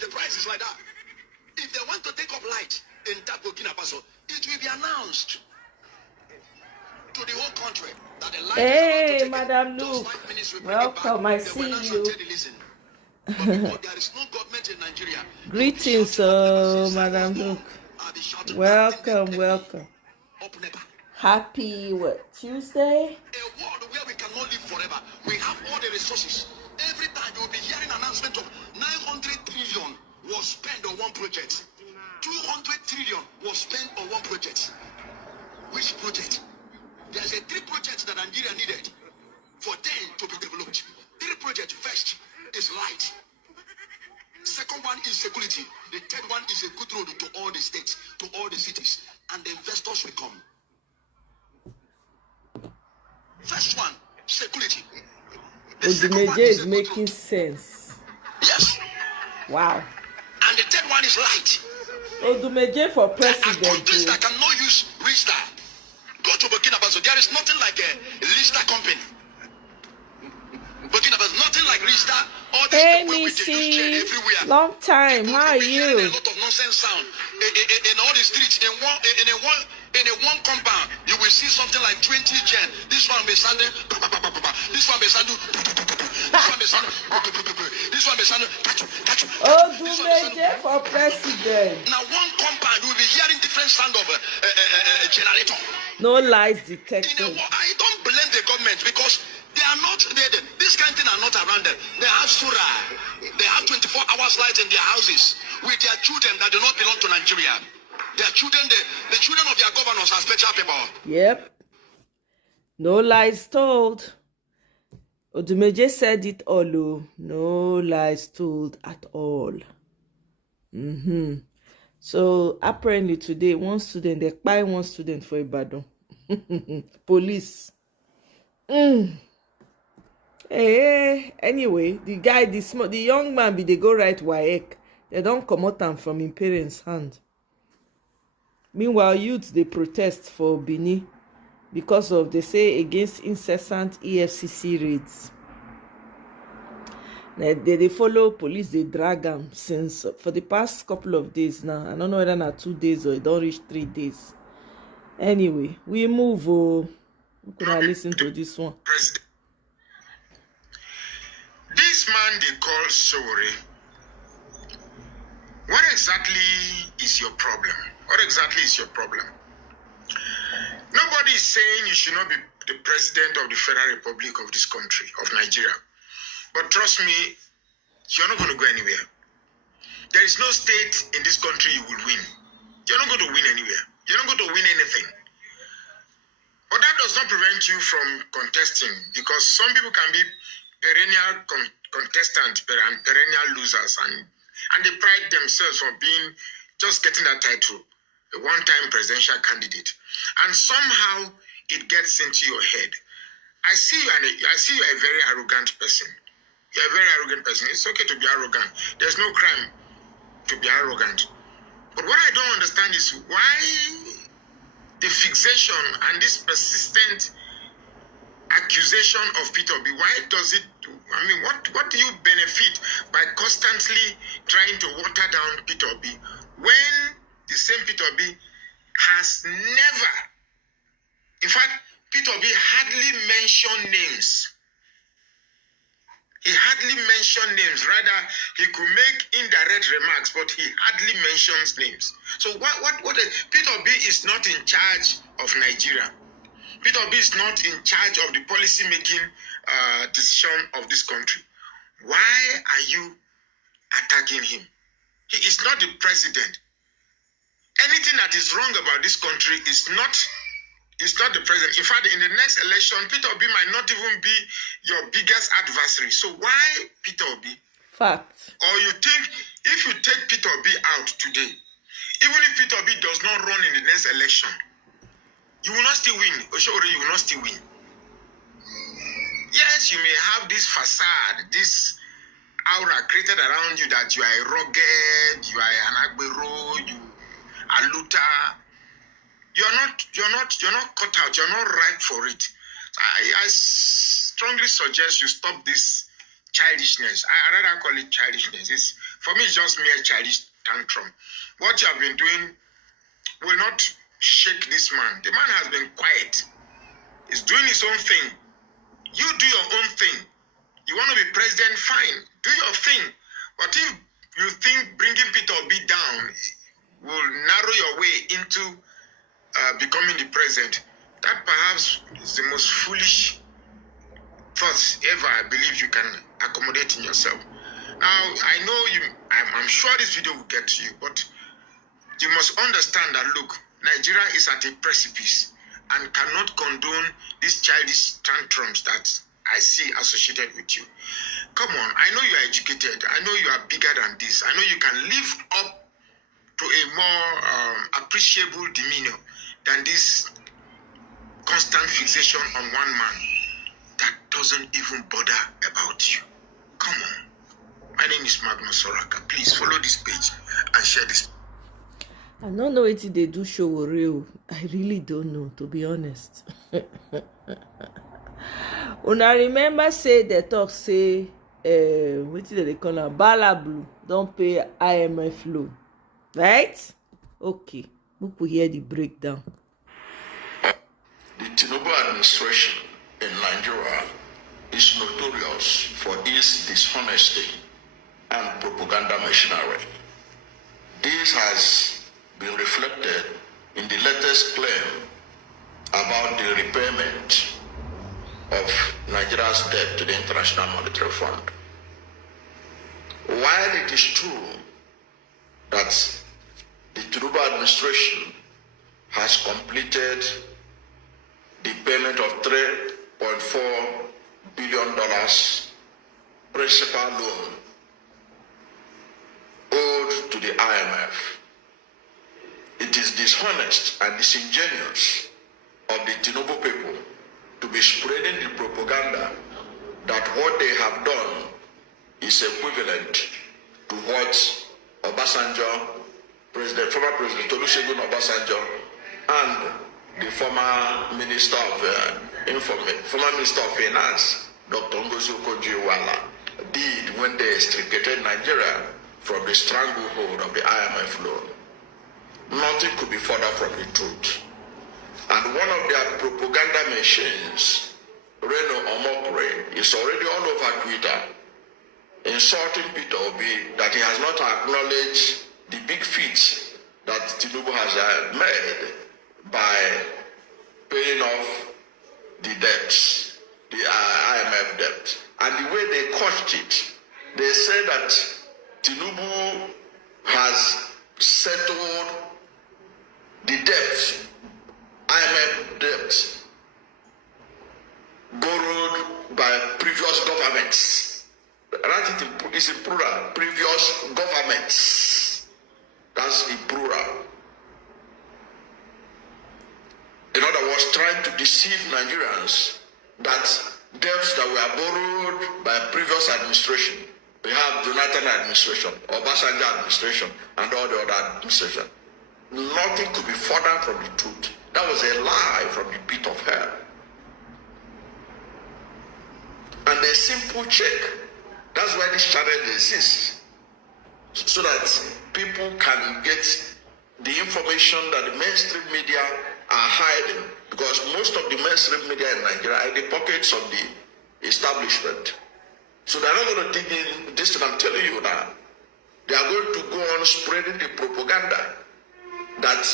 the price is like that. If they want to take up light in that Burkina Faso, it will be announced to the whole country that the light Hey, is about to Madam take Luke, 5 minutes will bring welcome. I it back. see you. But because there is no government in Nigeria, Greetings, Madam Luke. Welcome, welcome. Happy what, Tuesday? A world where we cannot live forever. We have all the resources. Every time you will be hearing announcement of 900 trillion was spent on one project. 200 trillion was spent on one project. Which project? There's a 3 projects that Nigeria needed for them to be developed. 3 projects. First is light. Second one is security. The third one is a good road to all the states, to all the cities, and the investors will come. First one, security. Odumeje is making sense. Yes. Wow. And the third one is light. Odumeje for president. There are countries that cannot use Rista. Go to Burkina Faso. There is nothing like a Rista company. Burkina Faso, nothing like Rista. All these Hey, people with the use chain everywhere. long time. People How are will be hearing you? a lot of nonsense sound in all the streets. In one compound, you will see something like 20 gen. This one be sounding. This one be sounding. This one be sounding. This one be sounding. Odumeje for president. Now one compound, you will be hearing different sound of a generator. No lies detected. I don't blame the government because they are not. This kind of thing are not around them. They have surah. They have 24 hours light in their houses with their children that do not belong to Nigeria. Their children, the children of their governors are special people. Yep. No lies told. Odumeje said it all. Oh. No lies told at all. So apparently today, one student, they buy one student for Ibadan. Police. Hey, anyway, the guy, the young man, they go right WAEC. They don't come out am from his parents' hand. Meanwhile, youth they protest for Bini because of, they say, against incessant EFCC raids. They follow police, they drag them since for the past couple of days now. I don't know whether not 2 days or it don't reach 3 days. Anyway, we move. We could listen to this one. President. This man they call Sowore. What exactly is your problem? What exactly is your problem? Nobody is saying you should not be the president of the Federal Republic of this country, of Nigeria. But trust me, you're not going to go anywhere. There is no state in this country you will win. You're not going to win anywhere. You're not going to win anything. But that does not prevent you from contesting, because some people can be perennial contestants and perennial losers, and they pride themselves for being, just getting that title, a one-time presidential candidate. And somehow it gets into your head. I see you are a very arrogant person. You're a very arrogant person. It's okay to be arrogant. There's no crime to be arrogant. But what I don't understand is why the fixation and this persistent accusation of Peter Obi. Why does it? I mean, what do you benefit by constantly trying to water down Peter Obi when the same Peter Obi has never, in fact, Peter Obi hardly mentioned names. He hardly mentioned names. Rather, he could make indirect remarks, but he hardly mentions names. So Peter Obi is not in charge of Nigeria. Peter Obi is not in charge of the policy-making decision of this country. Why are you attacking him? He is not the president. Anything that is wrong about this country is not the president. In fact, in the next election, Peter Obi might not even be your biggest adversary. So why Peter Obi? Fact. Or you think if you take Peter Obi out today, even if Peter Obi does not run in the next election, you will not still win. Oshori, you will not still win. Yes, you may have this facade, this aura created around you that you are a rugged, you are an Agbero, you are Luther. You're not cut out. You're not ripe for it. I strongly suggest you stop this childishness. I rather call it childishness. It's For me, it's just mere childish tantrum. What you have been doing will not shake this man. The man has been quiet. He's doing his own thing. You do your own thing. You want to be president, fine. Do your thing. But if you think bringing Peter Obi down will narrow your way into becoming the president, that perhaps is the most foolish thoughts ever I believe you can accommodate in yourself. Now, I know I'm sure this video will get to you, but you must understand that, look, Nigeria is at a precipice and cannot condone these childish tantrums that I see associated with you. Come on, I know you are educated. I know you are bigger than this. I know you can live up to a more appreciable demeanor than this constant fixation on one man that doesn't even bother about you. Come on. My name is Magnus Soraka. Please follow this page and share this. I don't know what they do show real. I really don't know, to be honest. When I remember say the talk say what did they call am? Bala Blue don't pay IMF loan. Right? Okay. We could hear the breakdown. The Tinubu administration in Nigeria is notorious for its dishonesty and propaganda machinery. This has been reflected in the latest claim about the repayment of Nigeria's debt to the International Monetary Fund. While it is true that the Tinubu administration has completed the payment of $3.4 billion principal loan owed to the IMF, it is dishonest and disingenuous of the Tinubu people to be spreading the propaganda that what they have done is equivalent to what Obasanjo, former President Olusegun Obasanjo, and the former Minister of Finance, Dr. Ngozi Okonjo-Iweala, did when they extricated Nigeria from the stranglehold of the IMF loan. Nothing could be further from the truth. And one of their propaganda machines, Reno Omokre, is already all over Twitter, insulting Peter Obi that he has not acknowledged the big feats that Tinubu has made by paying off the debts, the IMF debt. And the way they couched it, they say that Tinubu has settled the debts, IMF debts, borrowed by previous governments. That is in plural, previous governments. That's in plural. In other words, trying to deceive Nigerians that debts that were borrowed by previous administration, we have Jonathan administration, Obasanjo administration, and all the other administration. Nothing could be further from the truth. That was a lie from the pit of hell. And a simple check. That's why this channel exists. So that people can get the information that the mainstream media are hiding. Because most of the mainstream media in Nigeria are in the pockets of the establishment. So they're not going to dig in this thing I'm telling you now. They are going to go on spreading the propaganda that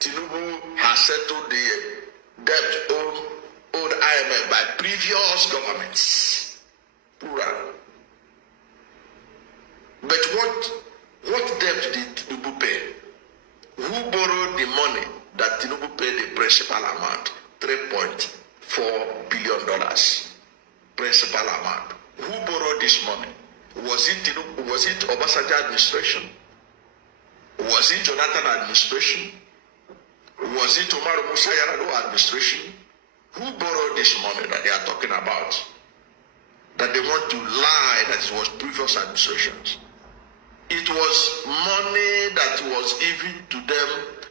Tinubu has settled the debt owed IMF by previous governments. Plural. But what debt did Tinubu pay? Who borrowed the money that Tinubu paid the principal amount? $3.4 billion. Principal amount. Who borrowed this money? Was it Tinubu? Was it Obasanjo administration? Was it Jonathan administration? Was it Umaru Musa Yar'Adua administration? Who borrowed this money that they are talking about? That they want to lie that it was previous administrations. It was money that was given to them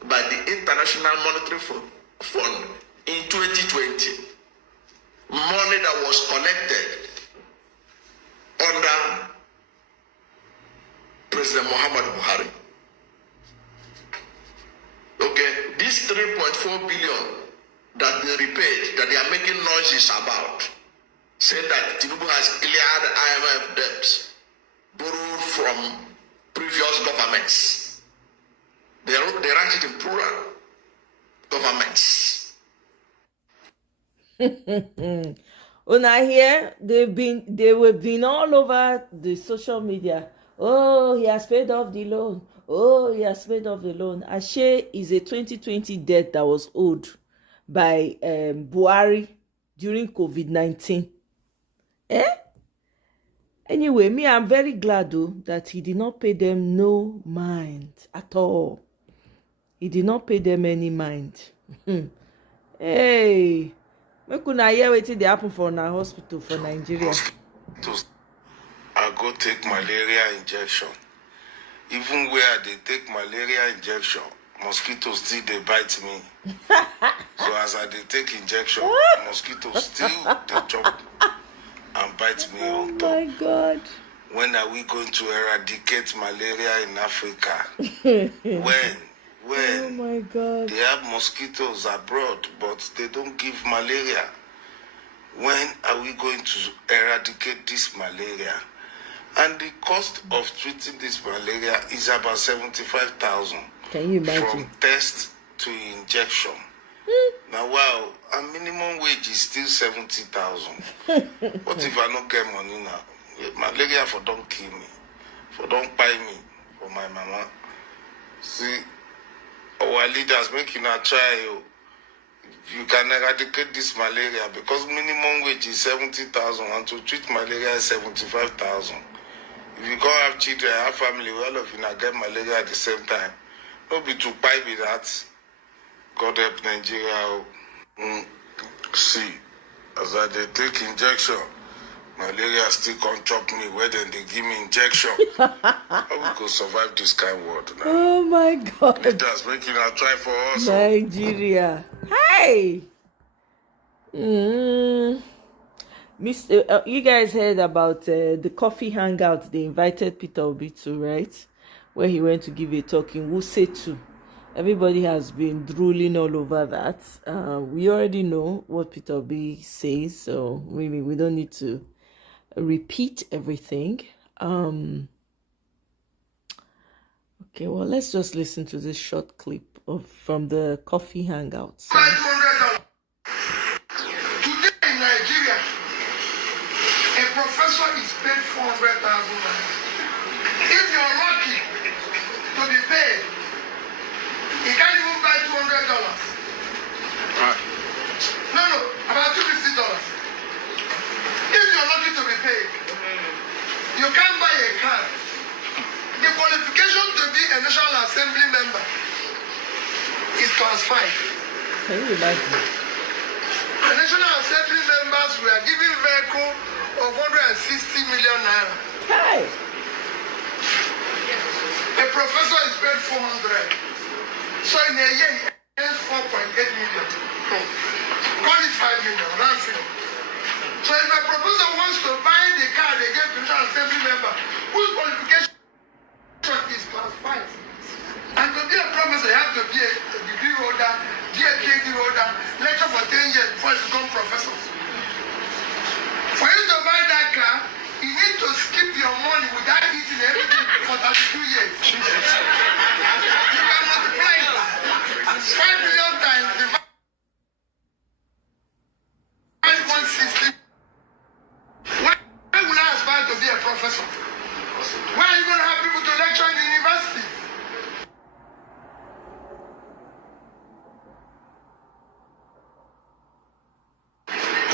by the International Monetary Fund in 2020. Money that was collected under President Muhammad Buhari. Okay, this 3.4 billion that they repaid, that they are making noises about, said that Tinubu has cleared IMF debts borrowed from previous governments. They write it in plural. Governments. Una here, they were been all over the social media. Oh, he has paid off the loan. Oh, he has paid off the loan. Ashe is a 2020 debt that was owed by Buhari during COVID-19. Anyway, me, I'm very glad though that he did not pay them no mind at all. He did not pay them any mind. Hey, make una hear wetin dey happen for our hospital for Nigeria. I go take malaria injection. Even where they take malaria injection, mosquitoes still they bite me. So as I they take injection, mosquitoes still they chop and bite me on top. Oh my God. When are we going to eradicate malaria in Africa? When? Oh my God. They have mosquitoes abroad, but they don't give malaria. When are we going to eradicate this malaria? And the cost of treating this malaria is about 75,000. Can you imagine? From test to injection. Now, wow, a minimum wage is still 70,000. What if I don't get money now? Malaria for don't kill me, for don't buy me, for my mama. See, our leaders make you not try. You can eradicate this malaria because minimum wage is 70,000 and to treat malaria is 75,000. If you can't have children, have family, all of you now get malaria at the same time. Don't be too buy me that. God help Nigeria. See, as I they take injection, malaria still can't chop me. Where then they give me injection? How we could survive this kind of world now? Oh my God. Leaders making a try for us. Nigeria. Hey. Mr. You guys heard about the coffee hangout they invited Peter Obi to, right? Where he went to give a talk in Wuse. Everybody has been drooling all over that. We already know what Peter Obi says, so really we don't need to repeat everything. Okay, well, let's just listen to this short clip from the coffee hangouts. $500. Today in Nigeria, a professor is paid $400,000. If you're lucky to be paid, he can't even buy $200. Right. No, about $250. If you're lucky to be paid, you can't buy a car. The qualification to be a National Assembly member is class 5. Can you imagine? The National Assembly members were given vehicle of 160 million naira. Hey. A professor is paid 400. So in a year, he earns 4.8 million. Call it 5 million. That's it. So if a professor wants to buy the car they gave to National Assembly member, whose qualification is class 5? And to be a professor, you have to be a degree holder, be a PhD holder, lecture for 10 years before you become professor. For you to buy that car, you need to skip your money without eating everything for 32 years. You can multiply it. 5 million times divide 160. Why would I aspire to be a professor? Why are you going to have people to lecture in the university?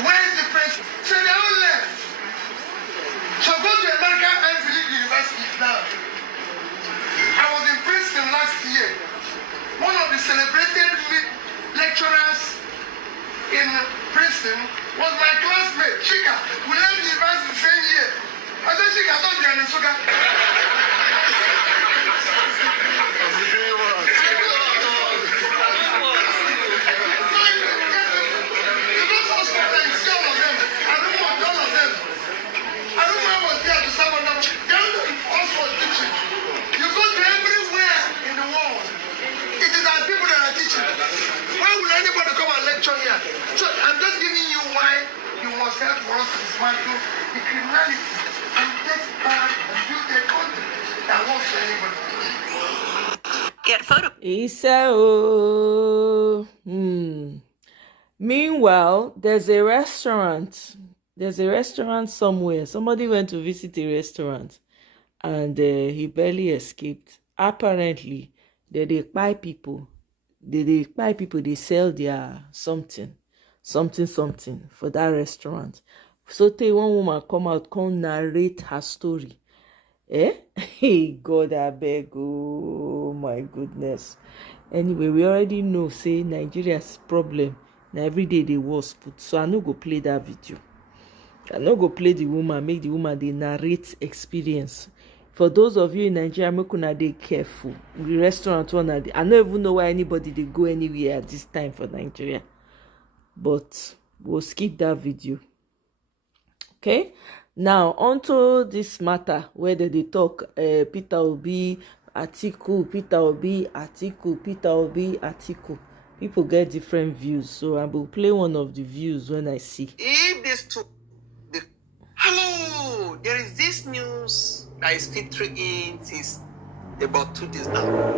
Where is the president? So they all left. So go to America and leave the university now. I was in Princeton last year. One of the celebrated lecturers in Princeton was my classmate, Chika. We left the university the same year. I said, Chika, I thought you were in Suga. I don't know what they are to serve on them. They are also teaching. picture here. So I'm just giving you why you must help us dismantle the criminality and get back and build a country that works for anybody. Get photo. Isa, oh. Meanwhile, there's a restaurant. There's a restaurant somewhere. Somebody went to visit a restaurant and he barely escaped. Apparently, they buy people. They buy people, they sell their something for that restaurant. So one woman come out, come narrate her story. Hey, God, I beg. Oh, my goodness. Anyway, we already know, say, Nigeria's problem. Now, every day they was put. So, I no go play that video. I no go play the woman, make the woman, they narrate experience. For those of you in Nigeria, make una dey careful. The restaurant one, I don't even know why anybody they go anywhere at this time for Nigeria. But we'll skip that video. Okay? Now, onto this matter where they talk Peter Obi, Atiku, Peter Obi, Atiku, Peter Obi, Atiku. People get different views, so I will play one of the views when I see. If this two, hello, there is this news that is filtering in since about 2 days now.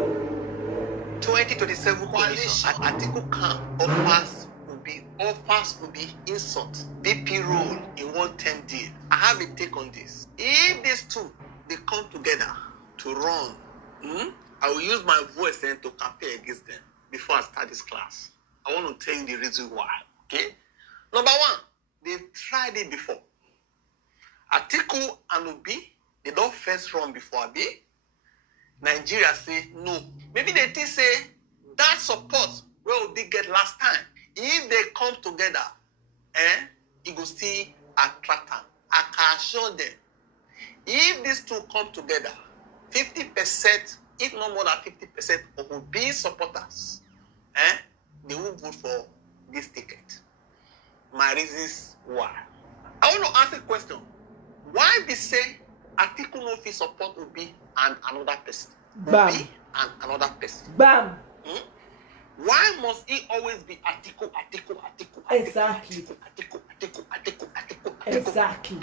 2027 coalition, Atiku camp offers will be insult, BP rule in 110 deal. I have a take on this. If these two, they come together to run, I will use my voice then to campaign against them before I start this class. I want to tell you the reason why, okay? Number one, they've tried it before. Atiku and Obi, they don't first run before Abi. Nigeria say no. Maybe they think say that support where Obi get last time. If they come together, it will still attract them. I can assure them. If these two come together, 50%, if not more than 50% of Obi supporters, they will vote for this ticket. My reasons why. I want to ask a question. Why be say Atiku no fit support Obi and another person? Bam. Obi and another person. Bam! Why must it always be Atiku? Exactly. Atiku. Exactly.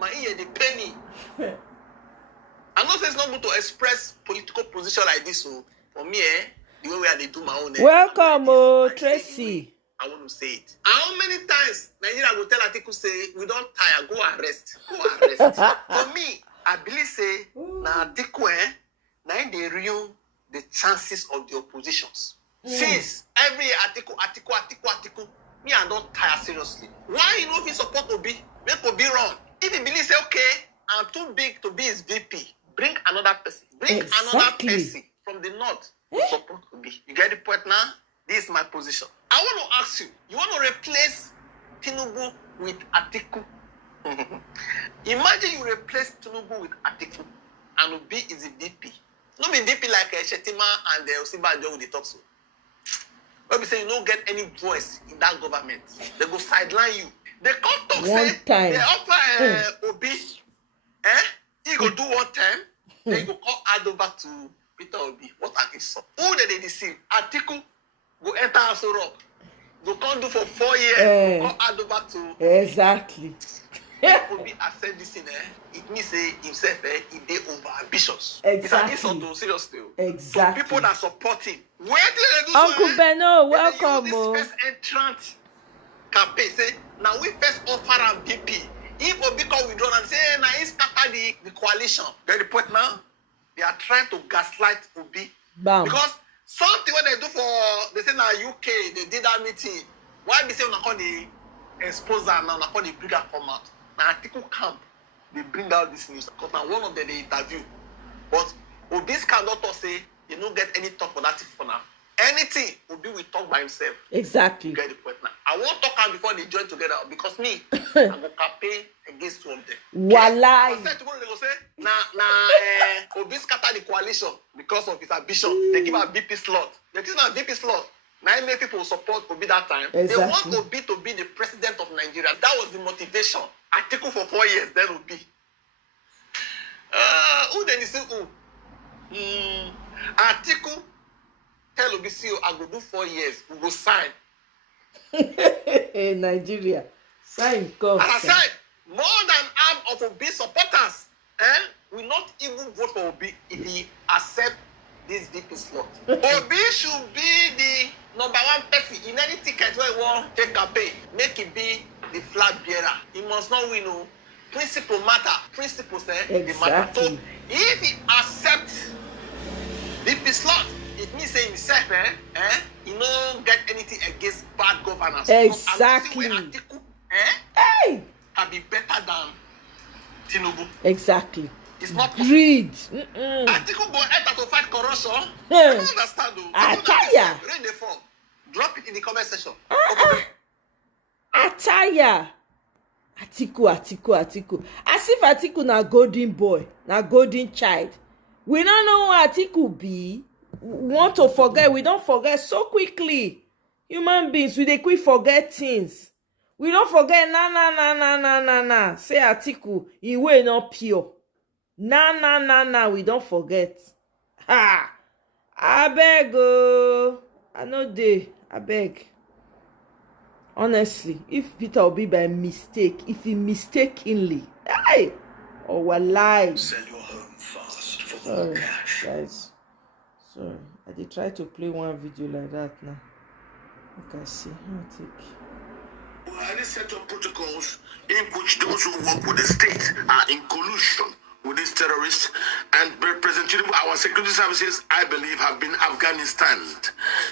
My ear, the penny. I know say it's not good to express political position like this. So for me, the way where they do my own. Welcome, Tracy. I want to say it. How many times Nigeria will tell Atiku say we don't tire, go arrest. For me, I believe say na Atiku now they ruin the chances of the oppositions. Since every Atiku, me I don't tire seriously. Why you know if you support Obi, make Obi run. If he believes say okay, I'm too big to be his VP, bring another person. Another person from the north to support Obi. You get the point now? This is my position. I want to ask you, you want to replace Tinubu with Atiku? Imagine you replace Tinubu with Atiku and Obi is a VP. No be VP like Shetima and Osinbajo with the talk so. But we say you don't get any voice in that government. They go sideline you. They come talk say they offer Obi. He go do 1 time, then he go come add over to Peter Obi. What an insult. Who did they deceive? Atiku go enter Aso Rock. Go come do for 4 years. Go come add over to Exactly. Obi accept this in it means say himself he dey over ambitious. Exactly. It's an insult to seriously. Exactly. For people that support him. Where do they do Uncle so? Beno, They welcome. use this first entrant campaign say now we first offer am VP. If Obi come withdraw and say now he scatter the coalition. Then the point now they are trying to gaslight Obi. Bam. Because something when they do for they say now UK they did that meeting. Why be say una call the exposer now una call the bigger format. Now Atiku camp they bring out this news because now one of them they interview. But Obi's cannot say you don't get any talk for that for now. Anything Obi will talk by himself. Exactly. You get the point now. I won't talk am before they join together because me I go campaign against two of them. Walai. Okay? Tomorrow they go say Obi scatter the coalition because of his ambition. They give a VP slot. The thing na VP slot. Now many people support Obi that time. Exactly. They want Obi to be the president of Nigeria. That was the motivation. Atiku for 4 years, then Obi. Who then you say who? Atiku tell Obi, see, I go do 4 years. We go sign. Nigeria. Sign And cough. I said, more than half of Obi supporters will not even vote for Obi if he accept this VP slot. Obi should be the number one person in any ticket where he want take campaign. Make him be the flag bearer. He must not win. No. Principle matter. Principles they matter. So if he accepts VP slot, it means say himself, he no get anything against bad governance. Exactly. Hey! Can be better than Tinubu. Exactly. It's not possible. Greed. Atiku go enter to fight corruption. Yeah. I don't understand though. Attire. Rain the form. Drop it in the comment section. Attire. Atiku. As if Atiku na golden boy, na golden child. We don't know who Atiku be. We want to forget. We don't forget so quickly. Human beings, we dey quick forget things. We don't forget. Na. Say Atiku, he way not pure. Na. We don't forget. Ha! I beg. I know they. I beg. Honestly, if Peter will be by mistake, if he mistakenly, hey, or we're live. Sell your home fast for Sorry, more cash. guys. Sorry, I did try to play one video like that now. Okay, see. I'll take. Buhari set up protocols in which those who work with the state are in collusion with these terrorists, and representative our security services, I believe, have been Afghanistan.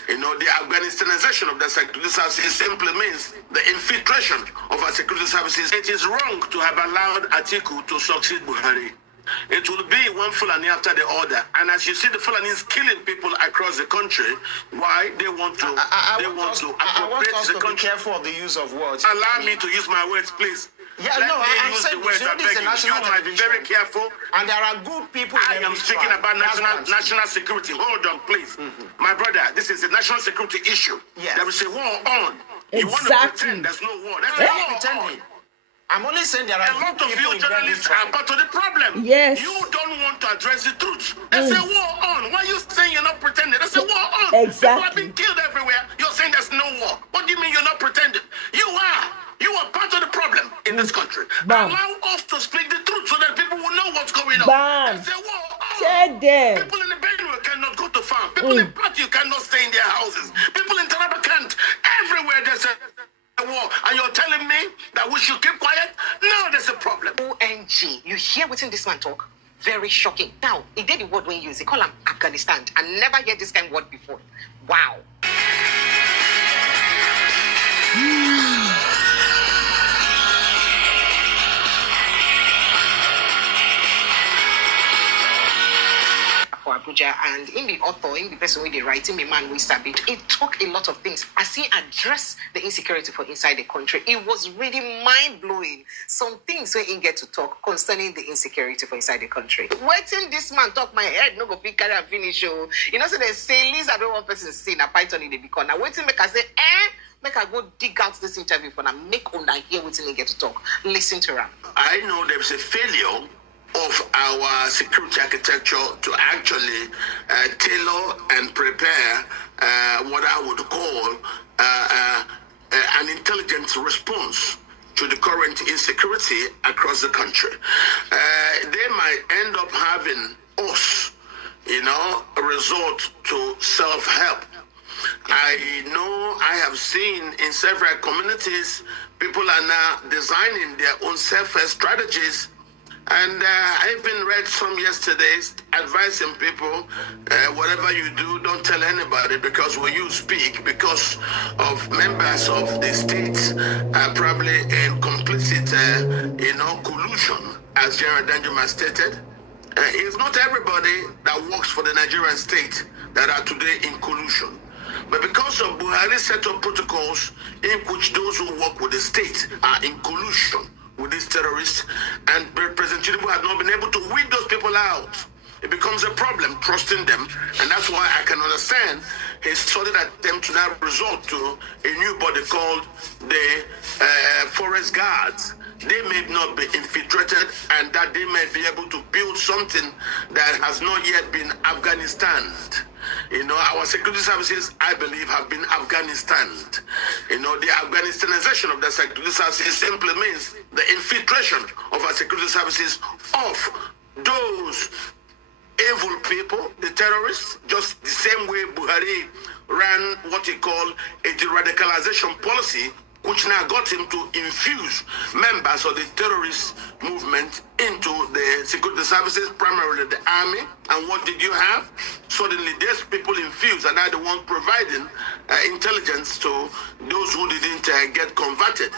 You know, the Afghanistanization of the security services simply means the infiltration of our security services. It is wrong to have allowed Atiku to succeed Buhari. It will be one Fulani after the other, and as you see, the Fulanis killing people across the country. Why they want to? I want us the to be country. careful of the use of words. Allow me to use my words, please. Yeah, Let no, me I'm use saying the words. I this is beg a national you might be very television. careful. And there are good people I in am every speaking tribe. about That's what I'm saying. national security. Hold on, please. My brother, this is a national security issue. Yes. There is a war on. You want to Exactly. pretend there's no war. There's I'm a not war pretending. on. I'm only saying there are A lot good of people you in every journalists are tribe. part of the problem. Yes. You don't want to address the truth. There's a war on. Why are you saying you're not pretending? There's a war on. Exactly. People have been killed everywhere. You're saying there's no war. What do you mean you're not pretending? You are. You are part of the problem in this country. Bam. Allow us to speak the truth so that people will know what's going on. Bam. There's a war on. Tell them. People in the Benue cannot go to farm. People in Plateau cannot stay in their houses. People in Taraba can't. Everywhere there's a war. And you're telling me that we should keep quiet? No, there's a problem. ONG. You hear what's in this man talk? Very shocking. Now, he did the word when you use it. Call him Afghanistan. I never heard this kind of word before. Wow. For Abuja, and in the author, in the person with the writing, the man we sabit, he talk a lot of things. As he addressed the insecurity for inside the country, it was really mind-blowing. Some things where he get to talk concerning the insecurity for inside the country. Waiting this man talk, my head no go fit carry and finish. Oh. You know, so they say, Lisa, don't one person say, na Python in the beacon. Now, waiting make I say, make I go dig out this interview for now, make una hear what he get to talk. Listen to her. I know there's a failure of our security architecture to actually tailor and prepare what I would call an intelligent response to the current insecurity across the country. They might end up having us, resort to self-help. I know I have seen in several communities, people are now designing their own self-help strategies. And I even read some yesterday advising people, whatever you do, don't tell anybody, because when you speak, because of members of the state probably in complicit, collusion, as General Danjuma stated. It's not everybody that works for the Nigerian state that are today in collusion. But because of Buhari set up protocols in which those who work with the state are in collusion with these terrorists, and President Tinubu has not been able to weed those people out, it becomes a problem trusting them. And that's why I can understand his solid attempt to now resort to a new body called the Forest Guards. They may not be infiltrated, and that they may be able to build something that has not yet been Afghanistan. Our security services, I believe, have been Afghanistan. The Afghanistanization of the security services simply means the infiltration of our security services of those evil people, the terrorists, just the same way Buhari ran what he called a de-radicalization policy, which now got him to infuse members of the terrorist movement into the security services, primarily the army. And what did you have? Suddenly, these people infused and are the ones providing intelligence to those who didn't get converted,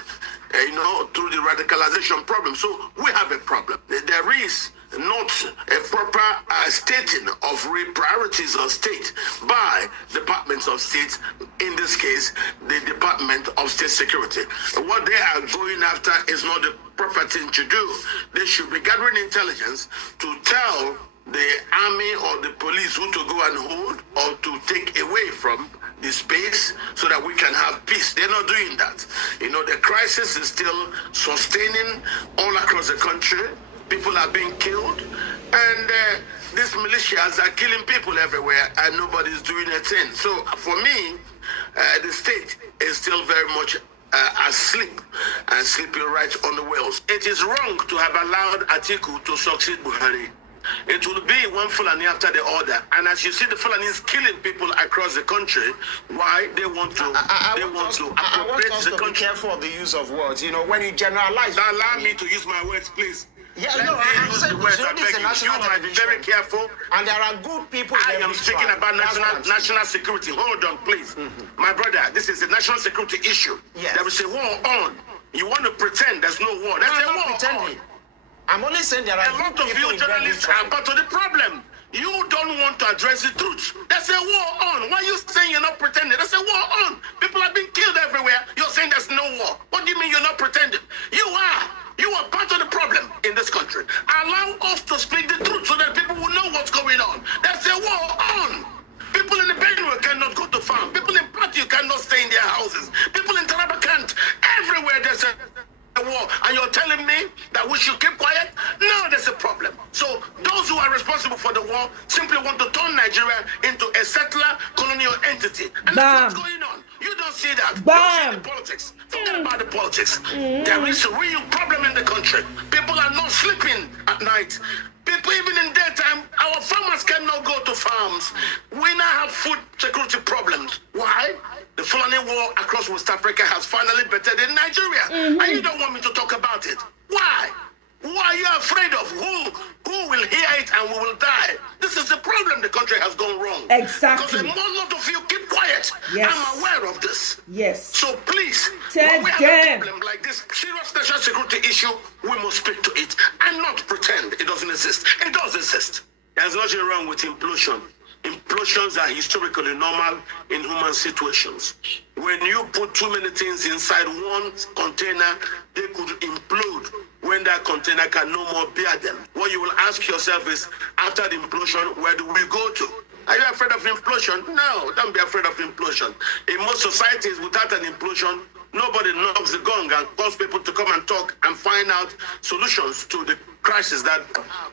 through the radicalization problem. So we have a problem. There is not a proper stating of priorities of state by departments of state, in this case, the Department of State Security. What they are going after is not the proper thing to do. They should be gathering intelligence to tell the army or the police who to go and hold or to take away from the space so that we can have peace. They're not doing that. The crisis is still sustaining all across the country. People are being killed, and these militias are killing people everywhere, and nobody's doing a thing. So for me, the state is still very much asleep and sleeping right on the wheels. It is wrong to have allowed Atiku to succeed Buhari. It will be one Fulani after the other, and as you see, the Fulanis killing people across the country. Why? They want to appropriate the country. Be careful of the use of words. When you generalize. Now allow me to use my words, please. Yeah, I'm saying you might be very careful. And there are good people. I am speaking about national security. Hold on, please. My brother, this is a national security issue. Yes. There is a war on. You want to pretend there's no war. There's a war pretending. On. I'm only saying there are a lot of you journalists are part of the problem. You don't want to address the truth. There's a war on. Why are you saying you're not pretending? There's a war on. People are being killed everywhere. You're saying there's no war. What do you mean you're not pretending? You are. You are part of the problem in this country. Allow us to speak the truth so that people will know what's going on. There's a war on. People in the Benue cannot go to farm. People in Plateau cannot stay in their houses. People in Taraba can't. Everywhere there's a war. And you're telling me that we should keep quiet? No, there's a problem. So those who are responsible for the war simply want to turn Nigeria into a settler colonial entity. And that's what's going on. You don't see that. You don't see the politics. Forget about the politics. There is a real problem in the country. People are not sleeping at night. People, even in daytime, our farmers cannot go to farms. We now have food security problems. Why? The Fulani war across West Africa has finally bettered in Nigeria. And you don't want me to talk about it. Why? Who are you afraid of? Who will hear it and we will die? This is the problem. The country has gone wrong. Exactly. Because a lot of you keep quiet. Yes. I'm aware of this. Yes. So please, Tell when we have them. a problem like this, serious national security issue, we must speak to it and not pretend it doesn't exist. It does exist. There's nothing wrong with implosion. Implosions are historically normal in human situations. When you put too many things inside one container, they could implode when that container can no more bear them. What you will ask yourself is, after the implosion, where do we go to? Are you afraid of implosion? No, don't be afraid of implosion. In most societies, without an implosion, nobody knocks the gong and calls people to come and talk and find out solutions to the crisis that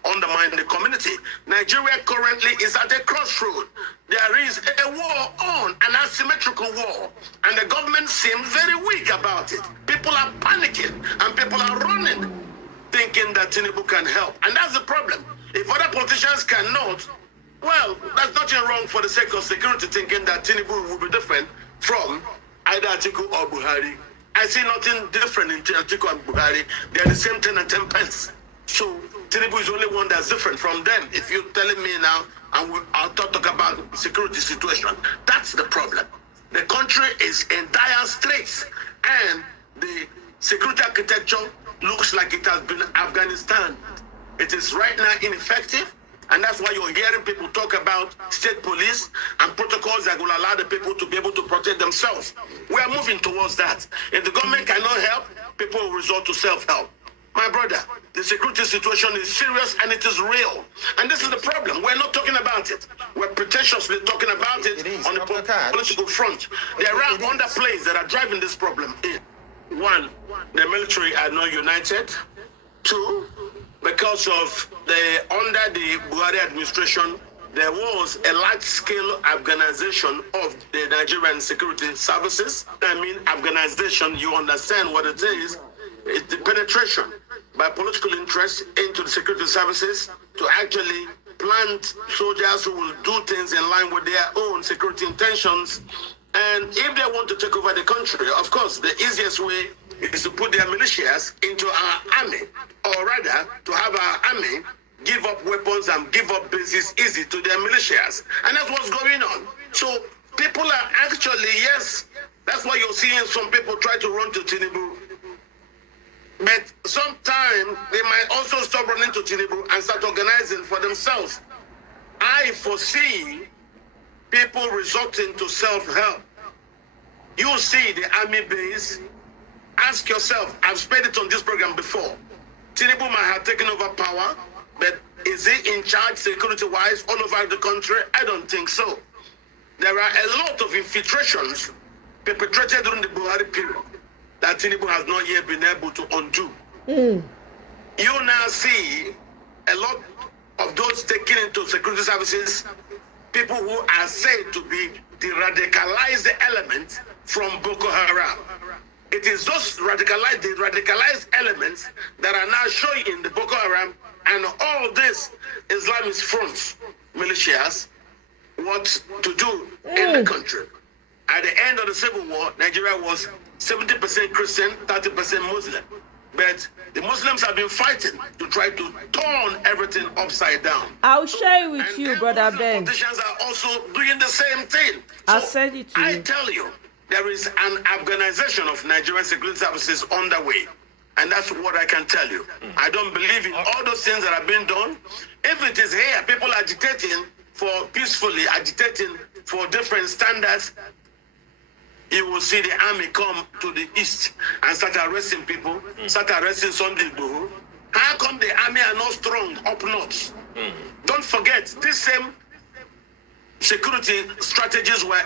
undermine the community. Nigeria currently is at a crossroad. There is a war on, an asymmetrical war, and the government seems very weak about it. People are panicking and people are running, thinking that Tinubu can help. And that's the problem. If other politicians cannot, well, there's nothing wrong for the sake of security thinking that Tinubu will be different from either Atiku or Buhari. I see nothing different in Atiku and Buhari. They're the same 10 and 10 pence. So Tinubu is the only one that's different from them. If you're telling me now, and I'll talk about security situation, that's the problem. The country is in dire straits, and the security architecture looks like it has been Afghanistan. It is right now ineffective. And that's why you're hearing people talk about state police and protocols that will allow the people to be able to protect themselves. We are moving towards that. If the government cannot help, people will resort to self-help. My brother, the security situation is serious and it is real. And this is the problem. We're not talking about it. We're pretentiously talking about it on the political front. There are underplays that are driving this problem. One, the military are not united. Two, because of under the Buhari administration, there was a large-scale Afghanization of the Nigerian security services. I mean, Afghanization, you understand what it is. It's the penetration by political interests into the security services to actually plant soldiers who will do things in line with their own security intentions. And if they want to take over the country, of course, the easiest way is to put their militias into our army, or rather, to have our army give up weapons and give up bases easy to their militias. And that's what's going on. So people are actually, yes, that's why you're seeing some people try to run to Tinubu. But sometimes they might also stop running to Tinubu and start organizing for themselves. I foresee people resorting to self-help. You see the army base. Ask yourself, I've spent it on this program before. Tinubu might have taken over power, but is he in charge security-wise all over the country? I don't think so. There are a lot of infiltrations perpetrated during the Buhari period that Tinubu has not yet been able to undo. You now see a lot of those taken into security services, people who are said to be the radicalized element from Boko Haram. It is those radicalized elements that are now showing the Boko Haram and all these Islamist fronts, militias, what to do in the country. At the end of the Civil War, Nigeria was 70% Christian, 30% Muslim. But the Muslims have been fighting to try to turn everything upside down. I'll share it with you, Brother Ben. Politicians are also doing the same thing. I'll send it to you. I tell you, there is an Afghanization of Nigerian security services underway. And that's what I can tell you. I don't believe in all those things that are being done. If it is here, people agitating for peacefully, agitating for different standards, you will see the army come to the east and start arresting people, start arresting Sunday Igboho. How come the army are not strong up north? Don't forget, these same security strategies were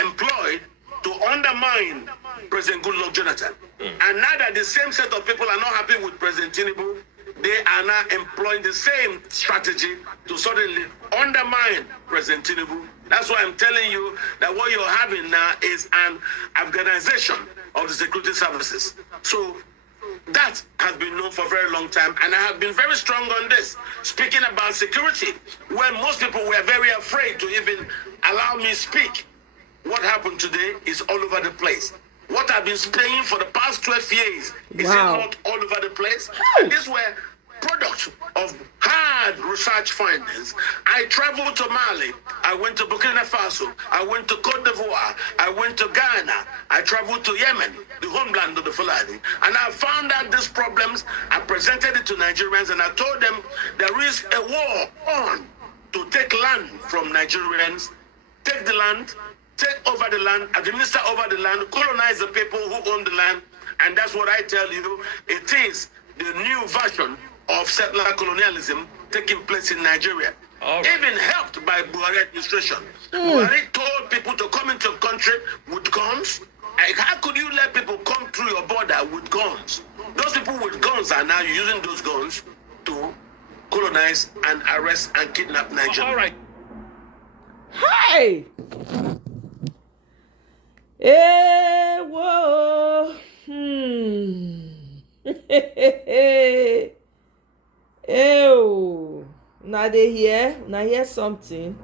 employed to undermine President Goodluck Jonathan. And now that the same set of people are not happy with President Tinubu, they are now employing the same strategy to suddenly undermine President Tinubu. That's why I'm telling you that what you're having now is an Afghanization of the security services. So that has been known for a very long time, and I have been very strong on this. Speaking about security, when most people were very afraid to even allow me speak, what happened today is all over the place. What I've been saying for the past 12 years is not all over the place. And these were products of hard research findings. I traveled to Mali. I went to Burkina Faso. I went to Cote d'Ivoire. I went to Ghana. I traveled to Yemen, the homeland of the Fulani. And I found out these problems. I presented it to Nigerians and I told them there is a war on to take land from Nigerians, take the land, take over the land, administer over the land, colonize the people who own the land. And that's what I tell you. It is the new version of settler colonialism taking place in Nigeria. Even helped by Buhari administration. Buhari told people to come into the country with guns. Like, how could you let people come through your border with guns? Those people with guns are now using those guns to colonize and arrest and kidnap Nigeria. All right. Hey! Hey, whoa. Ew. Now they hear something.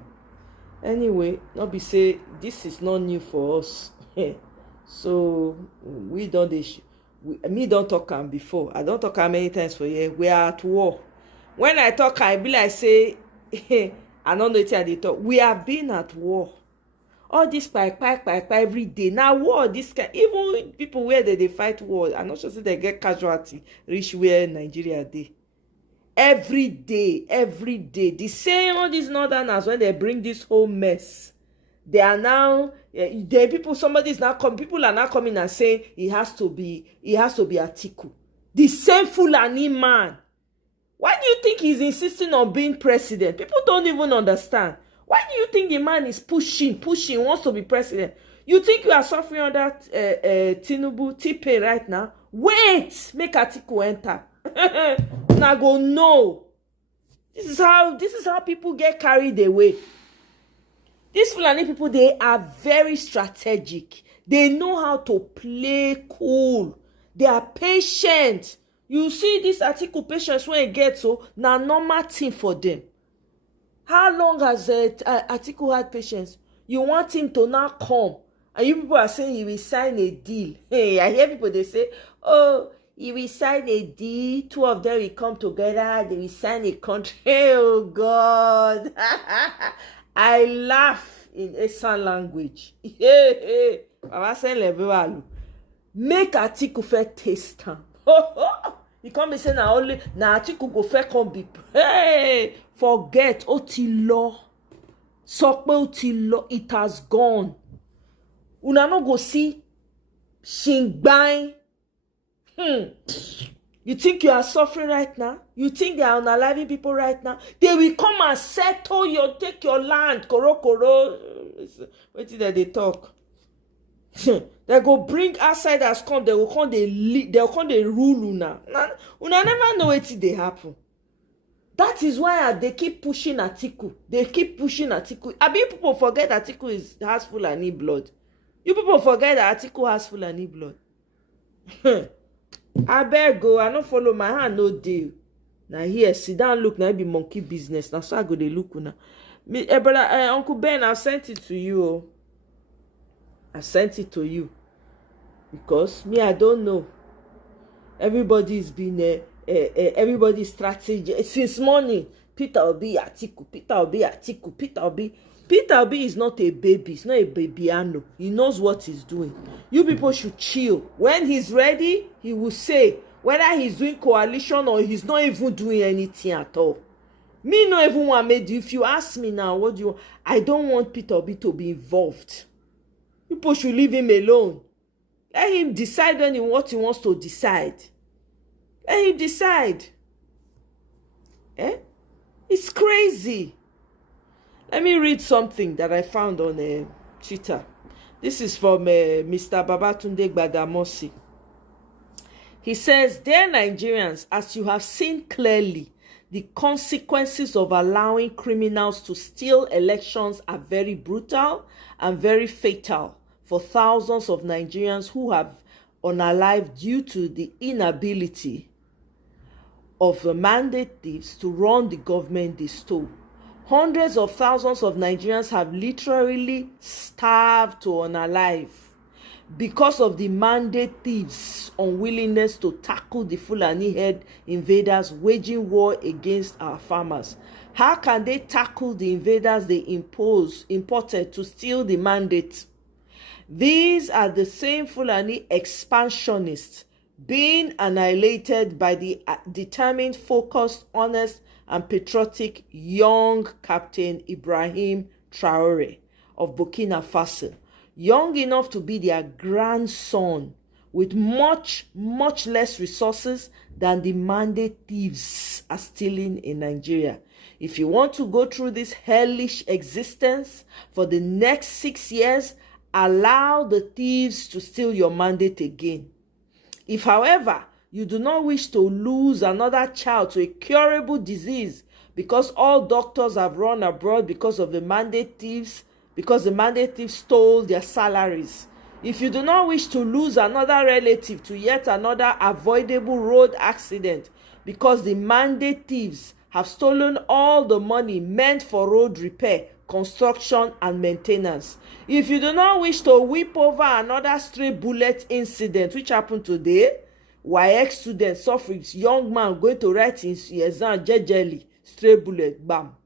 Anyway, not be say this is not new for us. So we don't me don't talk am before. I don't talk am many times for here. We are at war. When I talk, I be like say I don't know what they talk. We have been at war. All this pipe every day. Now war, this kind, even people where they fight war, I'm not sure say they get casualty reach where Nigeria dey. Every day. The same all these northerners when they bring this whole mess. They are now people are now coming and saying it has to be Atiku. The same Fulani man. Why do you think he's insisting on being president? People don't even understand. Why do you think the man is pushing, wants to be president? You think you are suffering under Tinubu, Tipe right now? Wait, make Atiku enter. Now go no. This is how people get carried away. These Fulani people, they are very strategic. They know how to play cool. They are patient. You see this article patience when it gets so now normal thing for them. How long has article had patience? You want him to now come, and you people are saying he will sign a deal. Hey, I hear people they say, oh, he will sign a deal. Two of them will come together. They will sign a contract. Oh God. I laugh in Esan language. Hey, Baba say level make Atiku fair taste time. He come be say na only na Atiku go fair come be. Hey, forget Otilo. Sokpe Otilo, it has gone. Una no go see Shingbai. You think you are suffering right now? You think they are unaliving people right now? They will come and settle take your land. Koro. Wait till they talk. They go bring outsiders come. They will come. They'll come. They rule una. Una never know what they happen. That is why they keep pushing Atiku. They keep pushing Atiku. I mean, people forget Atiku has Fulani blood. You people forget that Atiku has Fulani blood. I beg go, I don't follow my hand, no deal. Now here, sit down, look, now it be monkey business. Now so I go they look now. Me, brother, Uncle Ben, I've sent it to you. Oh. I sent it to you. Because me, I don't know. Everybody's been everybody's strategy since morning. Peter Obi Atiku, Peter Obi Atiku, Peter Obi. Peter Obi is not a baby. He's not a babyano. He knows what he's doing. You people should chill. When he's ready, he will say whether he's doing coalition or he's not even doing anything at all. Me no even want made you. If you ask me now, what do you want? I don't want Peter Obi to be involved. People should leave him alone. Let him decide on what he wants to decide. Let him decide. It's crazy. Let me read something that I found on Twitter. This is from Mr. Babatunde Gbadamosi. He says, "Dear Nigerians, as you have seen clearly, the consequences of allowing criminals to steal elections are very brutal and very fatal for thousands of Nigerians who have unalived due to the inability of the mandate thieves to run the government they stole. Hundreds of thousands of Nigerians have literally starved to unalive because of the mandate thieves' unwillingness to tackle the Fulani head invaders waging war against our farmers. How can they tackle the invaders they imported to steal the mandate? These are the same Fulani expansionists being annihilated by the determined, focused, honest, and patriotic young Captain Ibrahim Traore of Burkina Faso, young enough to be their grandson, with much, much less resources than the mandate thieves are stealing in Nigeria. If you want to go through this hellish existence for the next 6 years, allow the thieves to steal your mandate again. If, however, you do not wish to lose another child to a curable disease because all doctors have run abroad because of the mandate thieves, because the mandate thieves stole their salaries. If you do not wish to lose another relative to yet another avoidable road accident because the mandate thieves have stolen all the money meant for road repair, construction, and maintenance. If you do not wish to whip over another stray bullet incident, which happened today, YX student suffering, young man going to write his exam jejely, stray bullet, bam,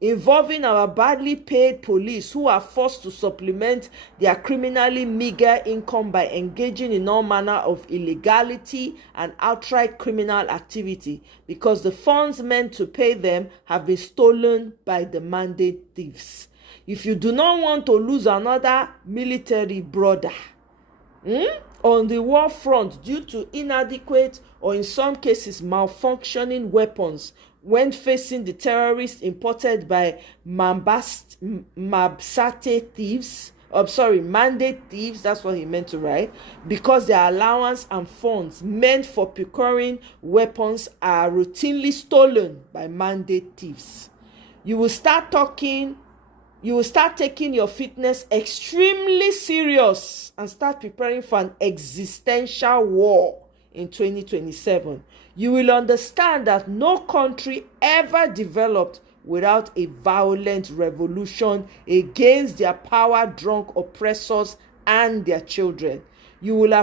involving our badly paid police who are forced to supplement their criminally meager income by engaging in all manner of illegality and outright criminal activity because the funds meant to pay them have been stolen by the mandate thieves. If you do not want to lose another military brother on the war front due to inadequate or in some cases malfunctioning weapons when facing the terrorists imported by Mabsate thieves, mandate thieves, that's what he meant to write, because their allowance and funds meant for procuring weapons are routinely stolen by mandate thieves. You will start taking your fitness extremely serious and start preparing for an existential war in 2027. You will understand that no country ever developed without a violent revolution against their power-drunk oppressors and their children. You will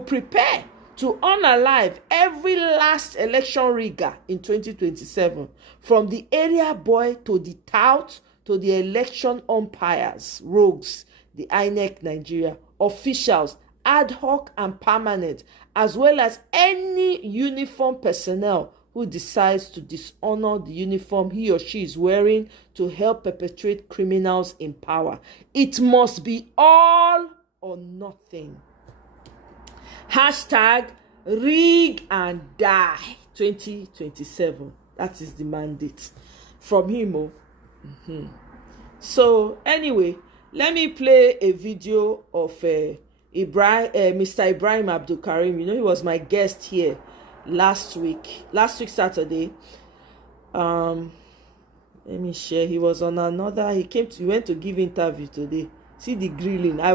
prepare to unalive every last election rigger in 2027, from the area boy to the tout to the election umpires, rogues, the INEC Nigeria, officials, ad hoc and permanent, as well as any uniform personnel who decides to dishonor the uniform he or she is wearing to help perpetrate criminals in power. It must be all or nothing. Hashtag rig and die 2027. That is the mandate from him. So anyway, let me play a video of Mr. Ibrahim Abdul Karim. You know, he was my guest here last week Saturday. Let me share. He was on another. He went to give interview today. See the grilling. I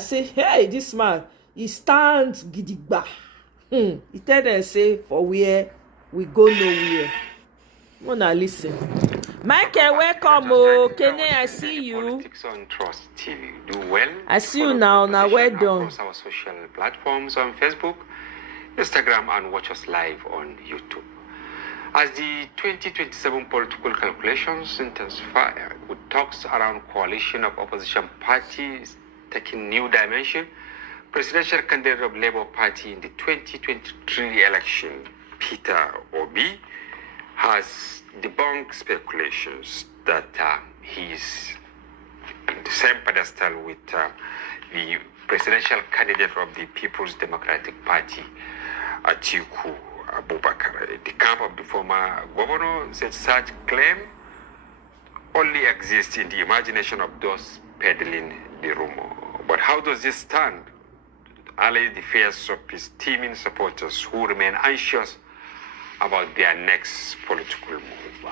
said, hey, this man, he stands gidigba. He tell them, say, for where we go nowhere. Wanna listen. Michael, welcome. Kene, I see you. Politics on Trust TV. Do well. I see you now. Now, well done. Across our social platforms on Facebook, Instagram, and watch us live on YouTube. As the 2027 political calculations intensify, with talks around coalition of opposition parties taking new dimension, presidential candidate of Labour Party in the 2023 election, Peter Obi, has debunked speculations that he's in the same pedestal with the presidential candidate of the People's Democratic Party, Atiku Abubakar. The camp of the former governor said such claim only exists in the imagination of those peddling the rumor. But how does this stand? Allay the fears of his teeming supporters who remain anxious about their next political move.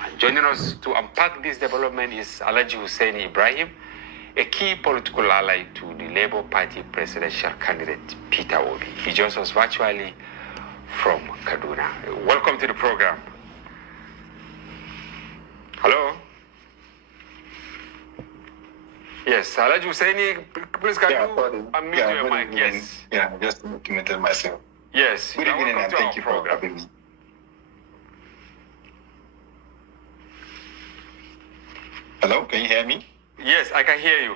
And joining us to unpack this development is Alhaji Hussein Ibrahim, a key political ally to the Labour Party presidential candidate Peter Obi. He joins us virtually from Kaduna. Welcome to the program. Hello? Yes, Alhaji Hussein, please can you unmute your mic? Yes. Yeah, just documented myself. Yes. Good evening and thank you for having me. Hello, can you hear me? Yes, I can hear you.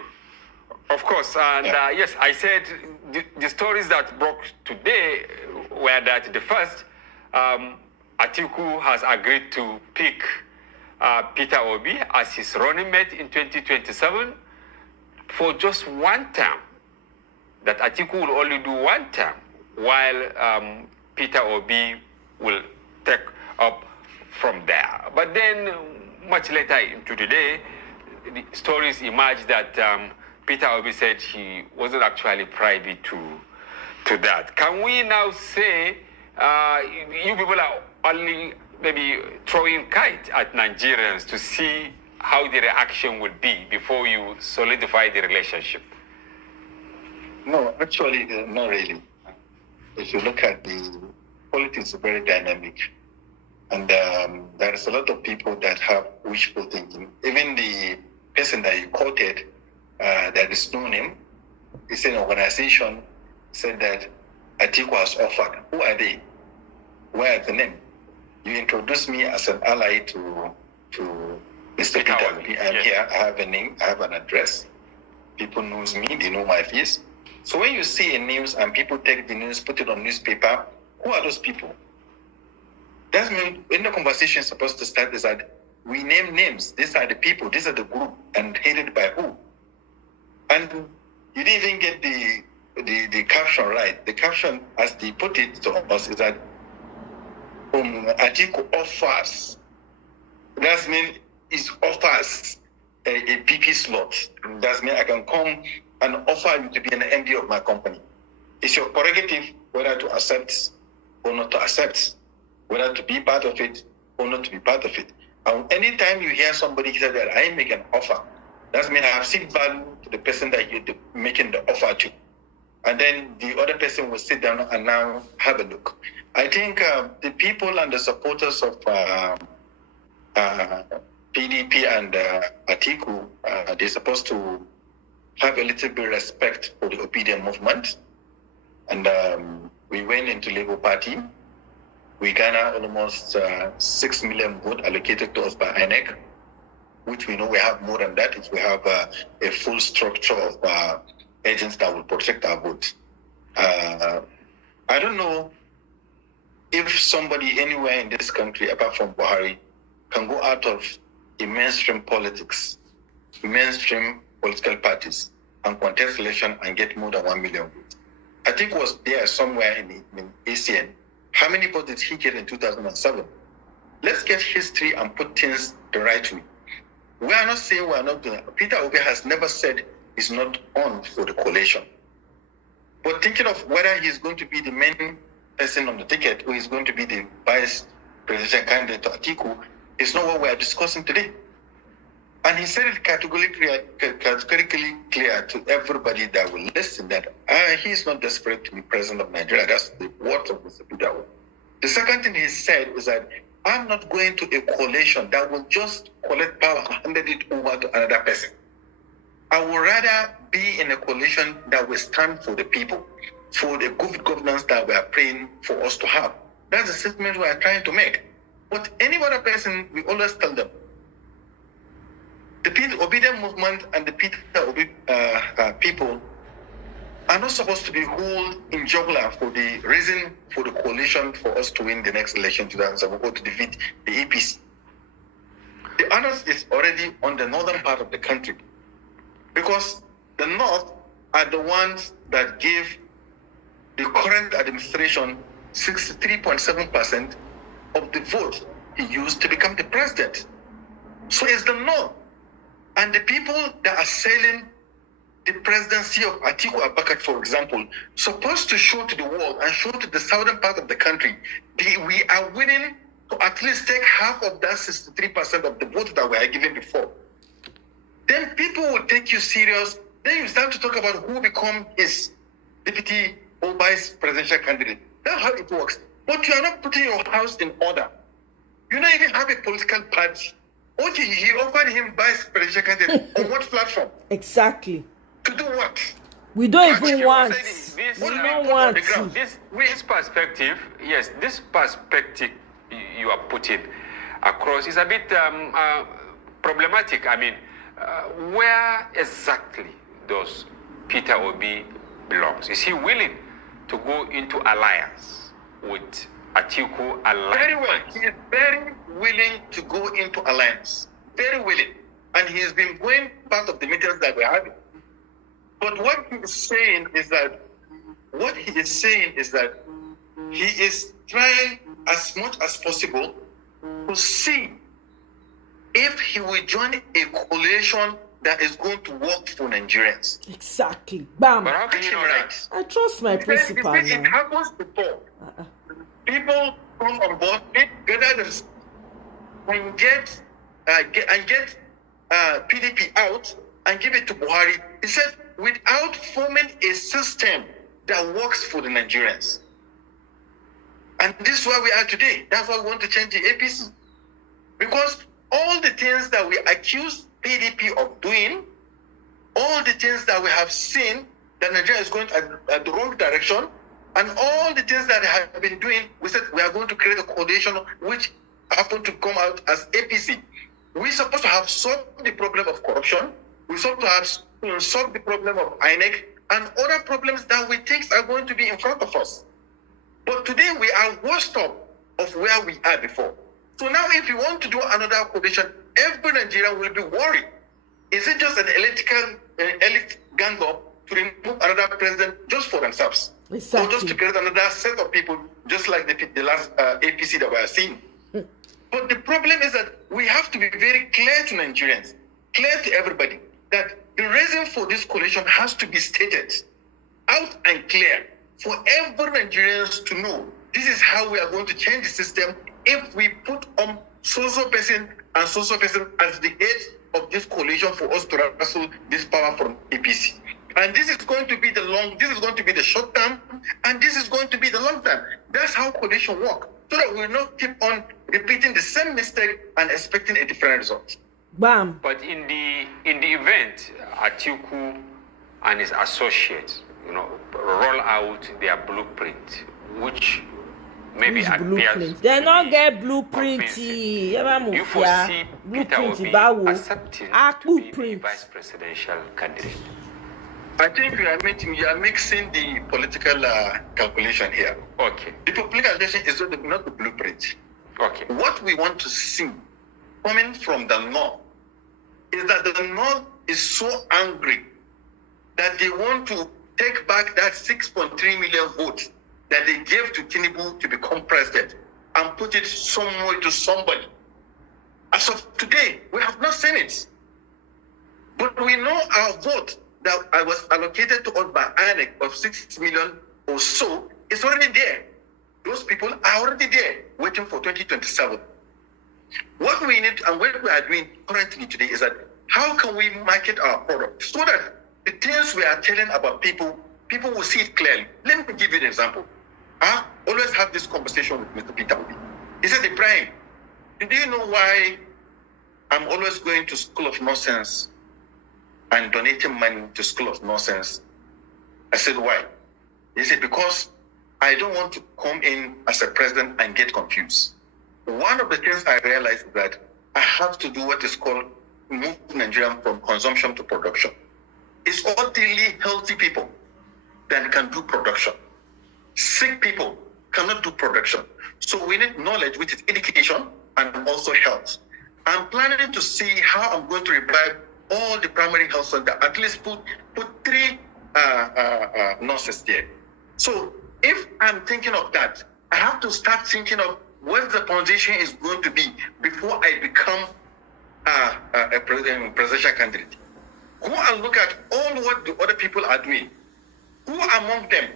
Of course, and yes, I said the stories that broke today were that the first, Atiku has agreed to pick Peter Obi as his running mate in 2027 for just one term. That Atiku will only do one term, while Peter Obi will take up from there. But then, much later into the day, the stories emerged that Peter Obi said he wasn't actually privy to that. Can we now say you people are only maybe throwing kite at Nigerians to see how the reaction will be before you solidify the relationship? No, actually, not really. If you look at the politics, is very dynamic. And there is a lot of people that have wishful thinking. Even the person that you quoted, that is no name, it's an organization, said that Atiku has offered. Who are they? Where is the name? You introduced me as an ally to Mr. Peter. I'm here. I have a name. I have an address. People knows me. They know my face. So when you see a news and people take the news, put it on newspaper, who are those people? That means when the conversation is supposed to start is that we name names. These are the people. These are the group, and headed by who? And you didn't even get the caption right. The caption, as they put it to us, is that Atiku offers. That means it offers a PP slot. That means I can come and offer you to be an MD of my company. It's your prerogative whether to accept or not to accept, whether to be part of it or not to be part of it. And anytime you hear somebody say that I make an offer, that means I have seen value to the person that you're making the offer to. And then the other person will sit down and now have a look. I think the people and the supporters of PDP and Atiku, they're supposed to have a little bit of respect for the obedient movement. And we went into Labour Party. We garnered almost 6 million votes allocated to us by INEC, which we know we have more than that if we have a full structure of agents that will protect our vote. I don't know if somebody anywhere in this country, apart from Buhari, can go out of the mainstream politics, mainstream political parties, and contest election and get more than 1 million votes. I think was there somewhere in ACN. How many votes did he get in 2007? Let's get history and put things the right way. We are not saying we are not doing it. Peter Obi has never said he's not on for the coalition. But thinking of whether he's going to be the main person on the ticket or he's going to be the vice presidential candidate to Atiku is not what we are discussing today. And he said it categorically clear to everybody that will listen that he's not desperate to be president of Nigeria. That's the words of Mr. Peter Obi. The second thing he said is that I'm not going to a coalition that will just collect power and hand it over to another person. I would rather be in a coalition that will stand for the people, for the good governance that we are praying for us to have. That's the statement we are trying to make. But any other person, we always tell them, the Peter Obedient movement and the Peter Obi people are not supposed to be held in jugular for the reason for the coalition for us to win the next election 2007 or to defeat the APC. The onus is already on the northern part of the country because the North are the ones that gave the current administration 63.7% of the vote he used to become the president. So it's the North. And the people that are selling the presidency of Atiku Abubakar, for example, supposed to show to the world and show to the southern part of the country, we are willing to at least take half of that 63% of the vote that we are given before. Then people will take you serious. Then you start to talk about who become his deputy or vice presidential candidate. That's how it works. But you are not putting your house in order. You don't even have a political party. Okay, he offered him vice presidential candidate on what platform? Exactly. To do what? We don't even want. We don't want. This perspective, yes, this perspective you are putting across is a bit problematic. I mean, where exactly does Peter Obi belongs? Is he willing to go into alliance with Atiku alliance? Very well. He is very willing to go into alliance. Very willing. And he has been going part of the meetings that we're having. But what he is saying is that he is trying as much as possible to see if he will join a coalition that is going to work for Nigerians. Exactly. Bam. But how can you know that? I trust my principal. It happens before. People come on board, gather the and get PDP out and give it to Buhari. He said, without forming a system that works for the Nigerians. And this is where we are today. That's why we want to change the APC. Because all the things that we accuse PDP of doing, all the things that we have seen that Nigeria is going at the wrong direction, and all the things that they have been doing, we said we are going to create a coalition which happened to come out as APC. We're supposed to have solved the problem of corruption. We're supposed to have solved the problem of INEC and other problems that we think are going to be in front of us. But today we are worse off of where we are before. So now if you want to do another coalition, every Nigerian will be worried. Is it just an elite gang up to remove another president just for themselves? Exactly. Or just to create another set of people, just like the last APC that we are seeing? But the problem is that we have to be very clear to Nigerians. clear to everybody that the reason for this coalition has to be stated out and clear for every Nigerians to know this is how we are going to change the system if we put on so-so person and so-so person as the head of this coalition for us to wrestle this power from APC. And this is going to be this is going to be the short term, and this is going to be the long term. That's how coalition work. So that we will not keep on repeating the same mistake and expecting a different result. Bam. But in the event, Atiku and his associates, roll out their blueprint, which maybe appears. They not get blueprint. You foresee Peter Obi accepting to be the vice presidential candidate? I think you are mixing the political calculation here. Okay. The political calculation is not the blueprint. Okay. What we want to see coming from the North is that the North is so angry that they want to take back that 6.3 million votes that they gave to Tinubu to become president and put it somewhere to somebody. As of today, we have not seen it. But we know our vote that I was allocated to us by INEC of 6 million or so is already there. Those people are already there, waiting for 2027. What we need and what we are doing currently today is that how can we market our product so that the things we are telling about people will see it clearly. Let me give you an example. I always have this conversation with Mr. Peter Obi. He said, Ibrahim, do you know why I'm always going to School of Nonsense and donating money to School of Nonsense? I said, why? He said, because I don't want to come in as a president and get confused. One of the things I realized is that I have to do what is called move Nigeria from consumption to production. It's only healthy people that can do production. Sick people cannot do production. So we need knowledge, which is education and also health. I'm planning to see how I'm going to revive all the primary health centers, at least put 3 nurses there. So if I'm thinking of that, I have to start thinking of what the foundation is going to be before I become a presidential candidate. Go and look at all what the other people are doing. Who among them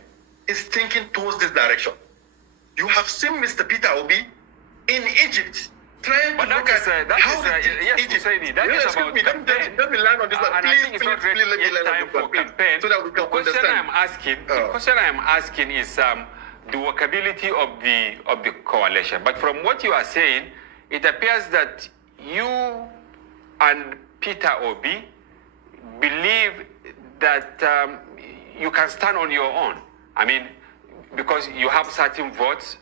is thinking towards this direction? You have seen Mr. Peter Obi in Egypt trying to look at how Egypt. That is about campaign. Let me land on this one. And I think it's not really time for campaign. So that we can understand. The question I'm asking is the workability of the coalition. But from what you are saying, it appears that you and Peter Obi believe that you can stand on your own. I mean, because you have certain votes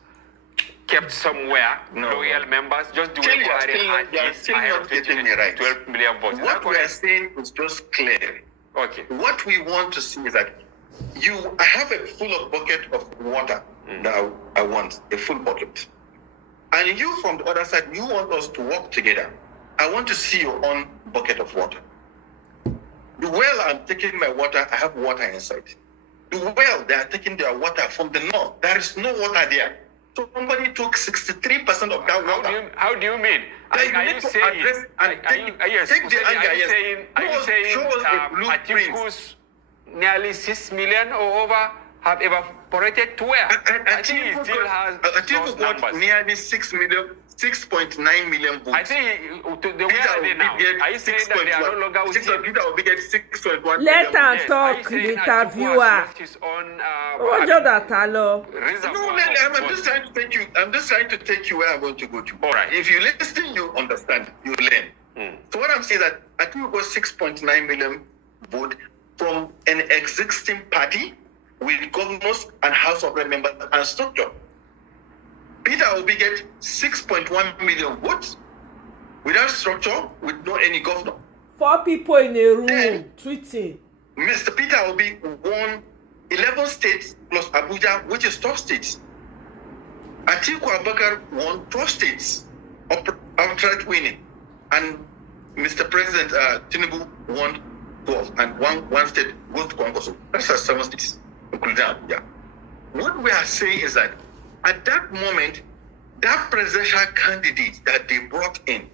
kept somewhere, loyal members. Just do it. You're still not getting me right. 12 million votes. What we are saying is just clear. Okay. What we want to see is that I have a full bucket of water that I want, a full bucket. And you from the other side, you want us to work together. I want to see your own bucket of water. The well I'm taking my water, I have water inside. The well, they are taking their water from the north. There is no water there. So somebody took 63% of that water. How do you mean? Are you saying Atiku's nearly 6 million or over have evaporated to where? Atiku still has Atiku got numbers. Nearly 6 million. 6.9 million votes. I think the way are they now? Are you saying that they are no longer with him? Peter will get 6.1 Let million. him talk, the interviewer. I'm just trying to take you. I'm just trying to take you where I'm going to go to. All right. If you listen, you understand. You learn. So what I'm saying is that I think we got 6.9 million vote from an existing party with governors and House of Rep members and structure. Peter will get 6.1 million votes without structure, with no any governor. 4 people in a room tweeting. Mr. Peter Obi won 11 states plus Abuja, which is 12 states. Atiku Abubakar won 12 states, outright winning. And Mr. President Tinubu won 12, and one state goes to Congress. That's 7 states, including Abuja. What we are saying is that at that moment, that presidential candidate that they brought in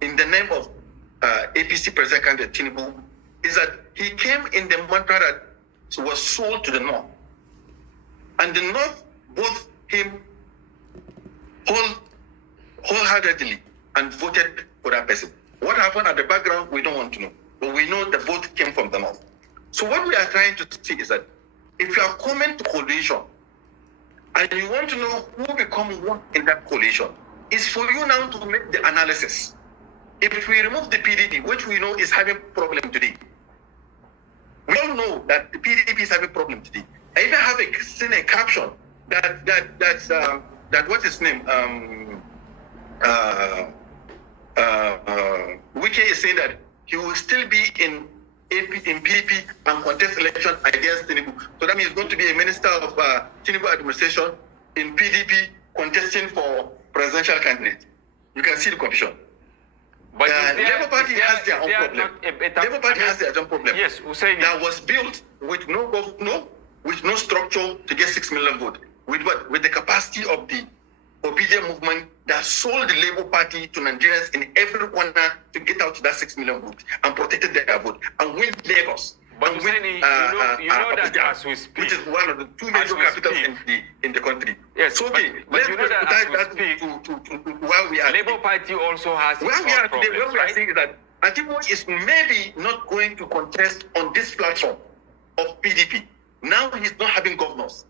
the name of APC president candidate Tinubu is that he came in the mantra that was sold to the North. And the North both him wholeheartedly and voted for that person. What happened at the background, we don't want to know. But we know the vote came from the North. So what we are trying to see is that if you are coming to coalition and you want to know who becomes what in that coalition, it's for you now to make the analysis. If we remove the PDP, which we know is having problem today, we all know that the PDP is having problem today. I even have seen a caption that what's his name? Wiki is saying that he will still be in PDP and contest election against Tinubu. So that means he's going to be a minister of Tinubu administration in PDP contesting for presidential candidate. You can see the confusion. But Labour Party has their own problem. Labour Party has their own problem. Yes, Hussein. That was built with no structure to get 6 million votes. With what? With the capacity of the obedient movement that sold the Labour Party to Nigerians in every corner to get out to that 6 million votes and protected their vote and win Lagos. But you know that as we speak, which is one of the two major capitals in the country. Yes, so but you know that as we speak, to where we are. Labour Party also has its where we are today. Where we are right? saying is that Atiku is maybe not going to contest on this platform of PDP. Now he's not having governors.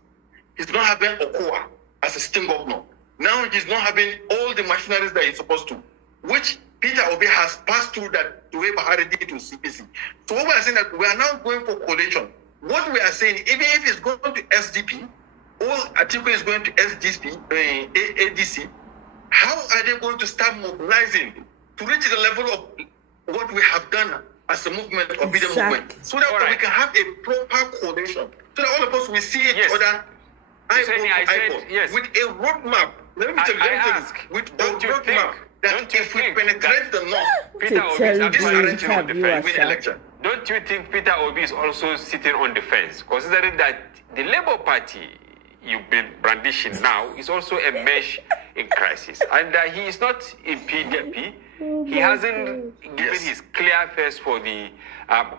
He's not having Okoa as a sitting governor. Now he's not having all the machineries that he's supposed to, which Peter Obi has passed through that to Bahari to CPC. So what we are saying that we are now going for coalition. What we are saying, even if it's going to SDP, or Atiku is going to SDP, ADC, how are they going to start mobilizing to reach the level of what we have done as a movement, or be the movement, so that we can have a proper coalition, so that all of us will see each other with a roadmap. Let me tell you, with a roadmap that if we penetrate the North, Peter Obi is actually sitting on the fence, win election. Don't you think Peter Obi is also sitting on the fence, considering that the Labour Party you've been brandishing now is also a mesh in crisis, and he is not in PDP. He hasn't given his clear face for the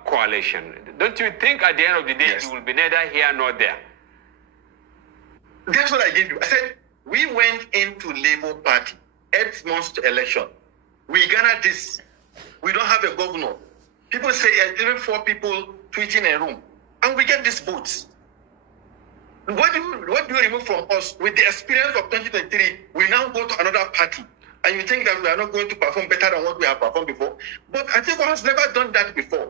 coalition. Don't you think at the end of the day he will be neither here nor there? That's what I gave you. I said we went into Labour Party 8 months to election. We garnered this. We don't have a governor. People say even 4 people tweeting a room, and we get these votes. What do you remove from us? With the experience of 2023, we now go to another party, and you think that we are not going to perform better than what we have performed before. But Atiku has never done that before.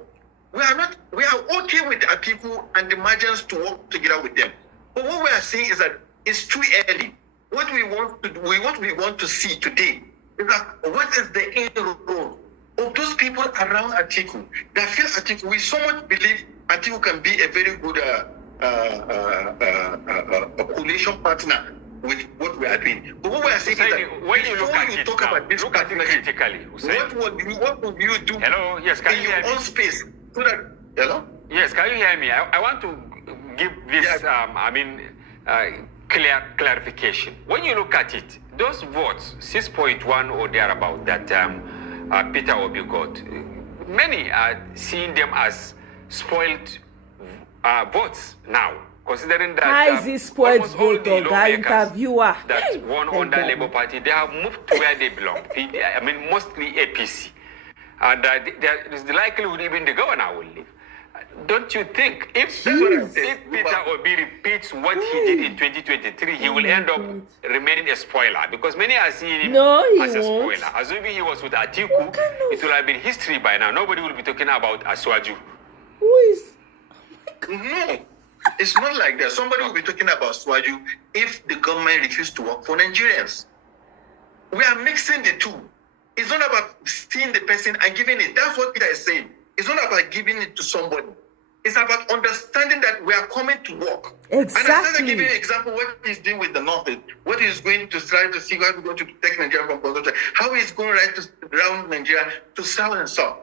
We are okay with the Atiku and the margins to work together with them. But what we are saying is that it's too early. What we want to see today is that what is the end role of those people around Atiku that feel Atiku. We so much believe Atiku can be a very good a coalition partner with what we are doing. But what we are saying is that when you look at it talk now, about this look at it critically. What would you do in your own space so that hello? Yes, can you hear me? I want to give this clarification. When you look at it, those votes, 6.1 or thereabout, that Peter Obi got, many are seeing them as spoiled votes now, considering that how is this spoiled vote of the interviewer that won under Labour Party, they have moved to where they belong. Mostly APC, and there is the likelihood even the governor will leave. Don't you think if Peter Obi repeats what he did in 2023, he will end up remaining a spoiler? Because many are seeing him as a spoiler. Assuming he was with Atiku, it will have been history by now. Nobody will be talking about Aswaju. Who is? No, it's not like that. Somebody will be talking about Swaju if the government refuses to work for Nigerians. We are mixing the two. It's not about seeing the person and giving it. That's what Peter is saying. It's not about giving it to somebody. It's about understanding that we are coming to work. Exactly. And I started giving an example what he's doing with the North, what he's going to try to see how he's going to take Nigeria from consumption, how he's going right around Nigeria to sell and sell.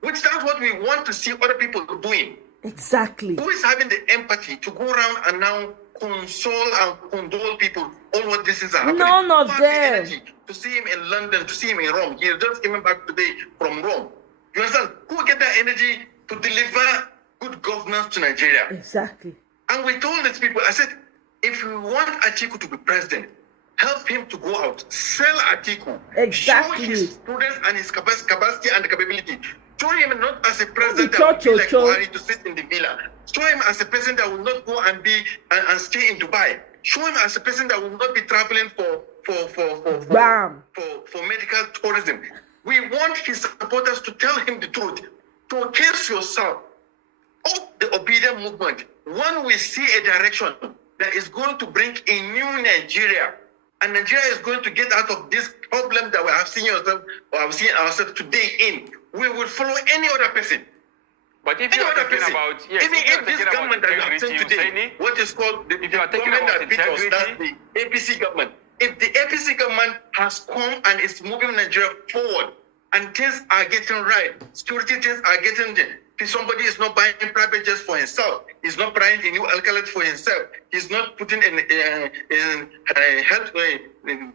Which that's what we want to see other people doing. Exactly. Who is having the empathy to go around and now console and condole people all what this is happening? None of them. them. To see him in London, to see him in Rome. He just came back today from Rome. You understand? Who get that energy to deliver good governance to Nigeria? Exactly. And we told these people, I said, if you want Atiku to be president, help him to go out, sell Atiku. Exactly. Show his prudence and his capacity and capability. Show him not as a president that Cho-cho-cho. will be like Buhari to sit in the villa. Show him as a president that will not go and be and stay in Dubai. Show him as a president that will not be traveling for medical tourism. We want his supporters to tell him the truth. Showcase yourself. Of the obedient movement. When we see a direction that is going to bring a new Nigeria, and Nigeria is going to get out of this problem that we have seen ourselves today in, we will follow any other person. But if you are talking about, yes, even if this government that you have seen today, what is called the government that beat us, that's the APC government. If the APC government has come and is moving Nigeria forward, and things are getting right, security things are getting there. Somebody is not buying private jets for himself. He's not buying a new alkaloid for himself. He's not putting in health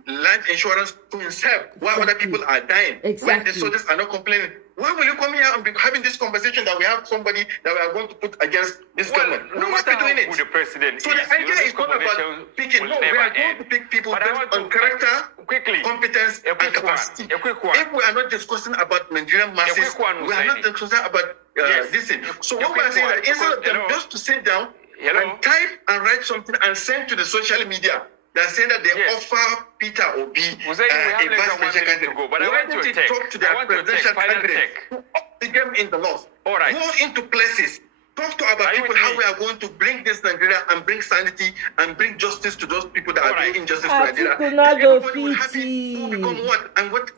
life insurance to himself. While other people are dying. Exactly. When the soldiers are not complaining. Why will you come here and be having this conversation that we have somebody that we are going to put against this government? No matter how good the president so the idea is not about picking. No, we are going to pick people based on character, competence, and capacity. If we are not discussing about Nigerian masses, we are not discussing about this thing. So what we are saying is that instead of them just to sit down and type and write something and send to the social media, they're saying that they offer Peter Obi a vice president. Why don't they talk to their presidential candidates who up the game in the north? All right. Go into places. Talk to our people how we are going to bring this Nigeria and bring sanity and bring justice to those people that are doing injustice to Nigeria. Everybody will happy who become what and what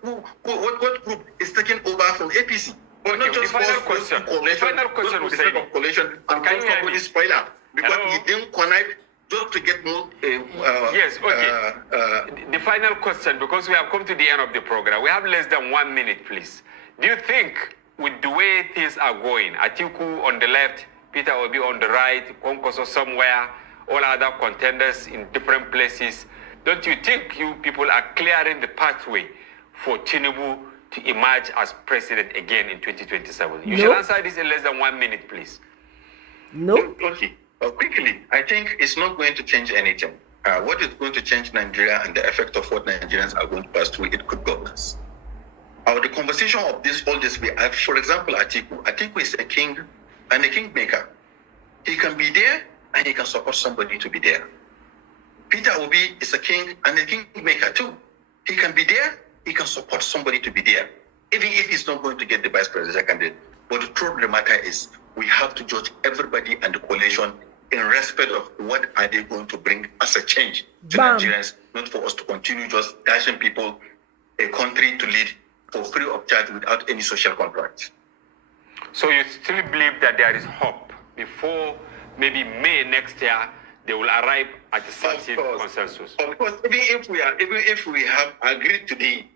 group is taking over from APC. But not just the final question. The final question was coalition and can somebody spoiler because he didn't connect. Just to get more. Yes, okay. The final question, because we have come to the end of the program. We have less than 1 minute, please. Do you think, with the way things are going, Atiku on the left, Peter Obi on the right, Konkoso somewhere, all other contenders in different places, don't you think you people are clearing the pathway for Tinubu to emerge as president again in 2027? You should answer this in less than 1 minute, please. No. Okay. Quickly, I think it's not going to change anything. What is going to change Nigeria and the effect of what Nigerians are going to pass through it good governance. The conversation of all this, we have, for example, Atiku is a king and a kingmaker. He can be there and he can support somebody to be there. Peter Obi is a king and a kingmaker too. He can be there, he can support somebody to be there, even if he's not going to get the vice presidential candidate. But the truth of the matter is, we have to judge everybody and the coalition in respect of what are they going to bring as a change to Nigerians, not for us to continue just dashing people a country to lead for free of charge without any social contract. So you still believe that there is hope before maybe May next year they will arrive at a certain consensus? Of course, even if we have agreed today,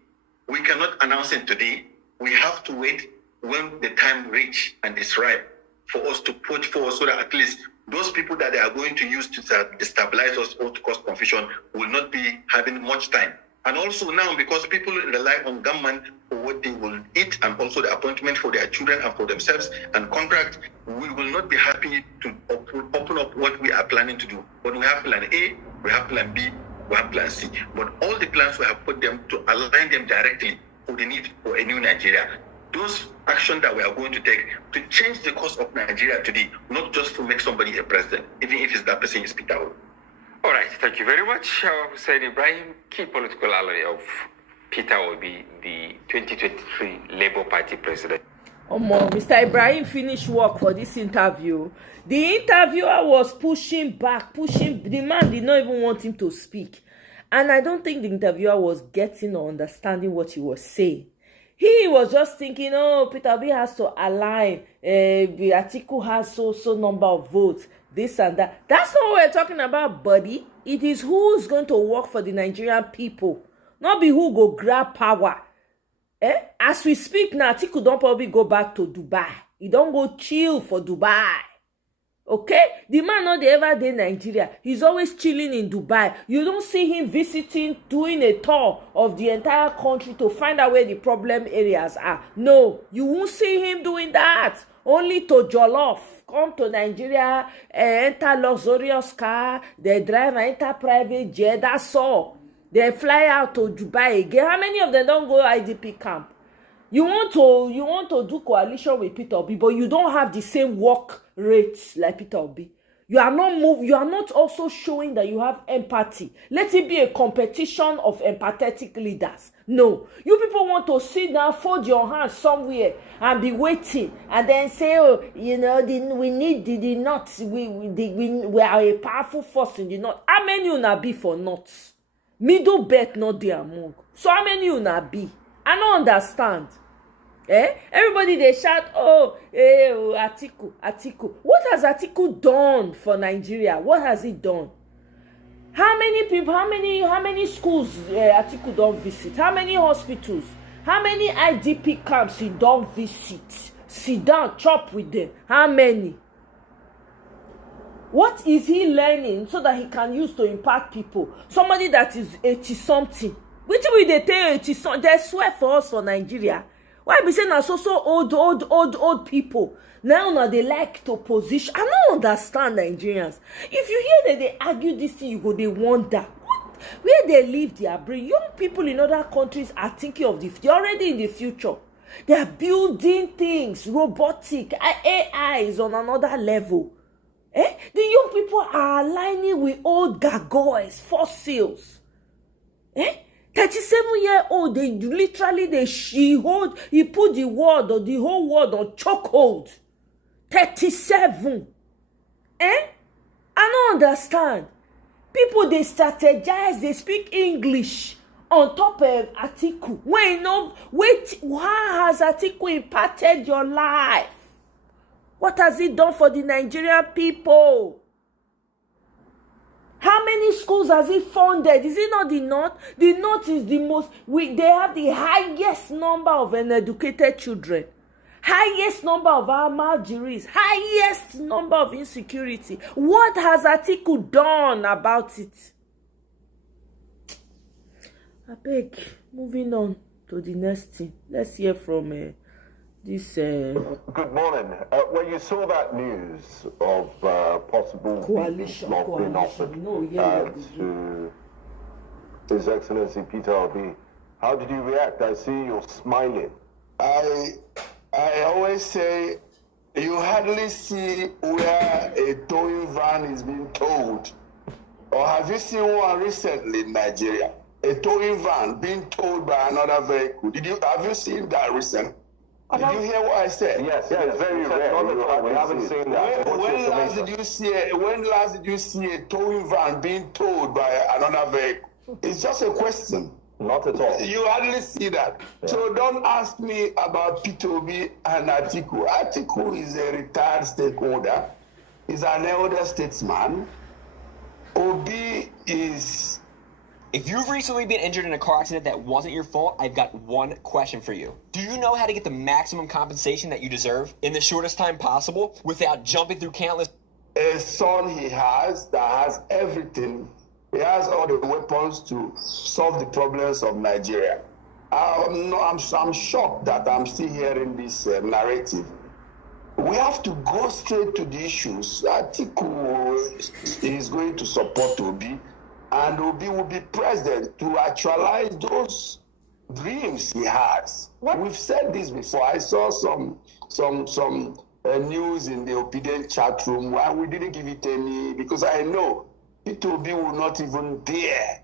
we cannot announce it today. We have to wait when the time reach and it's right for us to put forward so that at least those people that they are going to use to destabilize us or to cause confusion will not be having much time. And also now, because people rely on government for what they will eat and also the appointment for their children and for themselves and contract, we will not be happy to open up what we are planning to do. But we have plan A, we have plan B, we have plan C. But all the plans we have put them to align them directly for the need for a new Nigeria. Those actions that we are going to take to change the course of Nigeria today, not just to make somebody a president, even if it's that person is Peter Obi. All right, thank you very much, Hussein Ibrahim, key political ally of Peter Obi, the 2023 Labour Party president. Mr. Ibrahim finished work for this interview. The interviewer was pushing back. The man did not even want him to speak. And I don't think the interviewer was getting or understanding what he was saying. He was just thinking, Peter Obi has to align. Atiku has so number of votes, this and that. That's not what we're talking about, buddy. It is who's going to work for the Nigerian people. Not be who go grab power. As we speak now, Atiku don't probably go back to Dubai. He don't go chill for Dubai. Okay, the man no dey ever dey Nigeria. He's always chilling in Dubai. You don't see him visiting, doing a tour of the entire country to find out where the problem areas are. No, you won't see him doing that. Only to jollof, come to Nigeria, enter luxurious car, they drive and enter private jet. That's all. They fly out to Dubai again. How many of them don't go IDP camp? You want to do coalition with Peter Obi, but you don't have the same work rates like Peter Obi. You are not also showing that you have empathy. Let it be a competition of empathetic leaders. No, you people want to sit down, fold your hands somewhere, and be waiting, and then say, "Oh, we need the nuts. We are a powerful force in the north." How many una be for nuts? Middle bet not there among. So how many una be? I don't understand. Everybody they shout, Atiku. What has Atiku done for Nigeria? What has he done? How many people, how many schools Atiku don't visit? How many hospitals? How many IDP camps he don't visit? Sit down, chop with them. How many? What is he learning so that he can use to impact people? Somebody that is 80-something. Which will they tell 80-something? They swear for us for Nigeria. Why be saying so old people? Now they like to position. I don't understand Nigerians. If you hear that they argue this thing, you go they wonder where they live their brain. Young people in other countries are thinking of they're already in the future. They are building things, robotic, AI is on another level. The young people are aligning with old gargoyles, fossils. 37-year-old, he put the whole world on chokehold. 37. I don't understand. People, they strategize, they speak English on top of Atiku. How has Atiku impacted your life? What has he done for the Nigerian people? How many schools has he funded? Is it not the North? The North is the most, they have the highest number of uneducated children, highest number of Almajiris, highest number of insecurity. What has Atiku done about it? I beg, moving on to the next thing. Let's hear from this. Good morning. When you saw that news of possible coalition being offered to His Excellency Peter Obi, how did you react? I see you're smiling. I always say you hardly see where a towing van is being towed. Or have you seen one recently in Nigeria? A towing van being towed by another vehicle. Have you seen that recently? Did you hear what I said? Yes, it's very rare. We haven't seen that. When last did you see a towing van being towed by another vehicle? It's just a question. Not at all. You hardly see that. Yeah. So don't ask me about Peter Obi and Atiku. Atiku is a retired stakeholder. He's an elder statesman. Obi is... If you've recently been injured in a car accident that wasn't your fault, I've got one question for you. Do you know how to get the maximum compensation that you deserve in the shortest time possible without jumping through countless... A son he has that has everything. He has all the weapons to solve the problems of Nigeria. I'm shocked that I'm still hearing this narrative. We have to go straight to the issues. Atiku is going to support Obi, and Obi will be president to actualize those dreams he has. We've said this before. I saw some news in the Obedient chat room, and we didn't give it any, because I know Peter Obi will not even dare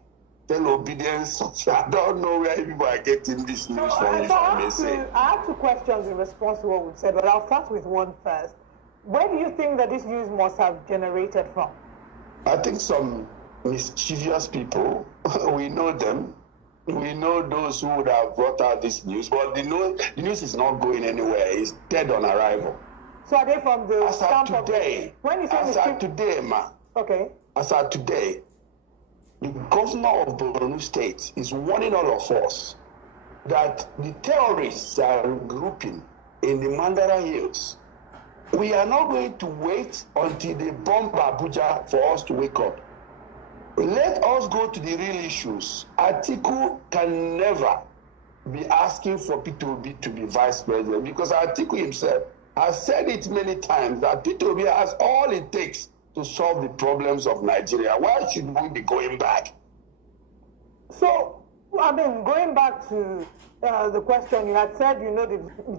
tell Obedience. I don't know where people are getting this news from, if I may say. I have two questions in response to what we've said, but I'll start with one first. Where do you think that this news must have generated from? I think some mischievous people. We know them. We know those who would have brought out this news, but the news is not going anywhere. It's dead on arrival. So are they from the camp of today? When you say as at today, ma. Okay. As at today, the governor of Borno State is warning all of us that the terrorists are regrouping in the Mandara Hills. We are not going to wait until they bomb Abuja for us to wake up. Let us go to the real issues. Atiku can never be asking for Peter Obi to be vice president because Atiku himself has said it many times that Peter Obi has all it takes to solve the problems of Nigeria. Why should we be going back? So, I mean, going back to the question, you had said,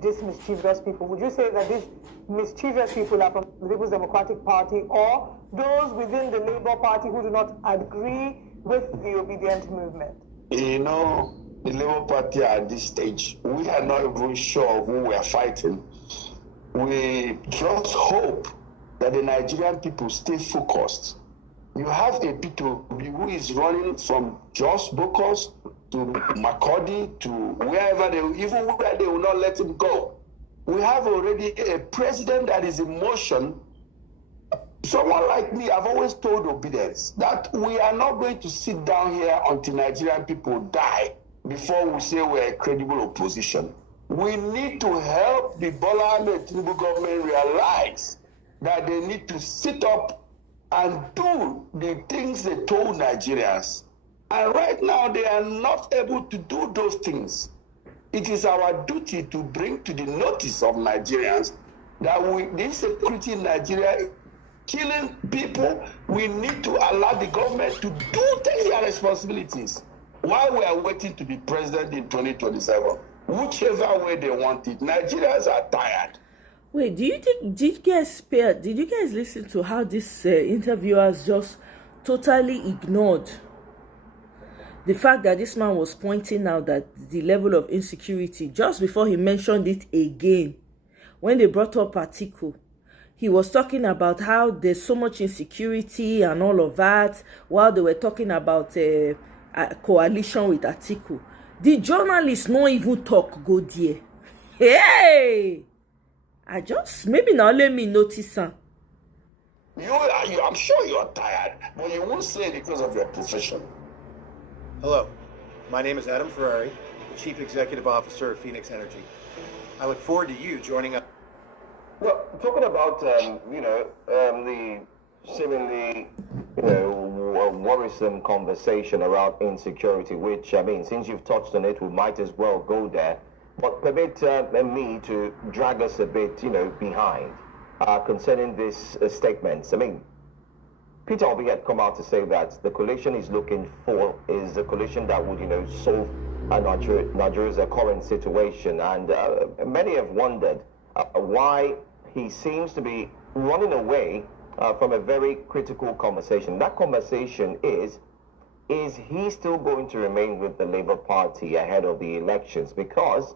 these mischievous people. Would you say that these mischievous people are from the People's Democratic Party or those within the Labour Party who do not agree with the obedient movement? The Labour Party at this stage, we are not even sure who we are fighting. We just hope that the Nigerian people stay focused. You have a people who is running from Jos Bokos to Makurdi to wherever even where they will not let him go. We have already a president that is in motion. Someone like me, I've always told obedience that we are not going to sit down here until Nigerian people die before we say we're a credible opposition. We need to help the Bola Ahmed Tinubu government realize that they need to sit up and do the things they told Nigerians. And right now, they are not able to do those things. It is our duty to bring to the notice of Nigerians that the insecurity in Nigeria is killing people. We need to allow the government to take their responsibilities while we are waiting to be president in 2027. Whichever way they want it, Nigerians are tired. Wait, did you guys listen to how this interviewers just totally ignored the fact that this man was pointing out that the level of insecurity just before he mentioned it again? When they brought up Atiku, he was talking about how there's so much insecurity and all of that while they were talking about a coalition with Atiku. The journalists not even talk go there. Hey! Maybe now let me notice some. I'm sure you're tired, but you won't say it because of your profession. Hello, my name is Adam Ferrari, the Chief Executive Officer of Phoenix Energy. I look forward to you joining us. Well, talking about, the seemingly, worrisome conversation around insecurity, which, since you've touched on it, we might as well go there. But permit me to drag us a bit, behind concerning this statements. Peter Obi had come out to say that the coalition he's looking for is a coalition that would, solve Nigeria's current situation. And many have wondered why he seems to be running away from a very critical conversation. That conversation is he still going to remain with the Labour Party ahead of the elections? Because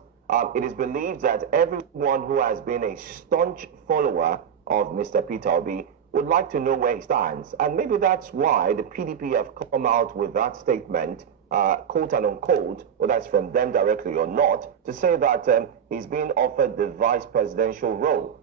it is believed that everyone who has been a staunch follower of Mr. Peter Obi would like to know where he stands. And maybe that's why the PDP have come out with that statement, quote and unquote, whether that's from them directly or not, to say that he's being offered the vice presidential role.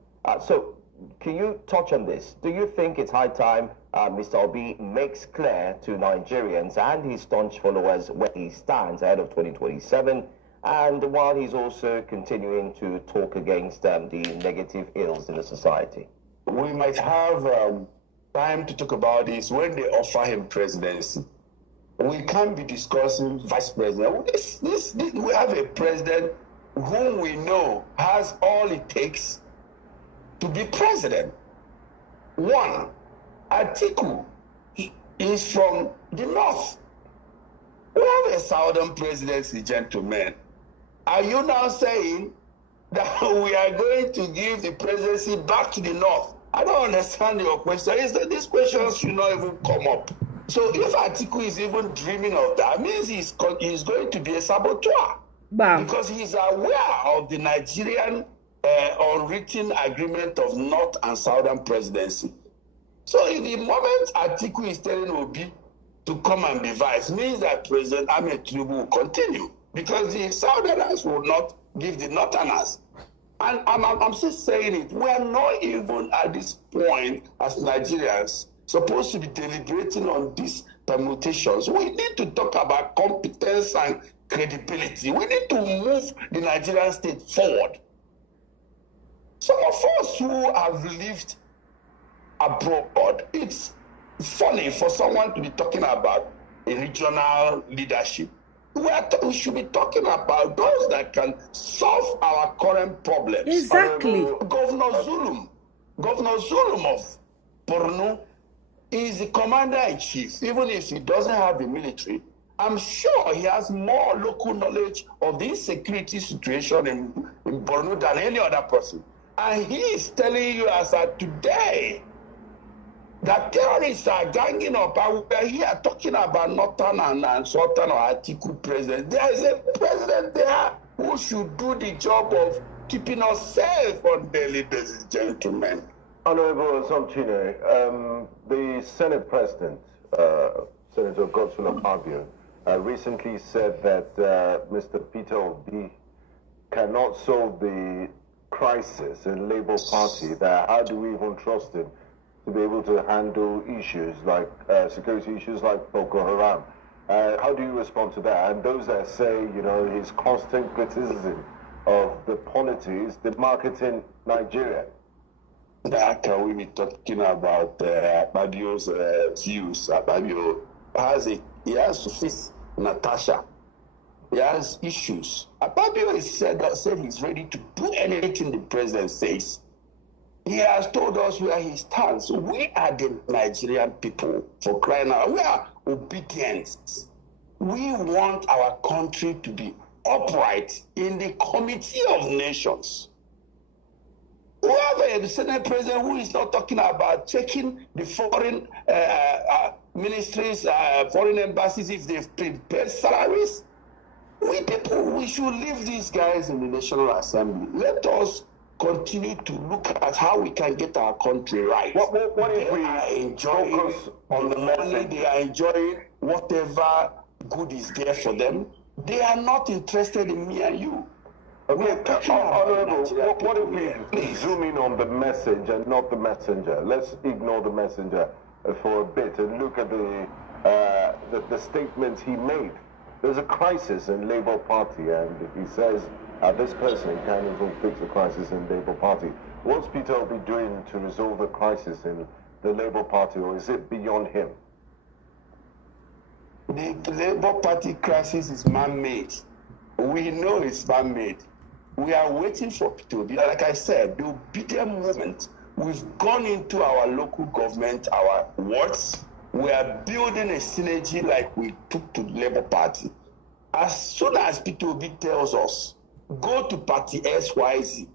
So can you touch on this? Do you think it's high time Mr. Obi makes clear to Nigerians and his staunch followers where he stands ahead of 2027, and while he's also continuing to talk against the negative ills in the society? We might have time to talk about this when they offer him presidency. We can't be discussing vice president. We have a president whom we know has all it takes to be president. One, Atiku is from the north. We have a southern presidency, gentlemen. Are you now saying that we are going to give the presidency back to the north? I don't understand your question. These questions should not even come up. So if Atiku is even dreaming of that, means he's going to be a saboteur. Bam. Because he's aware of the Nigerian unwritten agreement of North and Southern presidency. So in the moment Atiku is telling Obi to come and be vice, means that President Ahmed Tinubu will continue, because the Southerners will not give the Northerners. And I'm still saying it. We are not even at this point as Nigerians supposed to be deliberating on these permutations. We need to talk about competence and credibility. We need to move the Nigerian state forward. Some of us who have lived abroad, it's funny for someone to be talking about a regional leadership. We should be talking about those that can solve our current problems. Exactly. Governor Zulum of Borno is the commander-in-chief. Even if he doesn't have the military, I'm sure he has more local knowledge of the insecurity situation in Borno than any other person. And he is telling you as of today that terrorists are ganging up, and we are here talking about Northern and Southern or Atiku president. There is a president there who should do the job of keeping us safe on daily basis, gentlemen. Honorable Somchine, the Senate President, Senator Godswill Akpabio, recently said that Mr. Peter Obi cannot solve the crisis in Labour Party. That how do we even trust him to be able to handle issues like security issues like Boko Haram? How do you respond to that? And those that say, you know, his constant criticism of the policies, the marketing Nigeria. That can we be talking about Akpabio's views? Akpabio he has to face Natasha. He has issues. Akpabio has said he's ready to do anything the president says. He has told us where he stands. We are the Nigerian people, for crying out. We are obedient. We want our country to be upright in the Committee of Nations. We have a Senate president who is not talking about checking the foreign ministries, foreign embassies if they've paid salaries. We should leave these guys in the National Assembly. Let us continue to look at how we can get our country right. What if we focus on the money? They are enjoying whatever good is there for them. They are not interested in me and you. Okay, Honorable, what if we zoom in on the message and not the messenger? Let's ignore the messenger for a bit and look at the statements he made. There's a crisis in Labour Party, and he says this person can't even fix the crisis in Labour Party. What's Peter Obi doing to resolve the crisis in the Labour Party, or is it beyond him? The Labour Party crisis is man-made. We know it's man-made. We are waiting for Peter Obi. Like I said, the obedient movement. We've gone into our local government, our wards. We are building a synergy like we took to the Labour Party. As soon as Peter Obi tells us, go to Party XYZ,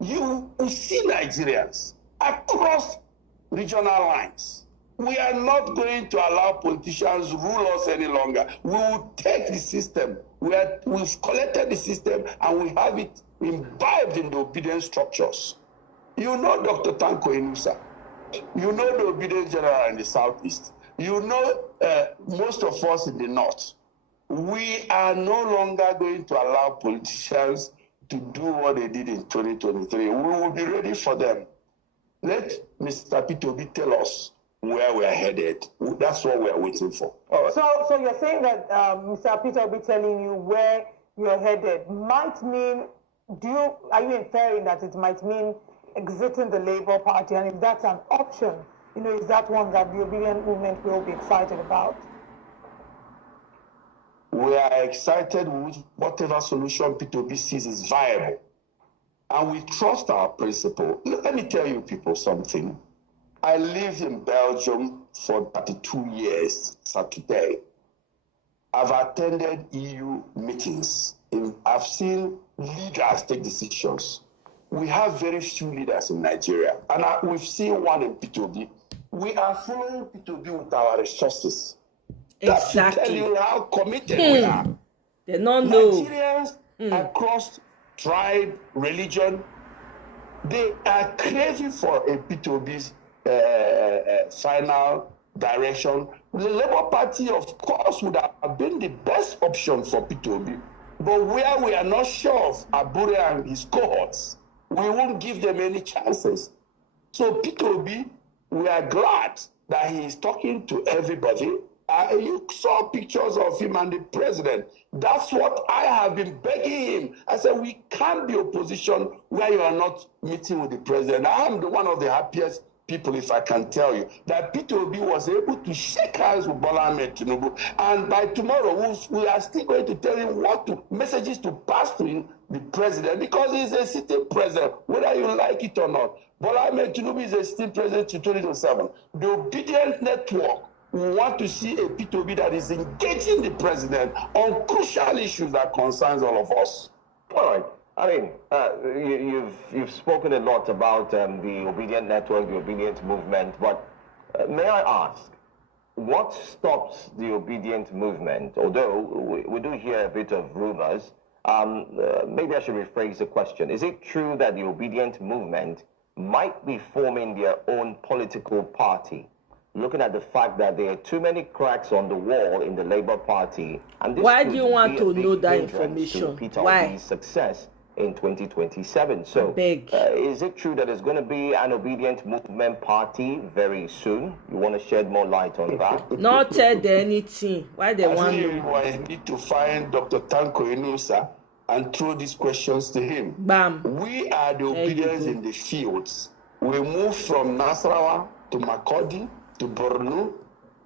you will see Nigerians across regional lines. We are not going to allow politicians rule us any longer. We will take the system. We've collected the system and we have it imbibed in the obedience structures. You know Dr. Tanko Inusa. You know the obedient general in the southeast. You know most of us in the north. We are no longer going to allow politicians to do what they did in 2023. We will be ready for them. Let Mr. Peter Obi tell us where we are headed. That's what we are waiting for. So you're saying that Mr. Peter Obi telling you where you're headed might mean, are you inferring that it might mean exiting the Labour Party? And if that's an option, is that one that the obedient movement will be excited about? We are excited with whatever solution Peter Obi sees is viable. And we trust our principle. Let me tell you people something. I lived in Belgium for 32 years today. I've attended EU meetings. I've seen leaders take decisions. We have very few leaders in Nigeria. And we've seen one in Peter Obi. We are following Peter Obi with our resources. Exactly. That to tell you how committed we are. They don't know. Nigerians across tribe, religion, they are craving for a Peter Obi's final direction. The Labour Party, of course, would have been the best option for Peter Obi. But where we are not sure of Abure and his cohorts, we won't give them any chances. So Peter Obi, we are glad that he is talking to everybody You saw pictures of him and the president. That's what I have been begging him. I said, we can't be opposition where you are not meeting with the president. I am one of the happiest people, if I can tell you, that Peter Obi was able to shake hands with Bola Ahmed Tinubu. And by tomorrow, we are still going to tell him messages to pass to him, the president, because he's a sitting president, whether you like it or not. Bola Ahmed Tinubu is a sitting president to 2027. The Obedient Network want to see a Peter Obi that is engaging the president on crucial issues that concerns all of us. All right. I mean, you've spoken a lot about the Obedient Network, the Obedient Movement, but may I ask, what stops the Obedient Movement? Although we do hear a bit of rumors, maybe I should rephrase the question. Is it true that the Obedient Movement might be forming their own political party, looking at the fact that there are too many cracks on the wall in the Labour Party? And this why do you want to know that hindrance information? to Peter Why? Obi's success in 2027. So, is it true that there's going to be an Obedient Movement party very soon? You want to shed more light on that? Not tell them anything. Why they want to? I need to find Dr. Tanko Enusa and throw these questions to him. Bam. We are the obedience in the fields. We move from Nasarawa to Makodi to Borno.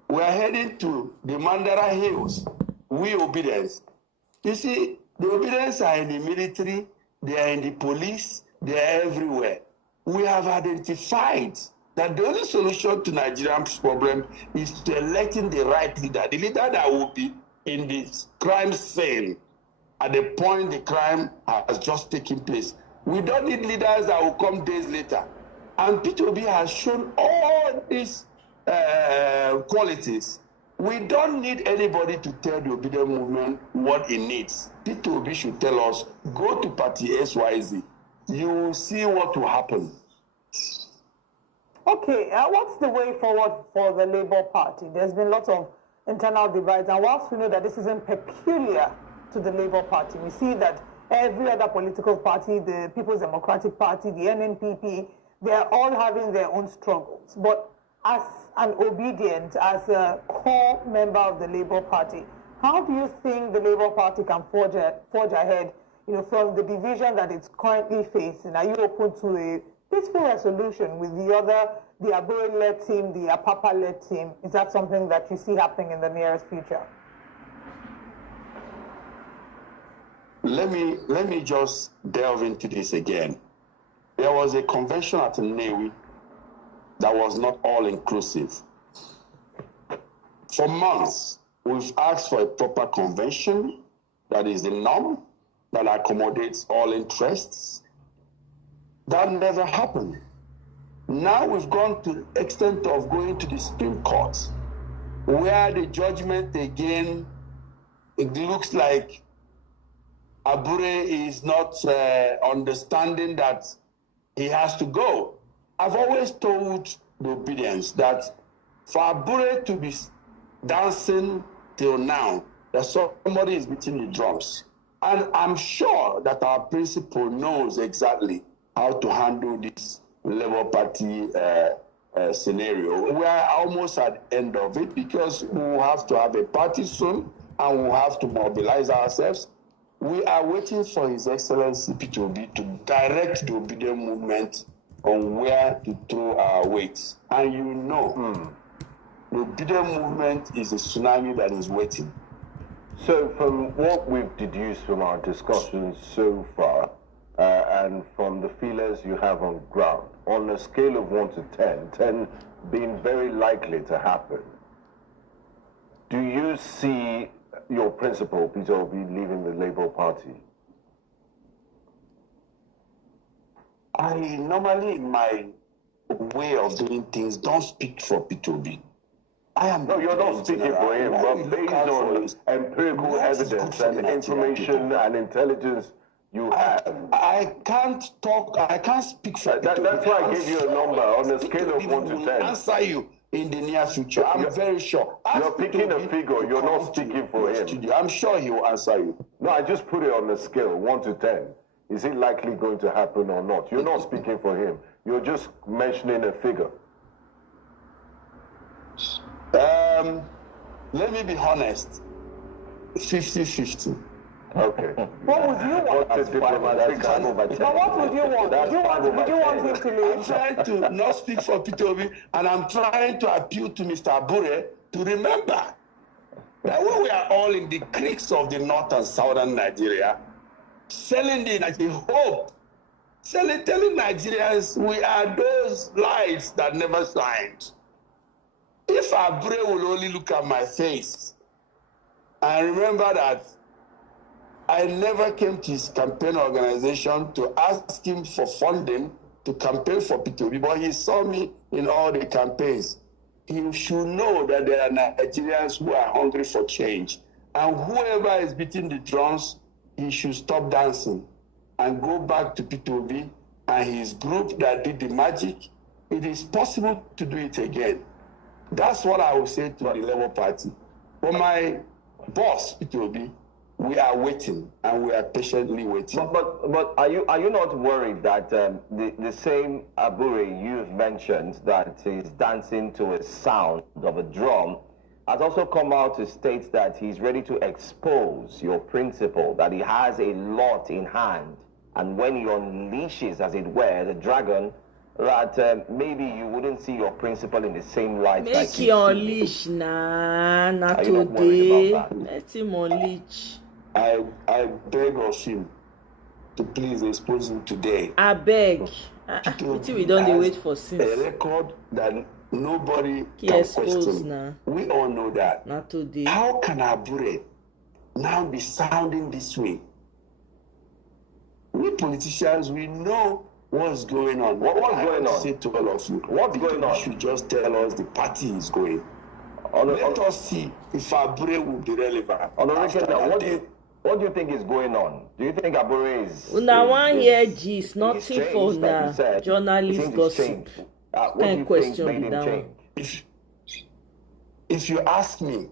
We are heading to the Mandara Hills. We obedience. You see, the obedience are in the military, they are in the police, they are everywhere. We have identified that the only solution to Nigeria's problem is to electing the right leader, the leader that will be in the crime scene at the point the crime has just taken place. We don't need leaders that will come days later. And Peter Obi has shown all these qualities. We don't need anybody to tell the Obedient Movement what it needs. Peter Obi should tell us, go to party SYZ. You will see what will happen. Okay, what's the way forward for the Labour Party? There's been lots of internal divides, and whilst we know that this isn't peculiar to the Labour Party, we see that every other political party, the People's Democratic Party, the NNPP, they're all having their own struggles. But as an obedient, as a core member of the Labour Party, how do you think the Labour Party can forge ahead, from the division that it's currently facing? Are you open to a peaceful resolution with the Abure-led team, the Apapa-led team? Is that something that you see happening in the nearest future? Let me just delve into this again. There was a convention at Nnewi that was not all-inclusive. For months, we've asked for a proper convention that is the norm, that accommodates all interests. That never happened. Now we've gone to the extent of going to the Supreme Court, where the judgment again, it looks like Abure is not understanding that he has to go. I've always told the obedience that for Abure to be dancing till now, that somebody is beating the drums. And I'm sure that our principal knows exactly how to handle this Labour Party scenario. We are almost at the end of it because we will have to have a party soon and we'll have to mobilize ourselves. We are waiting for His Excellency Peter Obi to direct the Obedient Movement on where to throw our weights. And the Obedient Movement is a tsunami that is waiting. So from what we've deduced from our discussions so far, and from the feelers you have on ground, on a scale of 1 to 10, 10 being very likely to happen, do you see your principal, Peter Obi, leaving the Labour Party? I normally, in my way of doing things, don't speak for Peter Obi. No, you're not speaking for him, but based on empirical evidence and information and intelligence you have. I can't speak for Peter Obi. That's why I gave you a number on a scale of 1 to 10. I'll answer you in the near future. I'm very sure. You're picking a figure, you're not speaking for him. I'm sure he will answer you. No, I just put it on a scale, 1 to 10. Is it likely going to happen or not? You're not speaking for him. You're just mentioning a figure. let me be honest, 50-50. Okay. What would you want? What's the diplomat? That's 5/10. But what would you want? Would you want him to leave? I'm trying to not speak for Peter Obi, and I'm trying to appeal to Mr. Abure to remember that when we are all in the creeks of the north and southern Nigeria, selling the hope, telling Nigerians we are those lights that never shined. If Abure will only look at my face and remember that I never came to his campaign organization to ask him for funding to campaign for Peter Obi, but he saw me in all the campaigns. He should know that there are Nigerians who are hungry for change. And whoever is beating the drums, he should stop dancing and go back to Peter Obi and his group that did the magic. It is possible to do it again. That's what I will say to the Labour Party. For my boss, Peter Obi, we are waiting, and we are patiently waiting. But are you not worried that the same Abure you've mentioned that is dancing to a sound of a drum has also come out to state that he's ready to expose your principle, that he has a lot in hand, and when he unleashes, as it were, the dragon, that maybe you wouldn't see your principle in the same light. Make him unleash, not today. Let him unleash. I beg of him to please expose him today. I beg. Until we don't wait for since. A record that nobody can question. We all know that. Not today. How can Abure now be sounding this way? We politicians, we know what's going on. What's going on? Say to all of you, what's going on? You should just tell us the party is going. Let us see if Abure will be relevant. What do you think is going on? Do you think Abure is... Una one year gist, nothing for now. Journalist gossip. What question be that? If you ask me,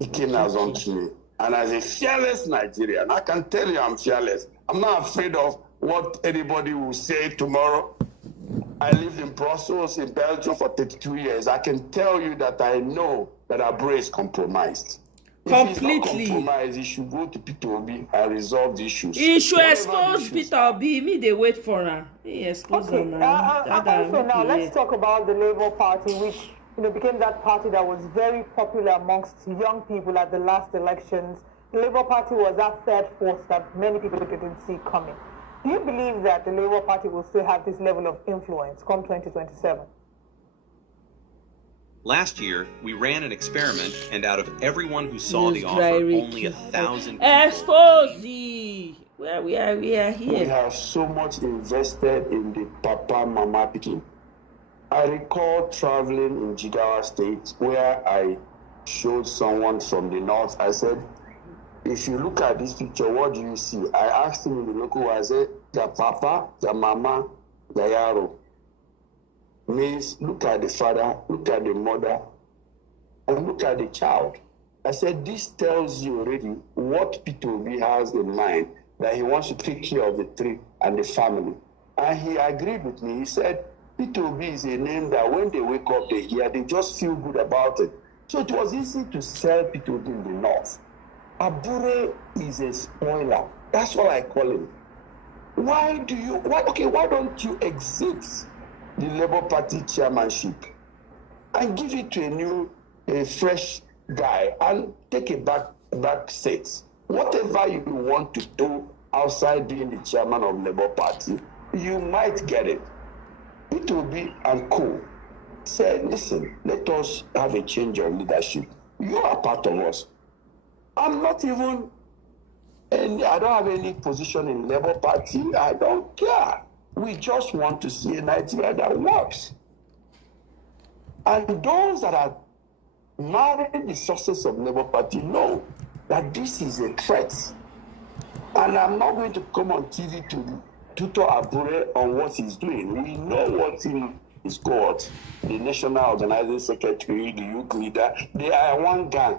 he came as unto me. And as a fearless Nigerian, I can tell you I'm fearless. I'm not afraid of what anybody will say tomorrow. I lived in Brussels, in Belgium for 32 years. I can tell you that I know that Abure is compromised. Completely. If he's not compromised, he should go to Peter Obi and resolve the issues. He should expose Peter Obi. Me, they wait for her. He expose her now. Also now, let's talk about the Labour Party, which became that party that was very popular amongst young people at the last elections. The Labour Party was that third force that many people didn't see coming. Do you believe that the Labour Party will still have this level of influence come 2027? Last year, we ran an experiment, and out of everyone who saw the offer, only 1,000... Expose the... Where we are here. We have so much invested in the Papa Mama picking. I recall traveling in Jigawa State where I showed someone from the north. I said, if you look at this picture, what do you see? I asked him in the local, I said, the Papa, the Mama, the Yaro. Means look at the father, look at the mother, and look at the child. I said, this tells you already what Peter Obi has in mind, that he wants to take care of the three and the family. And he agreed with me. He said, Peter Obi is a name that when they wake up, they hear, they just feel good about it. So it was easy to sell Peter Obi in the north. Abure is a spoiler. That's what I call him. Why don't you exit the Labour Party chairmanship and give it to a fresh guy and take a back seat? Whatever you want to do outside being the chairman of Labour Party, you might get it. Peter Obi and co said, listen, let us have a change of leadership. You are part of us. I'm not even, I don't have any position in Labour Party. I don't care. We just want to see a Nigeria that works. And those that are marrying the success of Labour Party know that this is a threat. And I'm not going to come on TV to tutor Abure on what he's doing. We know what he's got. The National Organizing Secretary, the youth leader, they are one gang.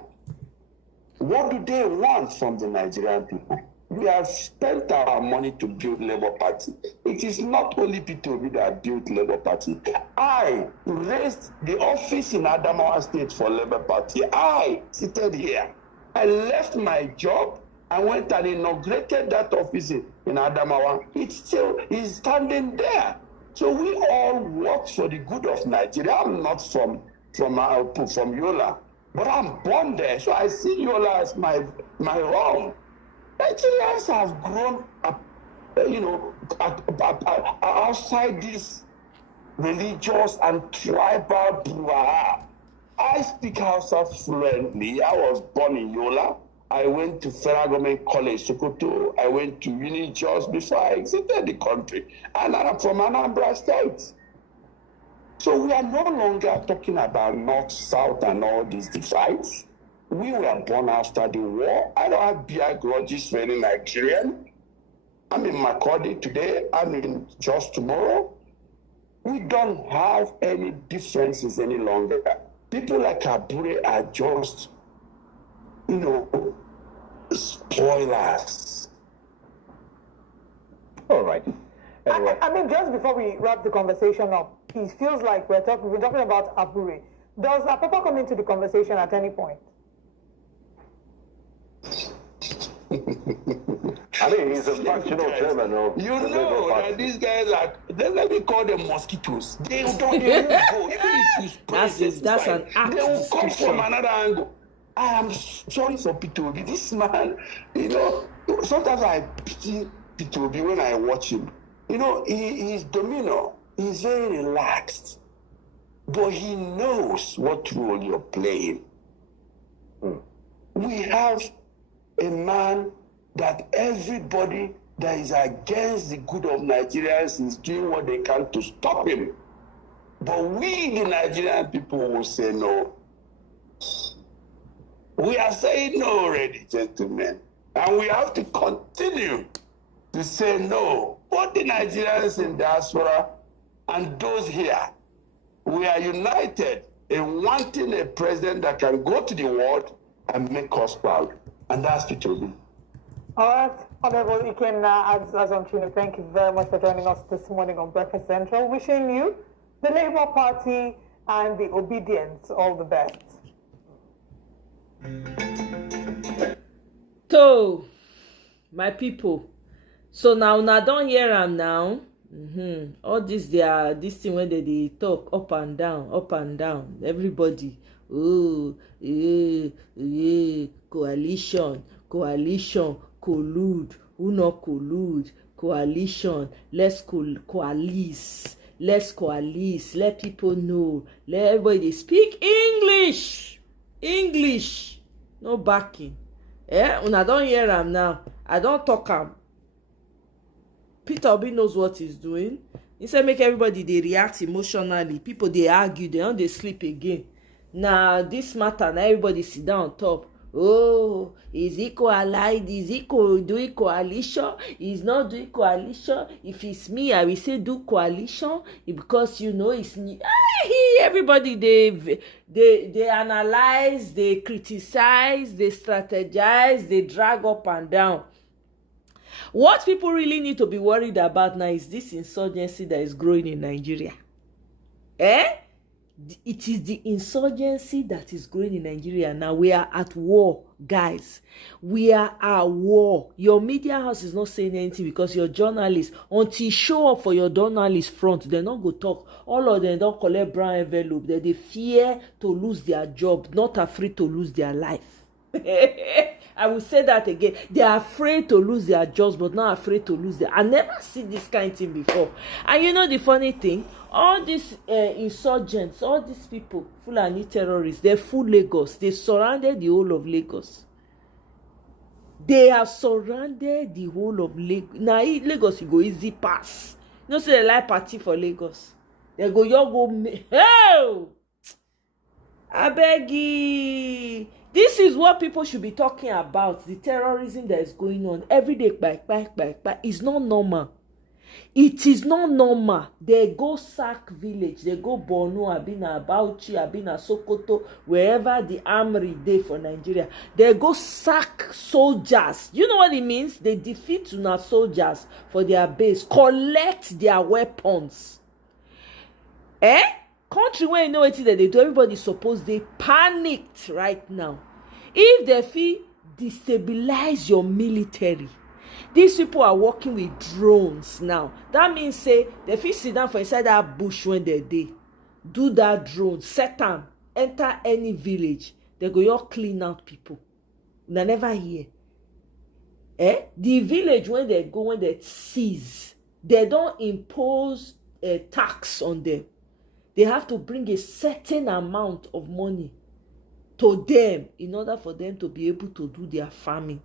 What do they want from the Nigerian people? We have spent our money to build Labour Party. It is not only Peter Obi that built Labour Party. I raised the office in Adamawa State for Labour Party. I seated here. I left my job and went and inaugurated that office in Adamawa. It still is standing there. So we all work for the good of Nigeria. I'm not from Yola, but I'm born there. So I see Yola as my home. Nigerians have grown up, outside this religious and tribal brouhaha. I speak Hausa fluently. I was born in Yola. I went to Federal Government College, Sokoto. I went to uni just before I exited the country. And I'm from Anambra State. So we are no longer talking about North, South, and all these divides. We were born after the war. I don't have beer grudges for any Nigerian. I'm in Makurdi today. I'm in Jos tomorrow. We don't have any differences any longer. People like Abure are just, spoilers. All right. Anyway. I mean, just before we wrap the conversation up, it feels like we've been talking about Abure. Does Apapa come into the conversation at any point? I mean, he's a functional chairman of the Labour Party. That these guys are, let me call them mosquitoes. They won't go. Even if that's an act. They will come from another angle. I am sorry for P2B. This man, sometimes I pity P2B when I watch him. His demeanor, he's very relaxed. But he knows what role you're playing. We have a man that everybody that is against the good of Nigerians is doing what they can to stop him. But we, the Nigerian people, will say no. We are saying no already, gentlemen. And we have to continue to say no. Both the Nigerians in diaspora and those here, we are united in wanting a president that can go to the world and make us proud. And that's the truth. All right, Honorable Ikenna Azonchino, thank you very much for joining us this morning on Breakfast Central. Wishing you, the Labour Party, and the obedience all the best. So, my people, so now don't hear am now. All this thing when they talk up and down, everybody. Coalition, collude, who not collude, coalition, let's coalesce, let people know, let everybody speak English, no backing. Una don't hear am now, I don't talk am. Peter Obi knows what he's doing. He said make everybody they react emotionally, people they argue, they don't they sleep again. Now this matter, now everybody sit down on top. Oh, is he allied? Is he doing coalition? He's not doing coalition. If it's me, I will say do coalition because it's everybody they analyze, they criticize, they strategize, they drag up and down. What people really need to be worried about now is this insurgency that is growing in Nigeria. It is the insurgency that is growing in Nigeria now. We are at war, guys. We are at war. Your media house is not saying anything because your journalists, until you show up for your journalist front, they not go talk. All of them don't collect brown envelope. They fear to lose their job, not afraid to lose their life. I will say that again. They are afraid to lose their jobs, but not afraid to lose their. I never see this kind of thing before. And the funny thing, all these insurgents, all these people, Fulani terrorists, they full Lagos. They surrounded the whole of Lagos. They have surrounded the whole of Lagos. Now Lagos, you go easy pass. Say they like party for Lagos. They go, hey! I beg you. This is what people should be talking about. The terrorism that is going on every day. It's not normal. It is not normal. They go sack village. They go Borno, Abina, Bauchi, Abina, Sokoto, wherever the armory day for Nigeria. They go sack soldiers. You know what it means? They defeat soldiers for their base. Collect their weapons. Country where you know wetin dem dey do, everybody suppose dey panicked right now. If dem fit destabilize your military, these people are working with drones now. That means say dem fit sit down for inside that bush when dem dey do that drone, set am enter any village, dem go just clean out people. Una never hear. The village when dem go, when dem seize, they don impose a tax on them. They have to bring a certain amount of money to them in order for them to be able to do their farming.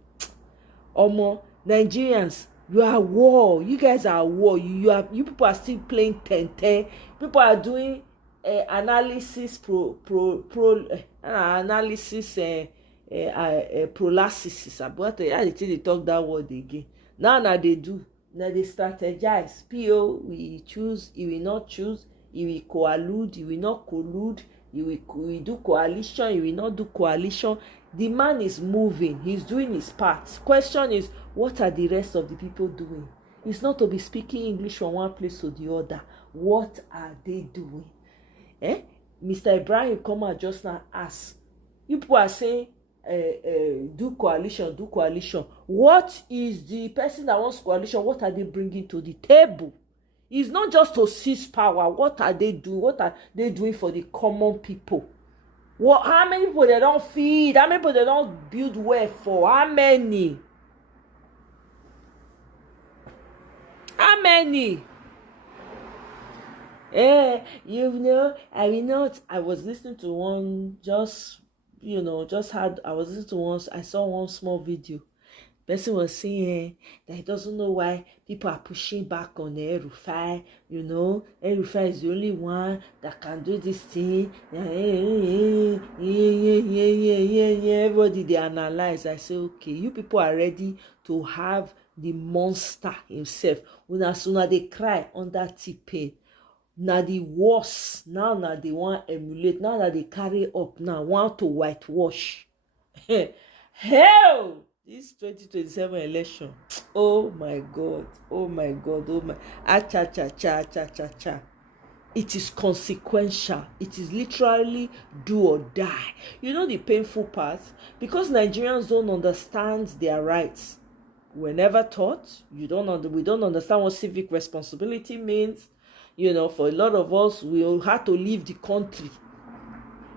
Omo, Nigerians, you are war. You guys are war. You people are still playing 10-10. People are doing analysis analysis paralysis. About how they talk that word again. Now they do. Now they strategize. PO, we choose. He will not choose. He will collude. He will not collude. He will do coalition. He will not do coalition. The man is moving. He's doing his part. Question is, what are the rest of the people doing? It's not to be speaking English from one place to the other. What are they doing? Mr. Ibrahim come out just now ask. You people are saying, do coalition. What is the person that wants coalition? What are they bringing to the table? It's not just to seize power. What are they doing? What are they doing for the common people? How many people they don't feed? How many people they don't build well for? How many? How many? I will not. I was listening to one, I was listening to one, I saw one small video. Person was saying that he doesn't know why people are pushing back on El-Rufai. El-Rufai is the only one that can do this thing. Everybody they analyze. I say, okay, you people are ready to have the monster himself. Una they cry under T-Pain. Now the worst. Now they want to emulate. Now that they carry up. Now want to whitewash. Hell! This 2027 election, oh my God. Cha. It is consequential. It is literally do or die. You know the painful part? Because Nigerians don't understand their rights. We were never taught. We don't understand what civic responsibility means. For a lot of us, we all had to leave the country.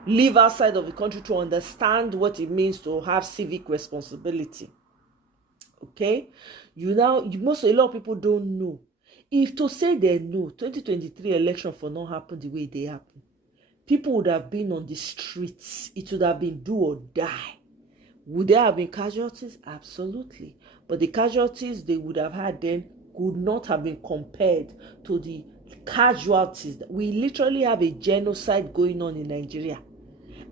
Live outside of the country to understand what it means to have civic responsibility. Okay? A lot of people don't know. If to say they know, 2023 election for not happen the way they happen, people would have been on the streets. It would have been do or die. Would there have been casualties? Absolutely. But the casualties they would have had then could not have been compared to the casualties. We literally have a genocide going on in Nigeria.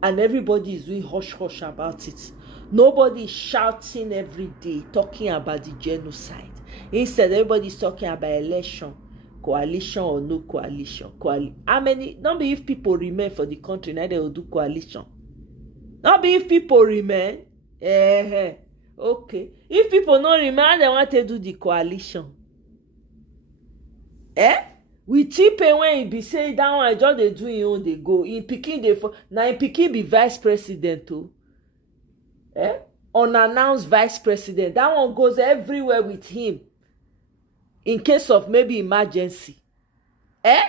And everybody is doing hush about it. Nobody is shouting every day, talking about the genocide. Instead, everybody is talking about election, coalition or no coalition. How many? Not be if people remain for the country, now they will do coalition. Not be if people remain. Okay. If people not remain, they want to do the coalition. We T-Pain when he be say that one just they do him own they go. In Pikin Pikin be vice president too. Unannounced vice president. That one goes everywhere with him. In case of maybe emergency.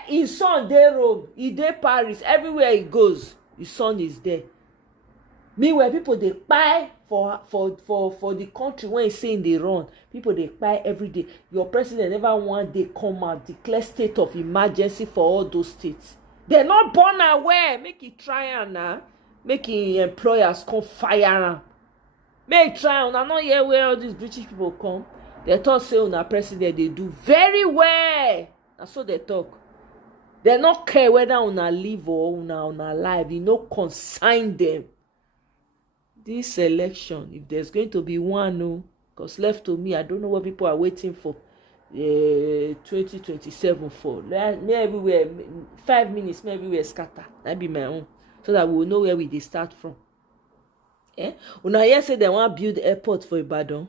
His son dey Rome, he dey Paris, everywhere he goes, his son is there. Meanwhile, people they buy for the country when he's saying they run. People they buy every day. Your president never one day come out, declare state of emergency for all those states. They're not born aware. Make it try and make employers come fire them. Make try and I not hear where all these British people come. They thought say on our president they do very well. That's what they talk. They not care whether on a live or on a live. You know, consign them. This election, if there's going to be one, no, because left to me, I don't know what people are waiting for 2027 for. Me everywhere, 5 minutes, me everywhere scatter. That be my own. So that we will know where we start from. Una here say they want to build airport for Ibadan.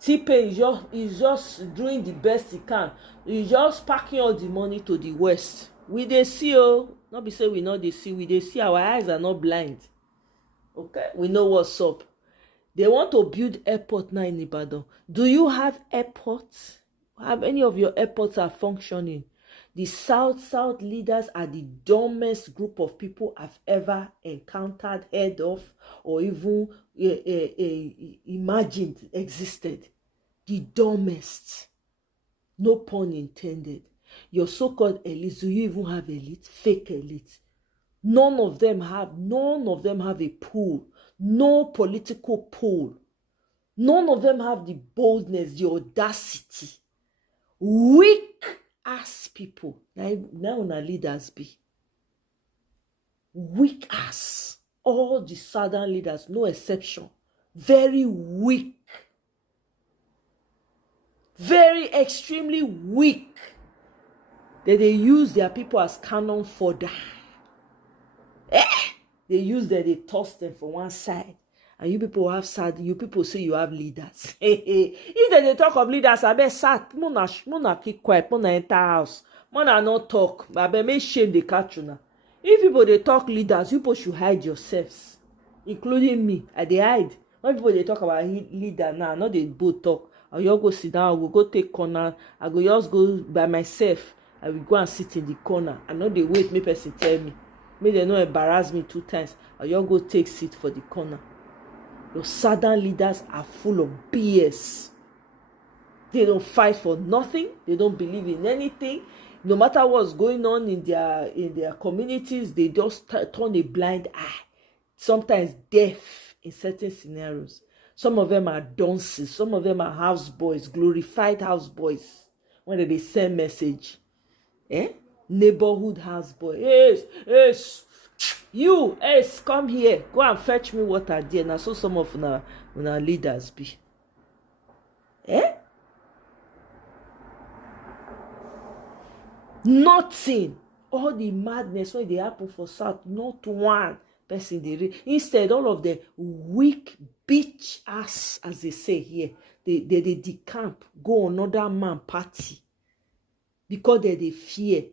T-Pain is just doing the best he can. He's just packing all the money to the west. we dey see, oh, not be say we no dey see, we dey see, our eyes are not blind. Okay, we know what's up. They want to build airport now in Ibadan. Do you have airports? Have any of your airports are functioning? The South leaders are the dumbest group of people I've ever encountered, heard of, or even imagined existed. The dumbest. No pun intended. Your so-called elites, do you even have elite? Fake elite. None of them have a pool. No political pool. None of them have the boldness, the audacity. Weak ass people. Now leaders be. Weak ass. All the southern leaders, no exception. Very weak. Very extremely weak. That they use their people as cannon fodder. They use them, they toss them for one side. And you people have sad, you people say you have leaders. If they talk of leaders, I bet sat, mona keep quiet, mona enter house. Mona not talk, but I bet make shame they catch you now. If people they talk leaders, you people should hide yourselves. Including me, I they hide. When people they talk about leader now, not they both talk. I will go sit down, I will go take corner, I go just go by myself. I will go and sit in the corner. I know they wait, make person tell me. May they not embarrass me 2 times. I will go take seat for the corner. Your southern leaders are full of BS. They don't fight for nothing. They don't believe in anything. No matter what's going on in their communities, they just turn a blind eye. Sometimes deaf in certain scenarios. Some of them are dunces. Some of them are houseboys, glorified houseboys. When they send message. Neighborhood houseboy. Yes. You, come here. Go and fetch me water there. Now, so some of our leaders be. Nothing. All the madness when they happen for South, not one person they read. Instead, all of the weak bitch ass, as they say here, they decamp, go another man party. Because they fear.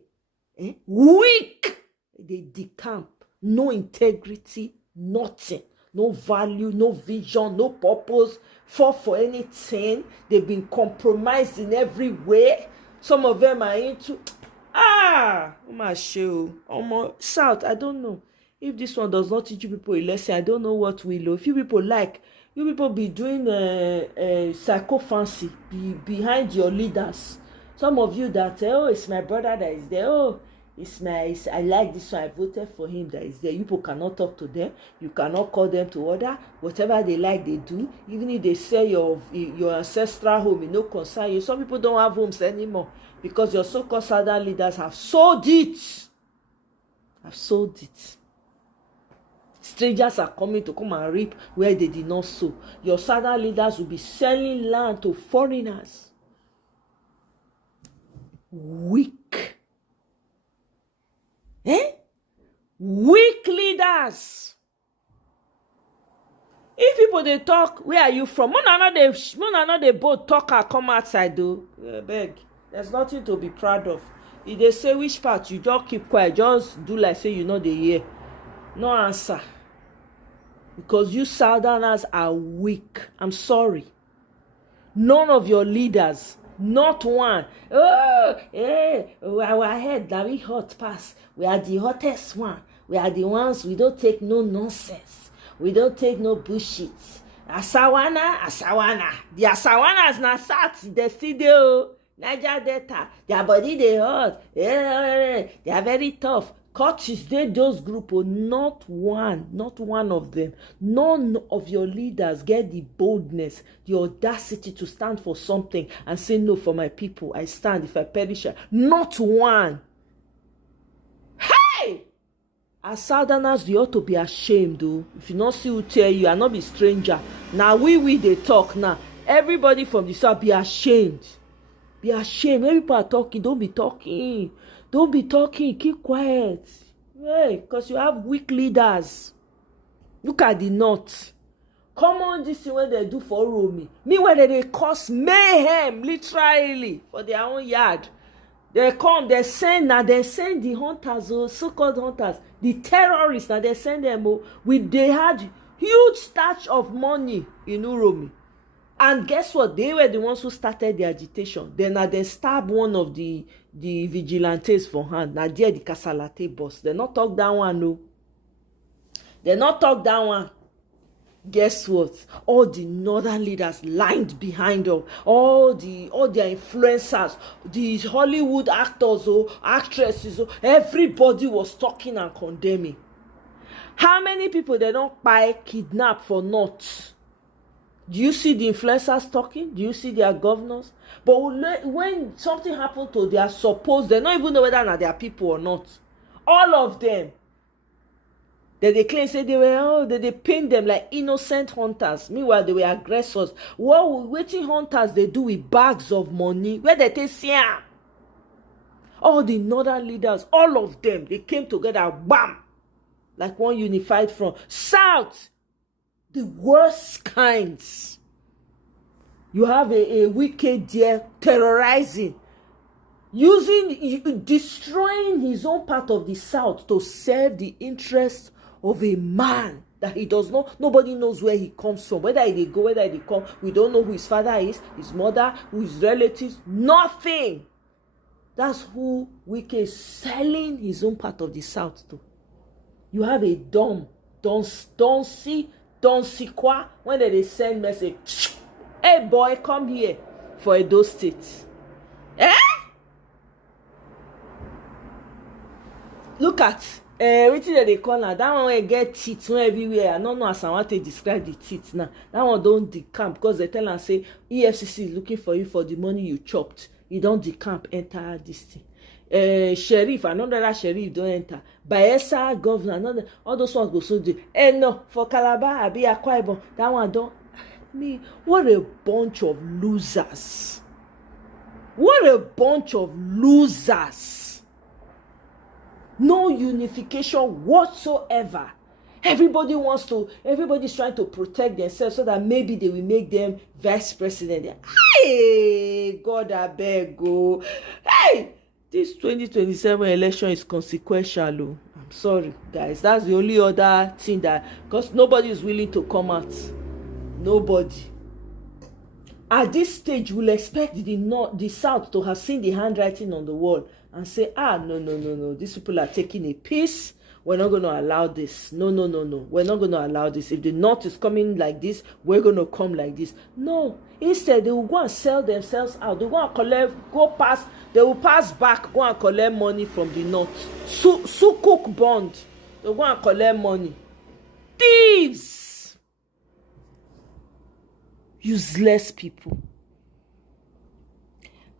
Weak. They decamp. No integrity, nothing. No value, no vision, no purpose. Fought for anything. They've been compromised in every way. Some of them are into... South, I don't know. If this one does not teach you people a lesson, I don't know what will. If you people be doing psychophancy behind your leaders. Some of you that say, oh, it's my brother that is there. Oh, I like this one. I voted for him that is there. You people cannot talk to them. You cannot call them to order. Whatever they like, they do. Even if they sell your ancestral home, it no concern you. Some people don't have homes anymore because your so-called southern leaders have sold it. Strangers are coming to come and reap where they did not sow. Your southern leaders will be selling land to foreigners. Weak. Weak leaders. If people they talk, where are you from? Mona not they both talk and come outside though. Beg. There's nothing to be proud of. If they say which part, you just keep quiet. Just do like say you know they hear. No answer. Because you Southerners are weak. I'm sorry. None of your leaders, not one. Our head, now we hot pass. We are the hottest one. We are the ones, we don't take no nonsense. We don't take no bullshit. Asawana. The Asawanas na sat, they still do. Niger Delta, their body they hot. They are very tough. Coaches, those group, not one of them. None of your leaders get the boldness, the audacity to stand for something and say no for my people. I stand if I perish. Not one. Hey! As Southerners, you ought to be ashamed, though. If you not see who tell you, I not be stranger. Now we they talk now. Everybody from the South be ashamed. Be ashamed. When people are talking, don't be talking. Don't be talking. Keep quiet. Hey, because you have weak leaders. Look at the North. Come on, this is what they do for Romy. Meanwhile, they cause mayhem, literally, for their own yard. They come, they send the hunters, so-called hunters, the terrorists. Now they send them they had huge stash of money in Uromi. And guess what? They were the ones who started the agitation. Then they stab one of the vigilantes for hand. Now there the Kasalate boss. They not talk that one, no. They not talk that one. Guess what? All the northern leaders lined behind them. All their influencers, the Hollywood actors, actresses, everybody was talking and condemning. How many people they don't buy kidnap for not? Do you see the influencers talking? Do you see their governors? But when something happened to their supposed, they don't even know whether they are people or not. All of them. They claim say they paint them like innocent hunters. Meanwhile, they were aggressors. What waiting hunters they do with bags of money? Where they take siam? All the northern leaders, all of them, they came together, bam, like one unified front. South. The worst kinds. You have a wicked there terrorizing, destroying his own part of the South to serve the interests of a man that he does not. Nobody knows where he comes from, whether they go, whether they come. We don't know who his father is, his mother, who his relatives. Nothing. That's who Wike is selling his own part of the South to. You have a don't see kwa when they send message, hey boy, come here for Edo State. Look at wetin they call now. That one will get teeth everywhere. I don't know as I want to describe the teeth now. That one don't decamp because they tell and say EFCC is looking for you for the money you chopped. You don't decamp, enter this thing. Sheriff, another sheriff don't enter. Bayelsa governor, another, all those ones go so do. No, for Calabar, Abi Akwa Ibom, that one don't. What a bunch of losers. What a bunch of losers. No unification whatsoever. Everybody's trying to protect themselves so that maybe they will make them vice president. Hey, God, I beg go. Hey, this 2027 election is consequential. I'm sorry, guys. That's the only other thing that, because nobody is willing to come out. Nobody. At this stage, we'll expect the South to have seen the handwriting on the wall and say, no. These people are taking a piece. We're not going to allow this. No. We're not going to allow this. If the North is coming like this, we're going to come like this. No. Instead, they will go and sell themselves out. They will go and they will pass back, go and collect money from the North. Sukuk bond. They will go and collect money. Thieves! Useless people.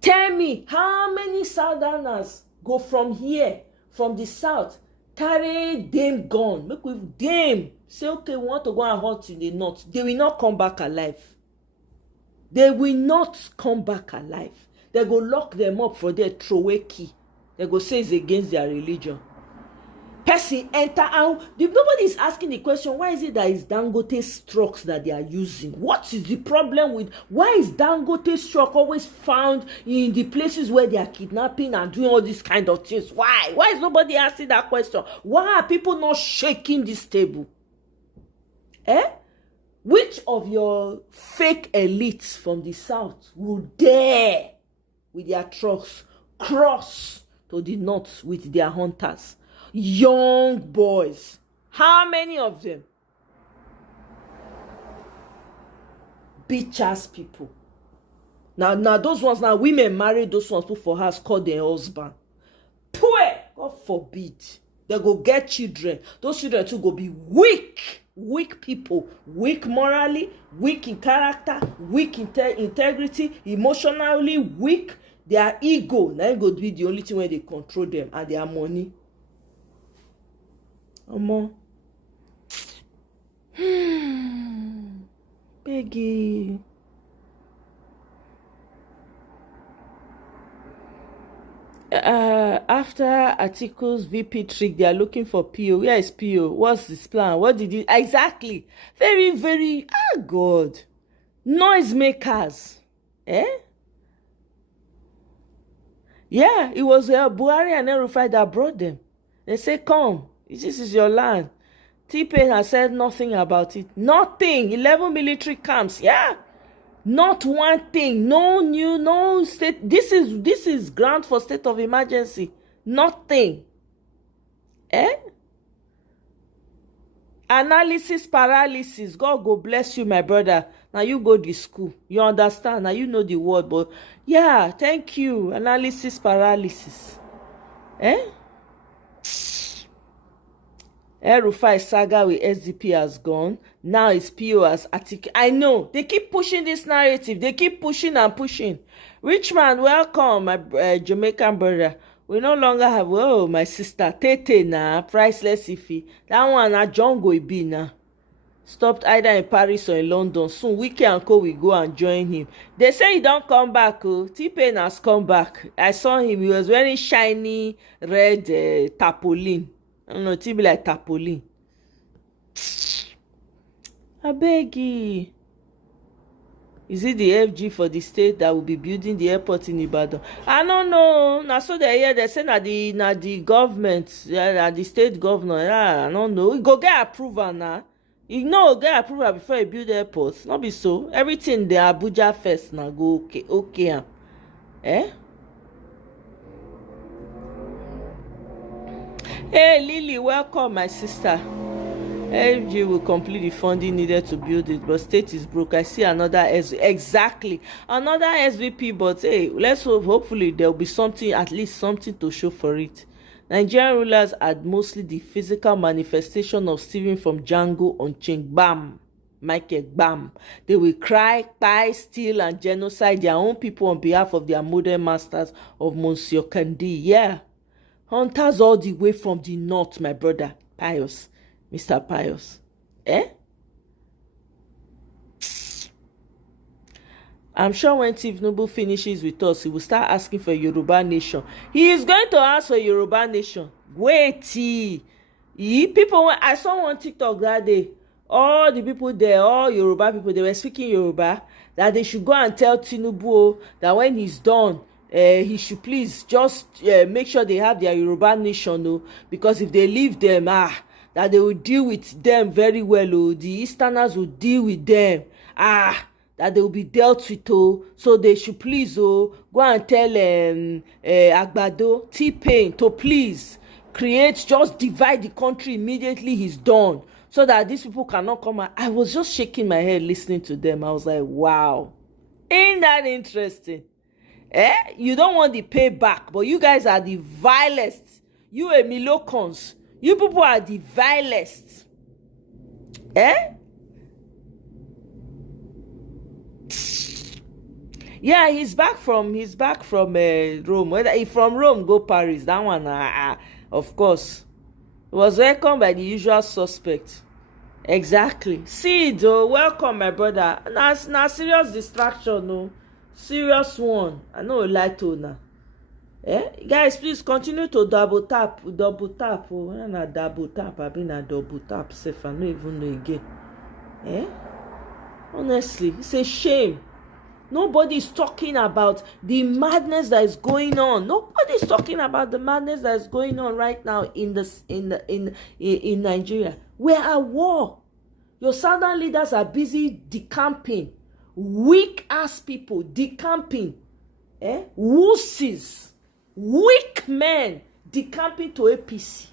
Tell me, how many Southerners go from here, from the South, carry them gun, make with them, say, okay, we want to go and hunt in the North. They will not come back alive. They will not come back alive. They go lock them up for their throwaway key. They go say it's against their religion. Person enter out. Nobody is asking the question, why is it that it's Dangote's trucks that they are using? What is the problem with, why is Dangote's truck always found in the places where they are kidnapping and doing all these kind of things? Why? Why is nobody asking that question? Why are people not shaking this table? Which of your fake elites from the South will dare with their trucks cross to the North with their hunters? Young boys. How many of them? Bitch ass people. Now those ones, now women marry those ones, put for house, call their husband. God forbid. They go get children. Those children too go be weak. Weak people. Weak morally, weak in character, weak in integrity, emotionally weak. Their ego, now go be the only thing where they control them, and their money. Peggy. After Atiku's VP trick, they are looking for PO. Where is PO? What's his plan? What did he exactly? Very, very God. Noisemakers. Yeah, it was Buhari and El-Rufai that brought them. They say, come, this is your land. T-Pain has said nothing about it. Nothing. 11 military camps. Yeah. Not one thing. No state. This is ground for state of emergency. Nothing. Analysis paralysis. God go bless you, my brother. Now you go to school. You understand. Now you know the word. But yeah, thank you. Analysis paralysis. El-Rufai saga with SDP has gone. Now it's PO as article. I know. They keep pushing this narrative. They keep pushing and pushing. Richman, welcome, my Jamaican brother. We no longer have, oh, my sister, Tete na, priceless iffy. That one na John go be na. Stopped either in Paris or in London. Soon, Wiki and Co will go and join him. They say he don't come back. Oh. T-Pain has come back. I saw him. He was wearing shiny red tarpaulin. I don't know, it be like tarpaulin. I beg you. Is it the FG for the state that will be building the airport in Ibadan? I don't know. Now so they hear they say na the government, the state governor. Yeah, I don't know. You go get approval now. You know, get approval before you build the airport. Not be so. Everything the Abuja first now go okay. Hey Lily, welcome my sister. FG will complete the funding needed to build it, but state is broke. I see another exactly another SVP, but hey, let's hope. Hopefully there will be something, at least something to show for it. Nigerian rulers are mostly the physical manifestation of stealing from Django Unchained. Bam, Michael, bam. They will cry, buy, steal, and genocide their own people on behalf of their modern masters of Monsieur Kandi. Yeah. Hunters all the way from the north, my brother. Pius. Mr. Pius. I'm sure when Tinubu finishes with us, he will start asking for a Yoruba nation. He is going to ask for a Yoruba nation. Wait. People, I saw one TikTok that day. All the people there, all Yoruba people, they were speaking Yoruba, that they should go and tell Tinubu that when he's done, he should please just make sure they have their Yoruba nation, because if they leave them, that they will deal with them very well, the Easterners will deal with them, that they will be dealt with, so they should please go and tell Agbado, T-Pain to please create, just divide the country immediately he's done, so that these people cannot come out. I was just shaking my head listening to them. I was like, wow, ain't that interesting? You don't want the payback, but you guys are the vilest. You Emilocons, you people are the vilest. Yeah, he's back from Rome. Whether he from Rome go Paris, that one, of course, he was welcomed by the usual suspect. Exactly. See, though, welcome, my brother. Now serious distraction, no. Serious one. I know lie to now. Guys, please continue to double tap. Oh, na double tap. I been a double tap. Safe. I don't even know again. Honestly, it's a shame. Nobody is talking about the madness that is going on. Nobody is talking about the madness that is going on right now in Nigeria. We're at war. Your southern leaders are busy decamping. Weak ass people decamping, wussies, weak men decamping to APC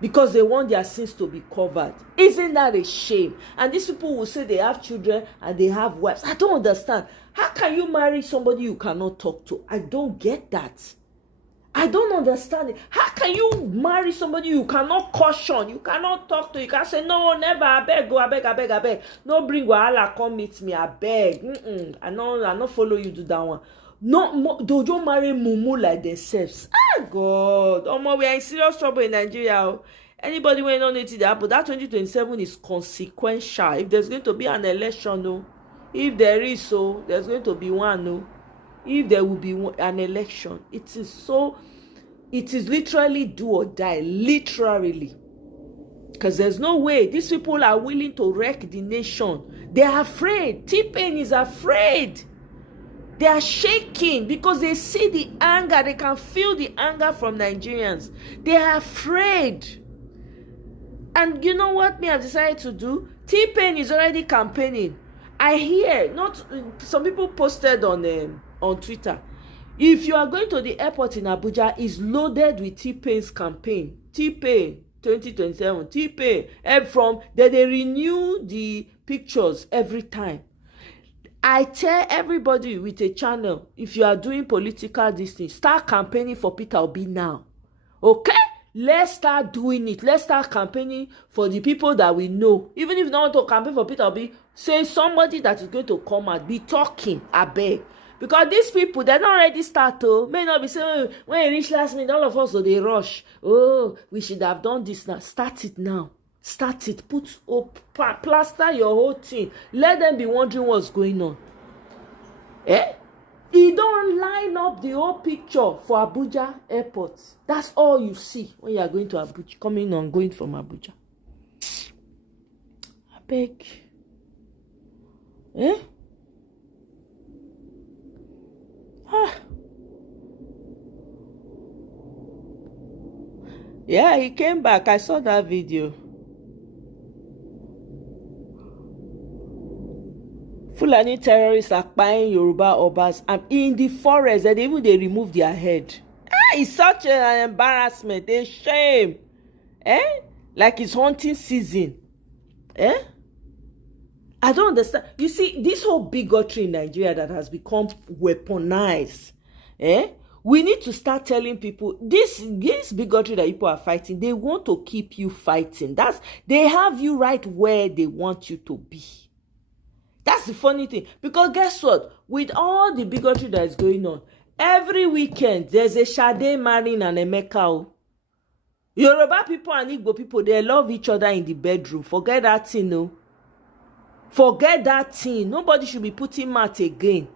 because they want their sins to be covered. Isn't that a shame? And these people will say they have children and they have wives. I don't understand. How can you marry somebody you cannot talk to? I don't get that. I don't understand it. How can you marry somebody you cannot caution, you cannot talk to, you can say, no, never, I beg. No bring wahala, come meet me, I beg. I not follow you do that one. No, don't marry mumu like themselves. God. We are in serious trouble in Nigeria. Anybody when don't need that, but that 2027 is consequential. If there's going to be an election, if there is, there's going to be one, if there will be an election, it is literally do or die, literally, because there's no way these people are willing to wreck the nation. They are afraid. T-Pain is afraid. They are shaking because they see the anger. They can feel the anger from Nigerians. They are afraid. And you know what me I've decided to do? T-Pain is already campaigning. I hear, some people posted on Twitter. If you are going to the airport in Abuja, it's loaded with T-Pain's campaign. T-Pain 2027. T-Pain. They renew the pictures every time. I tell everybody with a channel, if you are doing political distance, start campaigning for Peter Obi now. Okay? Let's start doing it. Let's start campaigning for the people that we know. Even if you don't want to campaign for Peter Obi, say somebody that is going to come out, be talking, I beg. Because these people, they don't already start to, may not be saying, when you reach last minute, all of us, so they rush. Oh, we should have done this now. Start it now. Start it. Put up, plaster your whole thing. Let them be wondering what's going on. You don't line up the whole picture for Abuja airport. That's all you see when you are going to Abuja, coming on, going from Abuja. I beg. Yeah, he came back. I saw that video. Fulani terrorists are buying Yoruba Obas and in the forest, and even they remove their head. It's such an embarrassment, a shame. Like it's hunting season. I don't understand. You see, this whole bigotry in Nigeria that has become weaponized. We need to start telling people this bigotry that people are fighting, they want to keep you fighting. They have you right where they want you to be. That's the funny thing. Because guess what? With all the bigotry that is going on, every weekend there's a Sade marrying an Emeka. Yoruba people and Igbo people, they love each other in the bedroom. Forget that thing, no. Forget that thing. Nobody should be putting mouth again.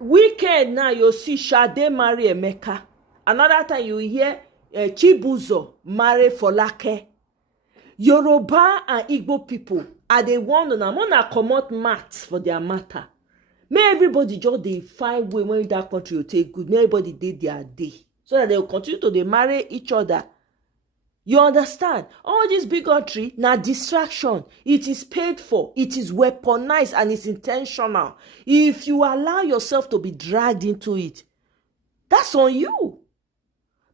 Weekend now, you'll see Sade marry Emeka. Another time you hear Chibuzo marry Folake. Yoruba and Igbo people are the one na comot maths for their matter. May everybody just dey find way when that country will take good. May everybody did their day so that they will continue to they marry each other. You understand? All this bigotry na distraction. It is paid for. It is weaponized and it's intentional. If you allow yourself to be dragged into it, that's on you.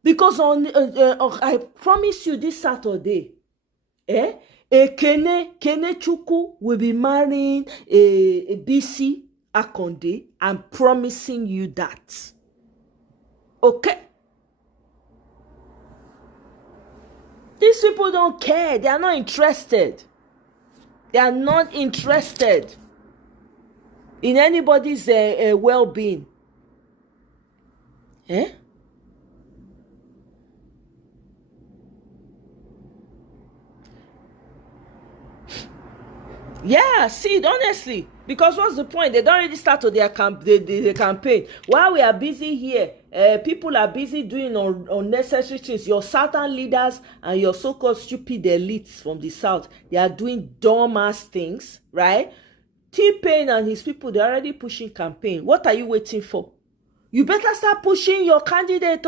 Because I promise you this Saturday, Kene Chuku will be marrying a BC Akonde. I'm promising you that. Okay? These people don't care. They are not interested. They are not interested in anybody's well-being. Yeah, see, honestly, because what's the point? They don't really start to their campaign. While we are busy here, people are busy doing unnecessary things. Your southern leaders and your so-called stupid elites from the south, they are doing dumb-ass things, right? T-Pain and his people, they're already pushing campaign. What are you waiting for? You better start pushing your candidate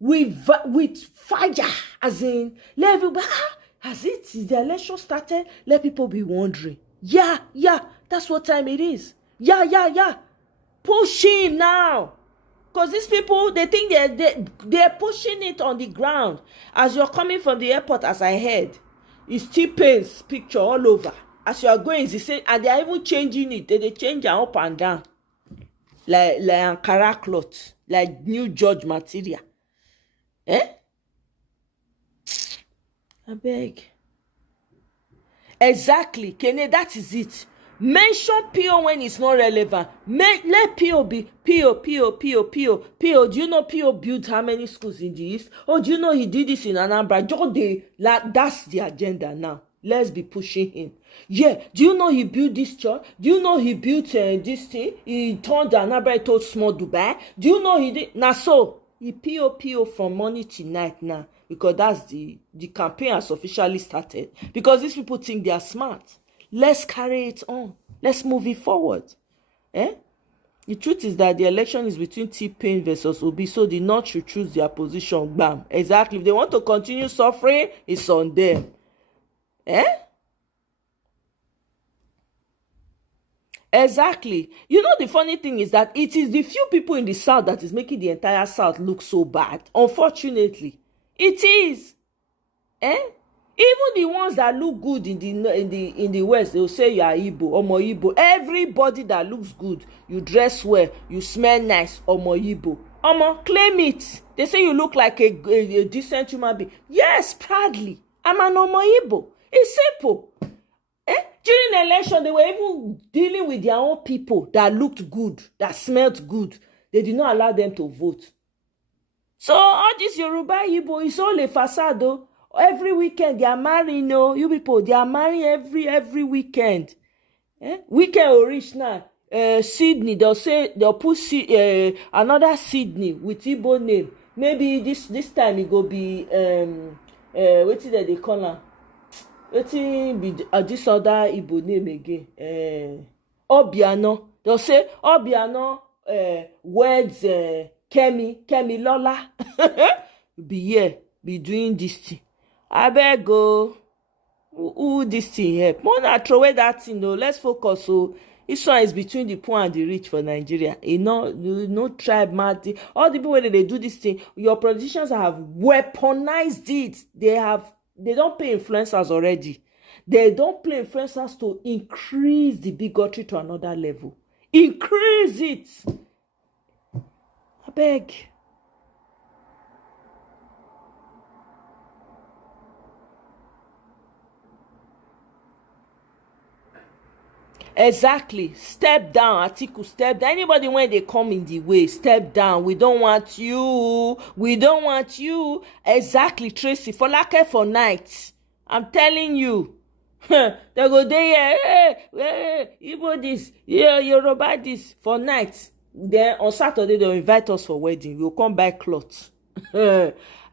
with fire, as in, let everybody... Is the election started? Let people be wondering. Yeah, that's what time it is. Yeah. Push him now. Because these people, they think they're pushing it on the ground. As you're coming from the airport, as I heard, it's T-Pain's picture all over. As you are going, it's the same, and they're even changing it. They change it up and down. Like Ankara cloth. Like new George material. I beg. Exactly, Kene, that is it. Mention P.O. when it's not relevant. Let P.O. be P.O. Do you know P.O. built how many schools in the East? Oh, do you know he did this in Anambra? That's the agenda now. Let's be pushing him. Yeah, do you know he built this church? Do you know he built this thing? He turned Anambra to small Dubai. Do you know he did? Now so, he P.O. from morning to night now. Because that's the campaign has officially started. Because these people think they are smart. Let's carry it on. Let's move it forward. The truth is that the election is between T-Pain versus Obi, so the North should choose their position. Bam. Exactly. If they want to continue suffering, it's on them. Exactly. You know, the funny thing is that it is the few people in the South that is making the entire South look so bad. Unfortunately, it is. Even the ones that look good in the West, they'll say you are Igbo, Omo Igbo. Everybody that looks good, you dress well, you smell nice, Omo Igbo. Omo, claim it. They say you look like a decent human being. Yes, proudly. I'm an Omo Igbo. It's simple. During the election, they were even dealing with their own people that looked good, that smelled good. They did not allow them to vote. So all this Yoruba Igbo is all a facade, though. Every weekend they are marrying, you people, they are marrying every weekend. Weekend will reach now. Sydney, they'll put another Sydney with Igbo name. Maybe this time it go be what is that they call her? Wetin be this other Igbo name again? Obiano. They'll say Obiano words Kemi Lola. Be doing this thing. Abeg go. Who this thing help? More na throw away that thing though. Let's focus. So this one is between the poor and the rich for Nigeria. No tribe matter. All the people when they do this thing, your politicians have weaponized it. They don't pay influencers already. They don't pay influencers to increase the bigotry to another level. Increase it. I beg. Exactly. Step down, Atiku. Step down. Anybody when they come in the way, step down. We don't want you. We don't want you. Exactly, Tracy. For like for night. I'm telling you. They go there. Igbo this. Yeah, Yoruba this. For night. Then on Saturday they'll invite us for wedding. We'll come buy clothes.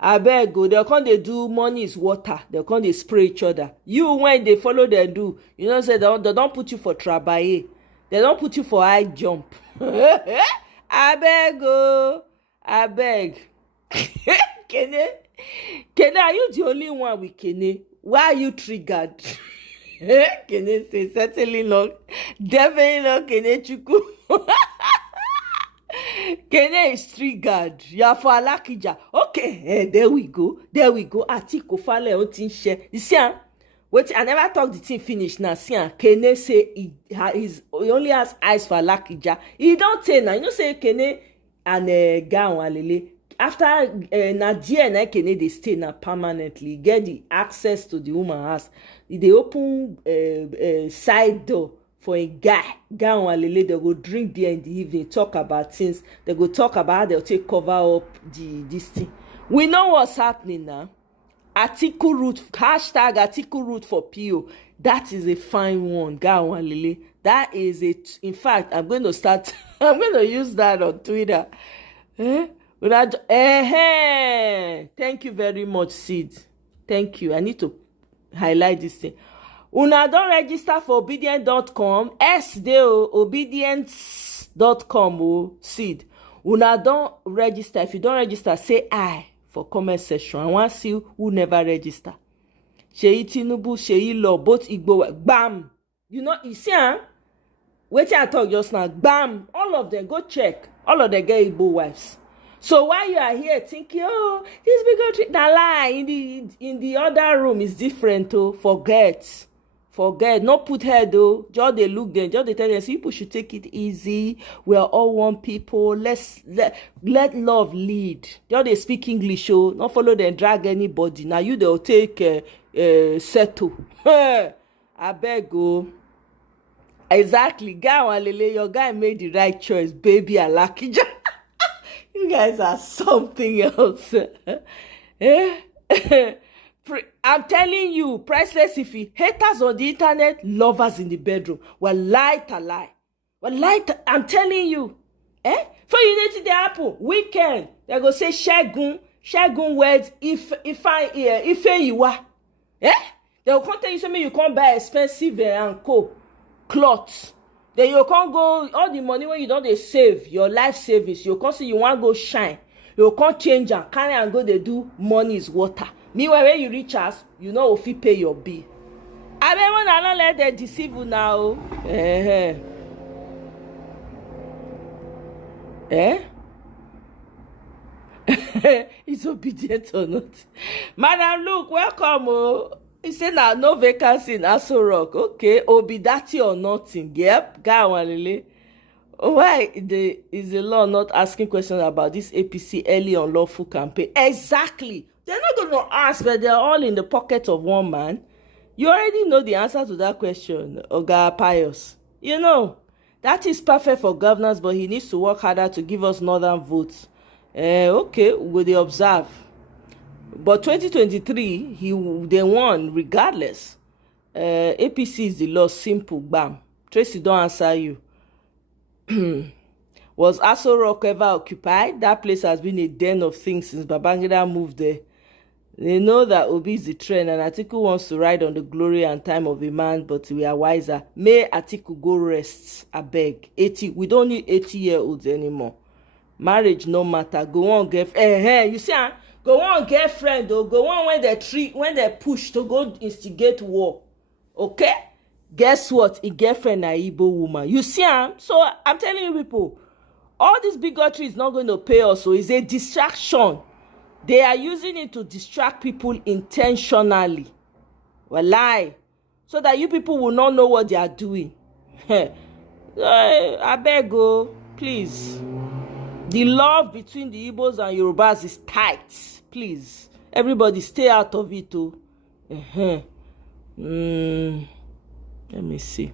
I beg go. They'll come they do money is water. They'll come they spray each other. You when they follow them do. You know say they don't put you for trabaye. They don't put you for high jump. I beg go. I beg. Kene, are you the only one with Kene? Why are you triggered? Kene say certainly not. Definitely not Kene Chuku. Kene is triggered. You are for Alakija. Okay, there we go. Atiku Fale Otin share. You see, wait, I never talk the thing finish now. See, Kene say he only has eyes for Alakija. He don't say now. You know say Kene and Gaon Alele. After Nadia and Kene they stay now permanently. Get the access to the woman house. They open side door. For a guy and lele, they go drink there in the evening, talk about things. They go talk about how they'll take cover up this thing. We know what's happening now. Article root, hashtag article root for PO. That is a fine one, guy and lele. That is it. In fact, I'm going to use that on Twitter. Thank you very much, Sid. Thank you. I need to highlight this thing. Una don register for obedient.com. obedience.com. Seed. Una don register. If you don't register, say I for comment section. I want to see who never register. Sheyi Tinubu, Sheyi Law, both Igbo. Bam. You know, you see, wait till I talk just now. Bam. All of them, go check. All of them get Igbo wives. So while you are here thinking, oh, this bigotry, na lie. In the other room is different. Oh, forget. No put head though. Just they look them. Just they tell them, people should take it easy. We are all one people. Let love lead. Just they speak English. Oh, not follow them. Drag anybody. Now you they'll take settle. I beg go. Exactly. Guy Walele, your guy made the right choice. Baby Alakija. You guys are something else. I'm telling you, priceless iffy. Haters on the internet, lovers in the bedroom. Well, lie. I'm telling you. For unity the apple, weekend. They go say Shagun words if you are. They'll come tell you something you can't buy expensive and clothes. Then you can't go, all the money when you don't they save, your life savings, you can't see you want to go shine. You can't change and carry and go, they do money is water. Meanwhile, when you reach us, you know if you pay your bill. I mean, when I don't let them deceive you now. He's obedient or not. Madam, look, welcome. Oh. He said now no vacancy in Aso Rock. Okay, obidati or nothing. Yep, Gawanile. Why is the law not asking questions about this APC early unlawful campaign? Exactly. They're not going to ask, but they're all in the pocket of one man. You already know the answer to that question, Oga Pius. You know, that is perfect for governance, but he needs to work harder to give us northern votes. Okay, will they observe? But 2023, they won regardless. APC is the law, simple, bam. Tracy, don't answer you. Was Aso Rock ever occupied? That place has been a den of things since Babangida moved there. They know that Obi is the trend, and Atiku wants to ride on the glory and time of a man, but we are wiser. May Atiku go rest, I beg. 80, we don't need 80-year-olds anymore. Marriage no matter. Go on, you see, go on, girlfriend, or go on when they push to go instigate war. Okay? Guess what? A girlfriend, a Igbo woman. You see, so I'm telling you people, all this bigotry is not going to pay us, so it's a distraction. They are using it to distract people intentionally. Well, lie. So that you people will not know what they are doing. I beg you, please. The love between the Igbos and Yorubas is tight. Please. Everybody stay out of it too. Let me see.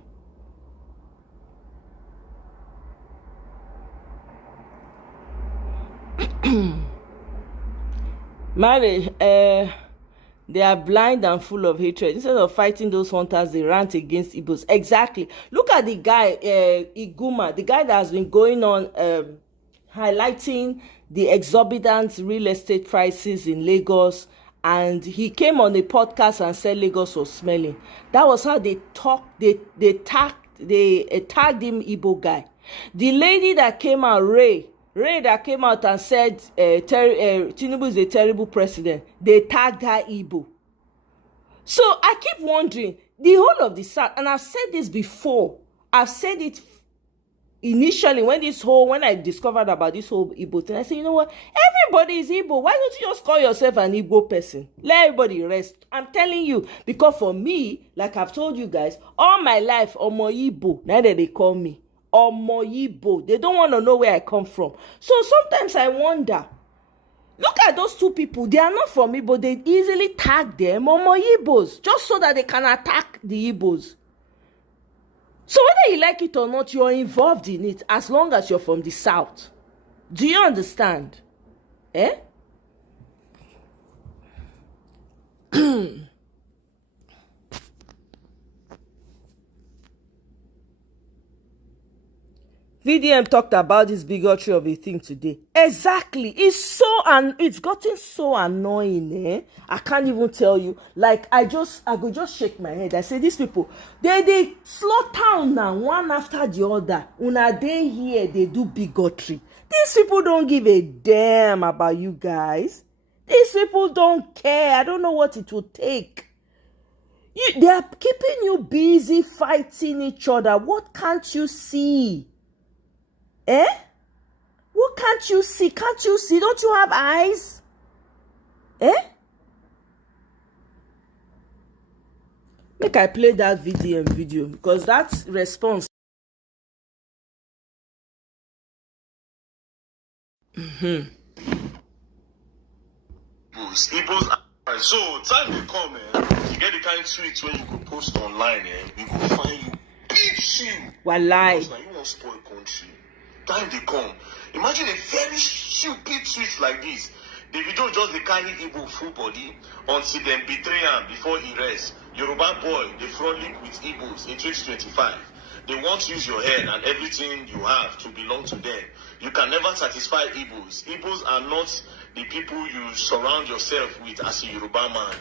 Marriage, they are blind and full of hatred. Instead of fighting those hunters, they rant against Igbos. Exactly. Look at the guy, Iguma, the guy that has been going on highlighting the exorbitant real estate prices in Lagos, and he came on a podcast and said Lagos was smelling. That was how they talked. They tagged him, Igbo guy. The lady that came out, Ray that came out and said Tinubu is a terrible president, they tagged her Igbo. So I keep wondering, the whole of the South, and I've said this before, I've said it initially when I discovered about this whole Igbo thing, I said, you know what, everybody is Igbo. Why don't you just call yourself an Igbo person? Let everybody rest. I'm telling you, because for me, like I've told you guys, all my life, Omo Igbo, now that they call me Omo Igbo. They don't want to know where I come from. So sometimes I wonder, look at those two people. They are not from Igbo. They easily tag them Omo Igbos just so that they can attack the Igbos. So whether you like it or not, you're involved in it as long as you're from the South. Do you understand? VDM talked about this bigotry of a thing today. Exactly. It's gotten so annoying, I can't even tell you. Like, I go just shake my head. I say, these people, they slaughter now one after the other. Una day here, they do bigotry. These people don't give a damn about you guys. These people don't care. I don't know what it will take. They are keeping you busy fighting each other. What can't you see? What can't you see? Can't you see? Don't you have eyes? Make I play that video because that response. Igbos, so time will come, you get the kind of tweets when you could post online, we will find you, beat you. Wallahi. Because now you won't spoil country. Time they come. Imagine a very stupid tweet like this. Davido just they carry Igbo full body until them betray him before he rests. Yoruba boy, they front link with Igbos in 2025. They want to use your head and everything you have to belong to them. You can never satisfy Igbos. Igbos are not the people you surround yourself with as a Yoruba man.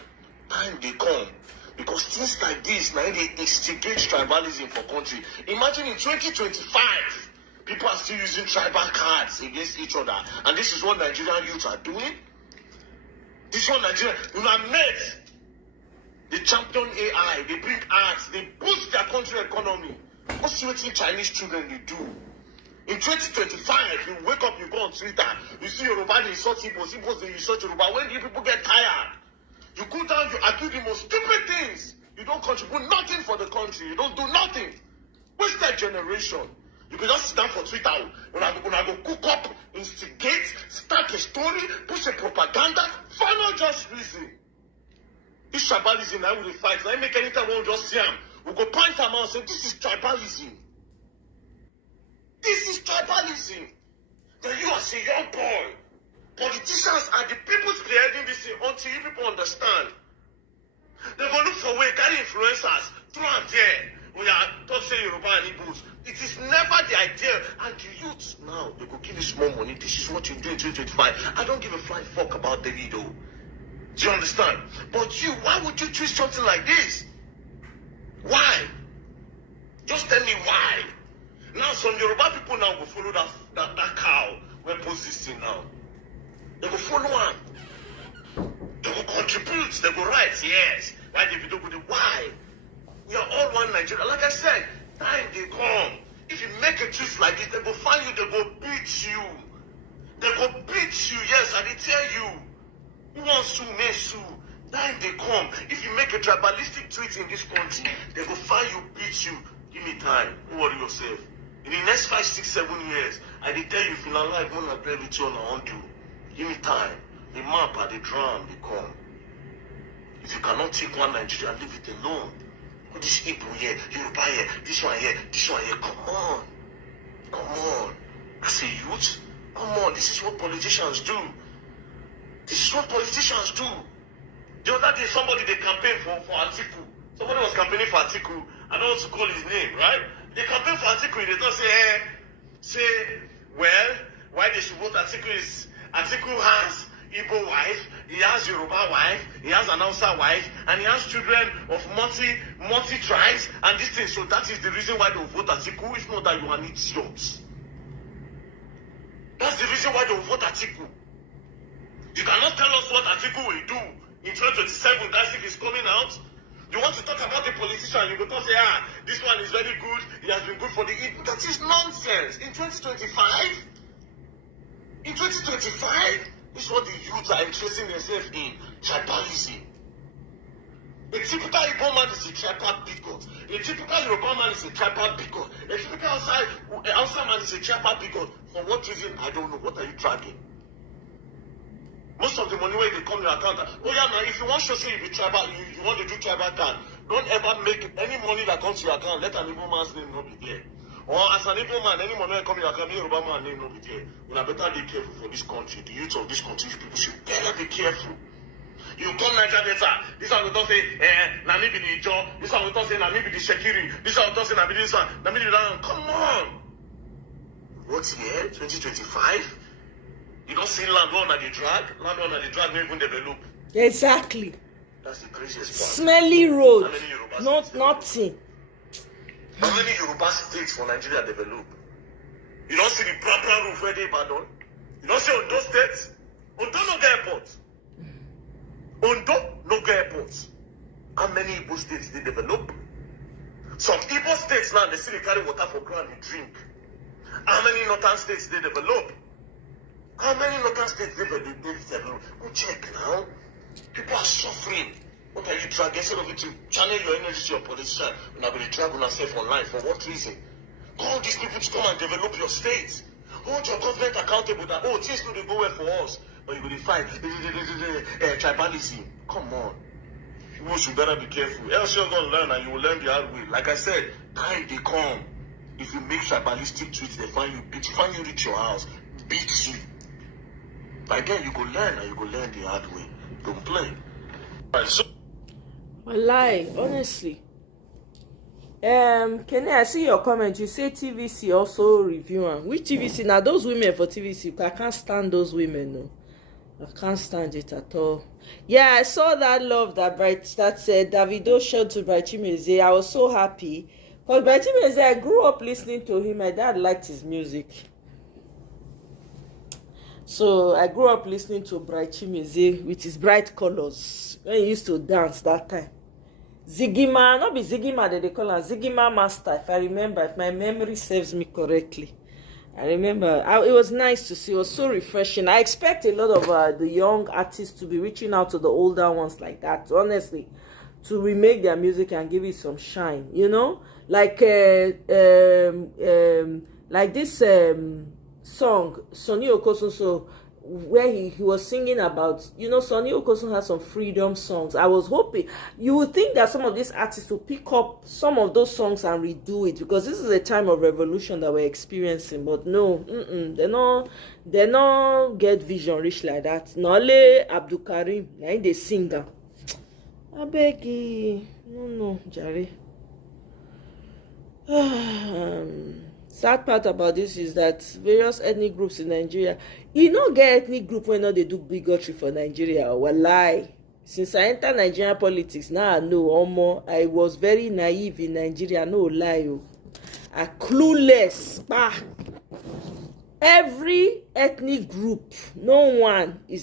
Time they come. Because things like this, now they instigate tribalism for country. Imagine in 2025, people are still using tribal cards against each other. And this is what Nigerian youth are doing. This is what Nigeria, you have met the champion AI, they bring arts, they boost their country economy. What's what Chinese children they do? In 2025, you wake up, you go on Twitter, you see Yoruba, they insult Igbo, they insult Yoruba. When do you people get tired? You go down, you argue the most stupid things. You don't contribute nothing for the country. You don't do nothing. What's that generation? You can just sit down for Twitter. When I go cook up, instigate, start a story, push a propaganda, final just reason. This tribalism, I will fight. I make anytime we just see them. We go point them out and say, this is tribalism. This is tribalism. Then you as a young boy, politicians are the people spearheading this thing until you people understand. They're going to look for way, carry influencers, through and there. We are don't say Yoruba and Igbos. It is never the idea. And the youth now, they go give you small money. This is what you do in 2025. I don't give a flying fuck about Davido. Do you understand? But you, why would you choose something like this? Why? Just tell me why. Now some Yoruba people now go follow that cow. Where post this thing now? They go follow one. They go contribute. They go write, yes. Why did you do it? Why? We are all one Nigeria. Like I said, time they come. If you make a twist like this, they go find you, they go beat you. They go beat you, yes, I did tell you. Who wants to may sue? Time they come. If you make a tribalistic tweet in this country, they go find you, beat you. Give me time. Don't worry yourself. In the next 5, 6, 7 years, I did tell you if you not like one I play with you and I want to. Give me time. The map and the drum, they come. If you cannot take one Nigeria, leave it alone. All these people here, Yoruba here, this one here, this one here. Come on. Come on. As a youth, come on. This is what politicians do. This is what politicians do. The other day, somebody they campaigned for Atiku. Somebody was campaigning for Atiku. I don't want to call his name, right? They campaign for Atiku. They don't say, well, why they should vote Atiku is Atiku has Igbo wife, he has Yoruba wife, he has an Hausa wife, and he has children of multi tribes, and this thing. So that is the reason why they will vote Atiku. If not that you are an idiot. That's the reason why they will vote Atiku. You cannot tell us what Atiku will do in 2027. That's if it's coming out. You want to talk about the politician, you go to say, this one is very good, he has been good for the Igbo. That is nonsense. In 2025, this is what the youth are interesting themselves in. Tribalism. A typical Igbo man is a tribal bigot. A typical Yoruba man is a tribal bigot. A typical Hausa man is a tribal bigot. For what reason? I don't know. What are you dragging? Most of the money where they come to your account, oh yeah, man, if you want to say you be tribal, you want to do tribal card, don't ever make any money that comes to your account, let an Igbo man's name not be there. Or as an Igbo man, any money that comes to your account, Yoruba man's name not be there. You better be careful for this country. The youth of this country, people should better be careful. You come Nigeria data, this one will don't say, na me be the Ijo, this one will don't say, na me be the Shekiri, this one will don't say, na me this one, na me be that one. Come on! What's here? 2025? You don't see land on the drag? Land on the drag don't even develop. Exactly. That's the craziest part. Smelly road. Not nothing. How many Yoruba states for Nigeria develop? You don't see the proper roof where they abandon? You don't see Ondo states? Ondo no get airports. Ondo no get airports. How many Igbo states they develop? Some Igbo states now they still carry water for ground and drink. How many northern states they develop? How many northern states they develop? Go check now. People are suffering. What are you dragging? Instead of it to channel your energy to your politician, you're not going to drag on yourself online. For what reason? Call these people to come and develop your state. Hold your government accountable that, things don't go well for us. But you're going to fight tribalism. Come on. You should better be careful. Else you're going to learn and you will learn the hard way. Like I said, time they come. If you make tribalistic tweets, they find you reach your house, beat you. By then you go learn and you go learn the hard way. Don't play. Lie, honestly. Kenny, I see your comment. You say TVC also review. Which TVC? Now those women for TVC, I can't stand those women. No, I can't stand it at all. Yeah, I saw that love that Davido showed to Bright Chimezie. I was so happy. Because Bright Chimezie, I grew up listening to him. My dad liked his music. So I grew up listening to Bright Chimezie with his bright colors. When he used to dance that time. Zigima, not be Zigima that they call him, Zigima Master, if I remember, if my memory serves me correctly. I remember, it was nice to see, it was so refreshing. I expect a lot of the young artists to be reaching out to the older ones like that, honestly, to remake their music and give it some shine, you know? Like this song, Sonny Okosun, where he was singing about, you know, Sonny Okosun has some freedom songs. I was hoping, you would think that some of these artists will pick up some of those songs and redo it, because this is a time of revolution that we're experiencing. But no, they not get vision rich like that. Nole Abdul Karim, na the singer. I beg you, no, Jerry. Sad part about this is that various ethnic groups in Nigeria, you no get ethnic group when they do bigotry for Nigeria. Lie. Since I entered Nigerian politics, now I know. I was very naive in Nigeria. No lie. I clueless. Every ethnic group, no one is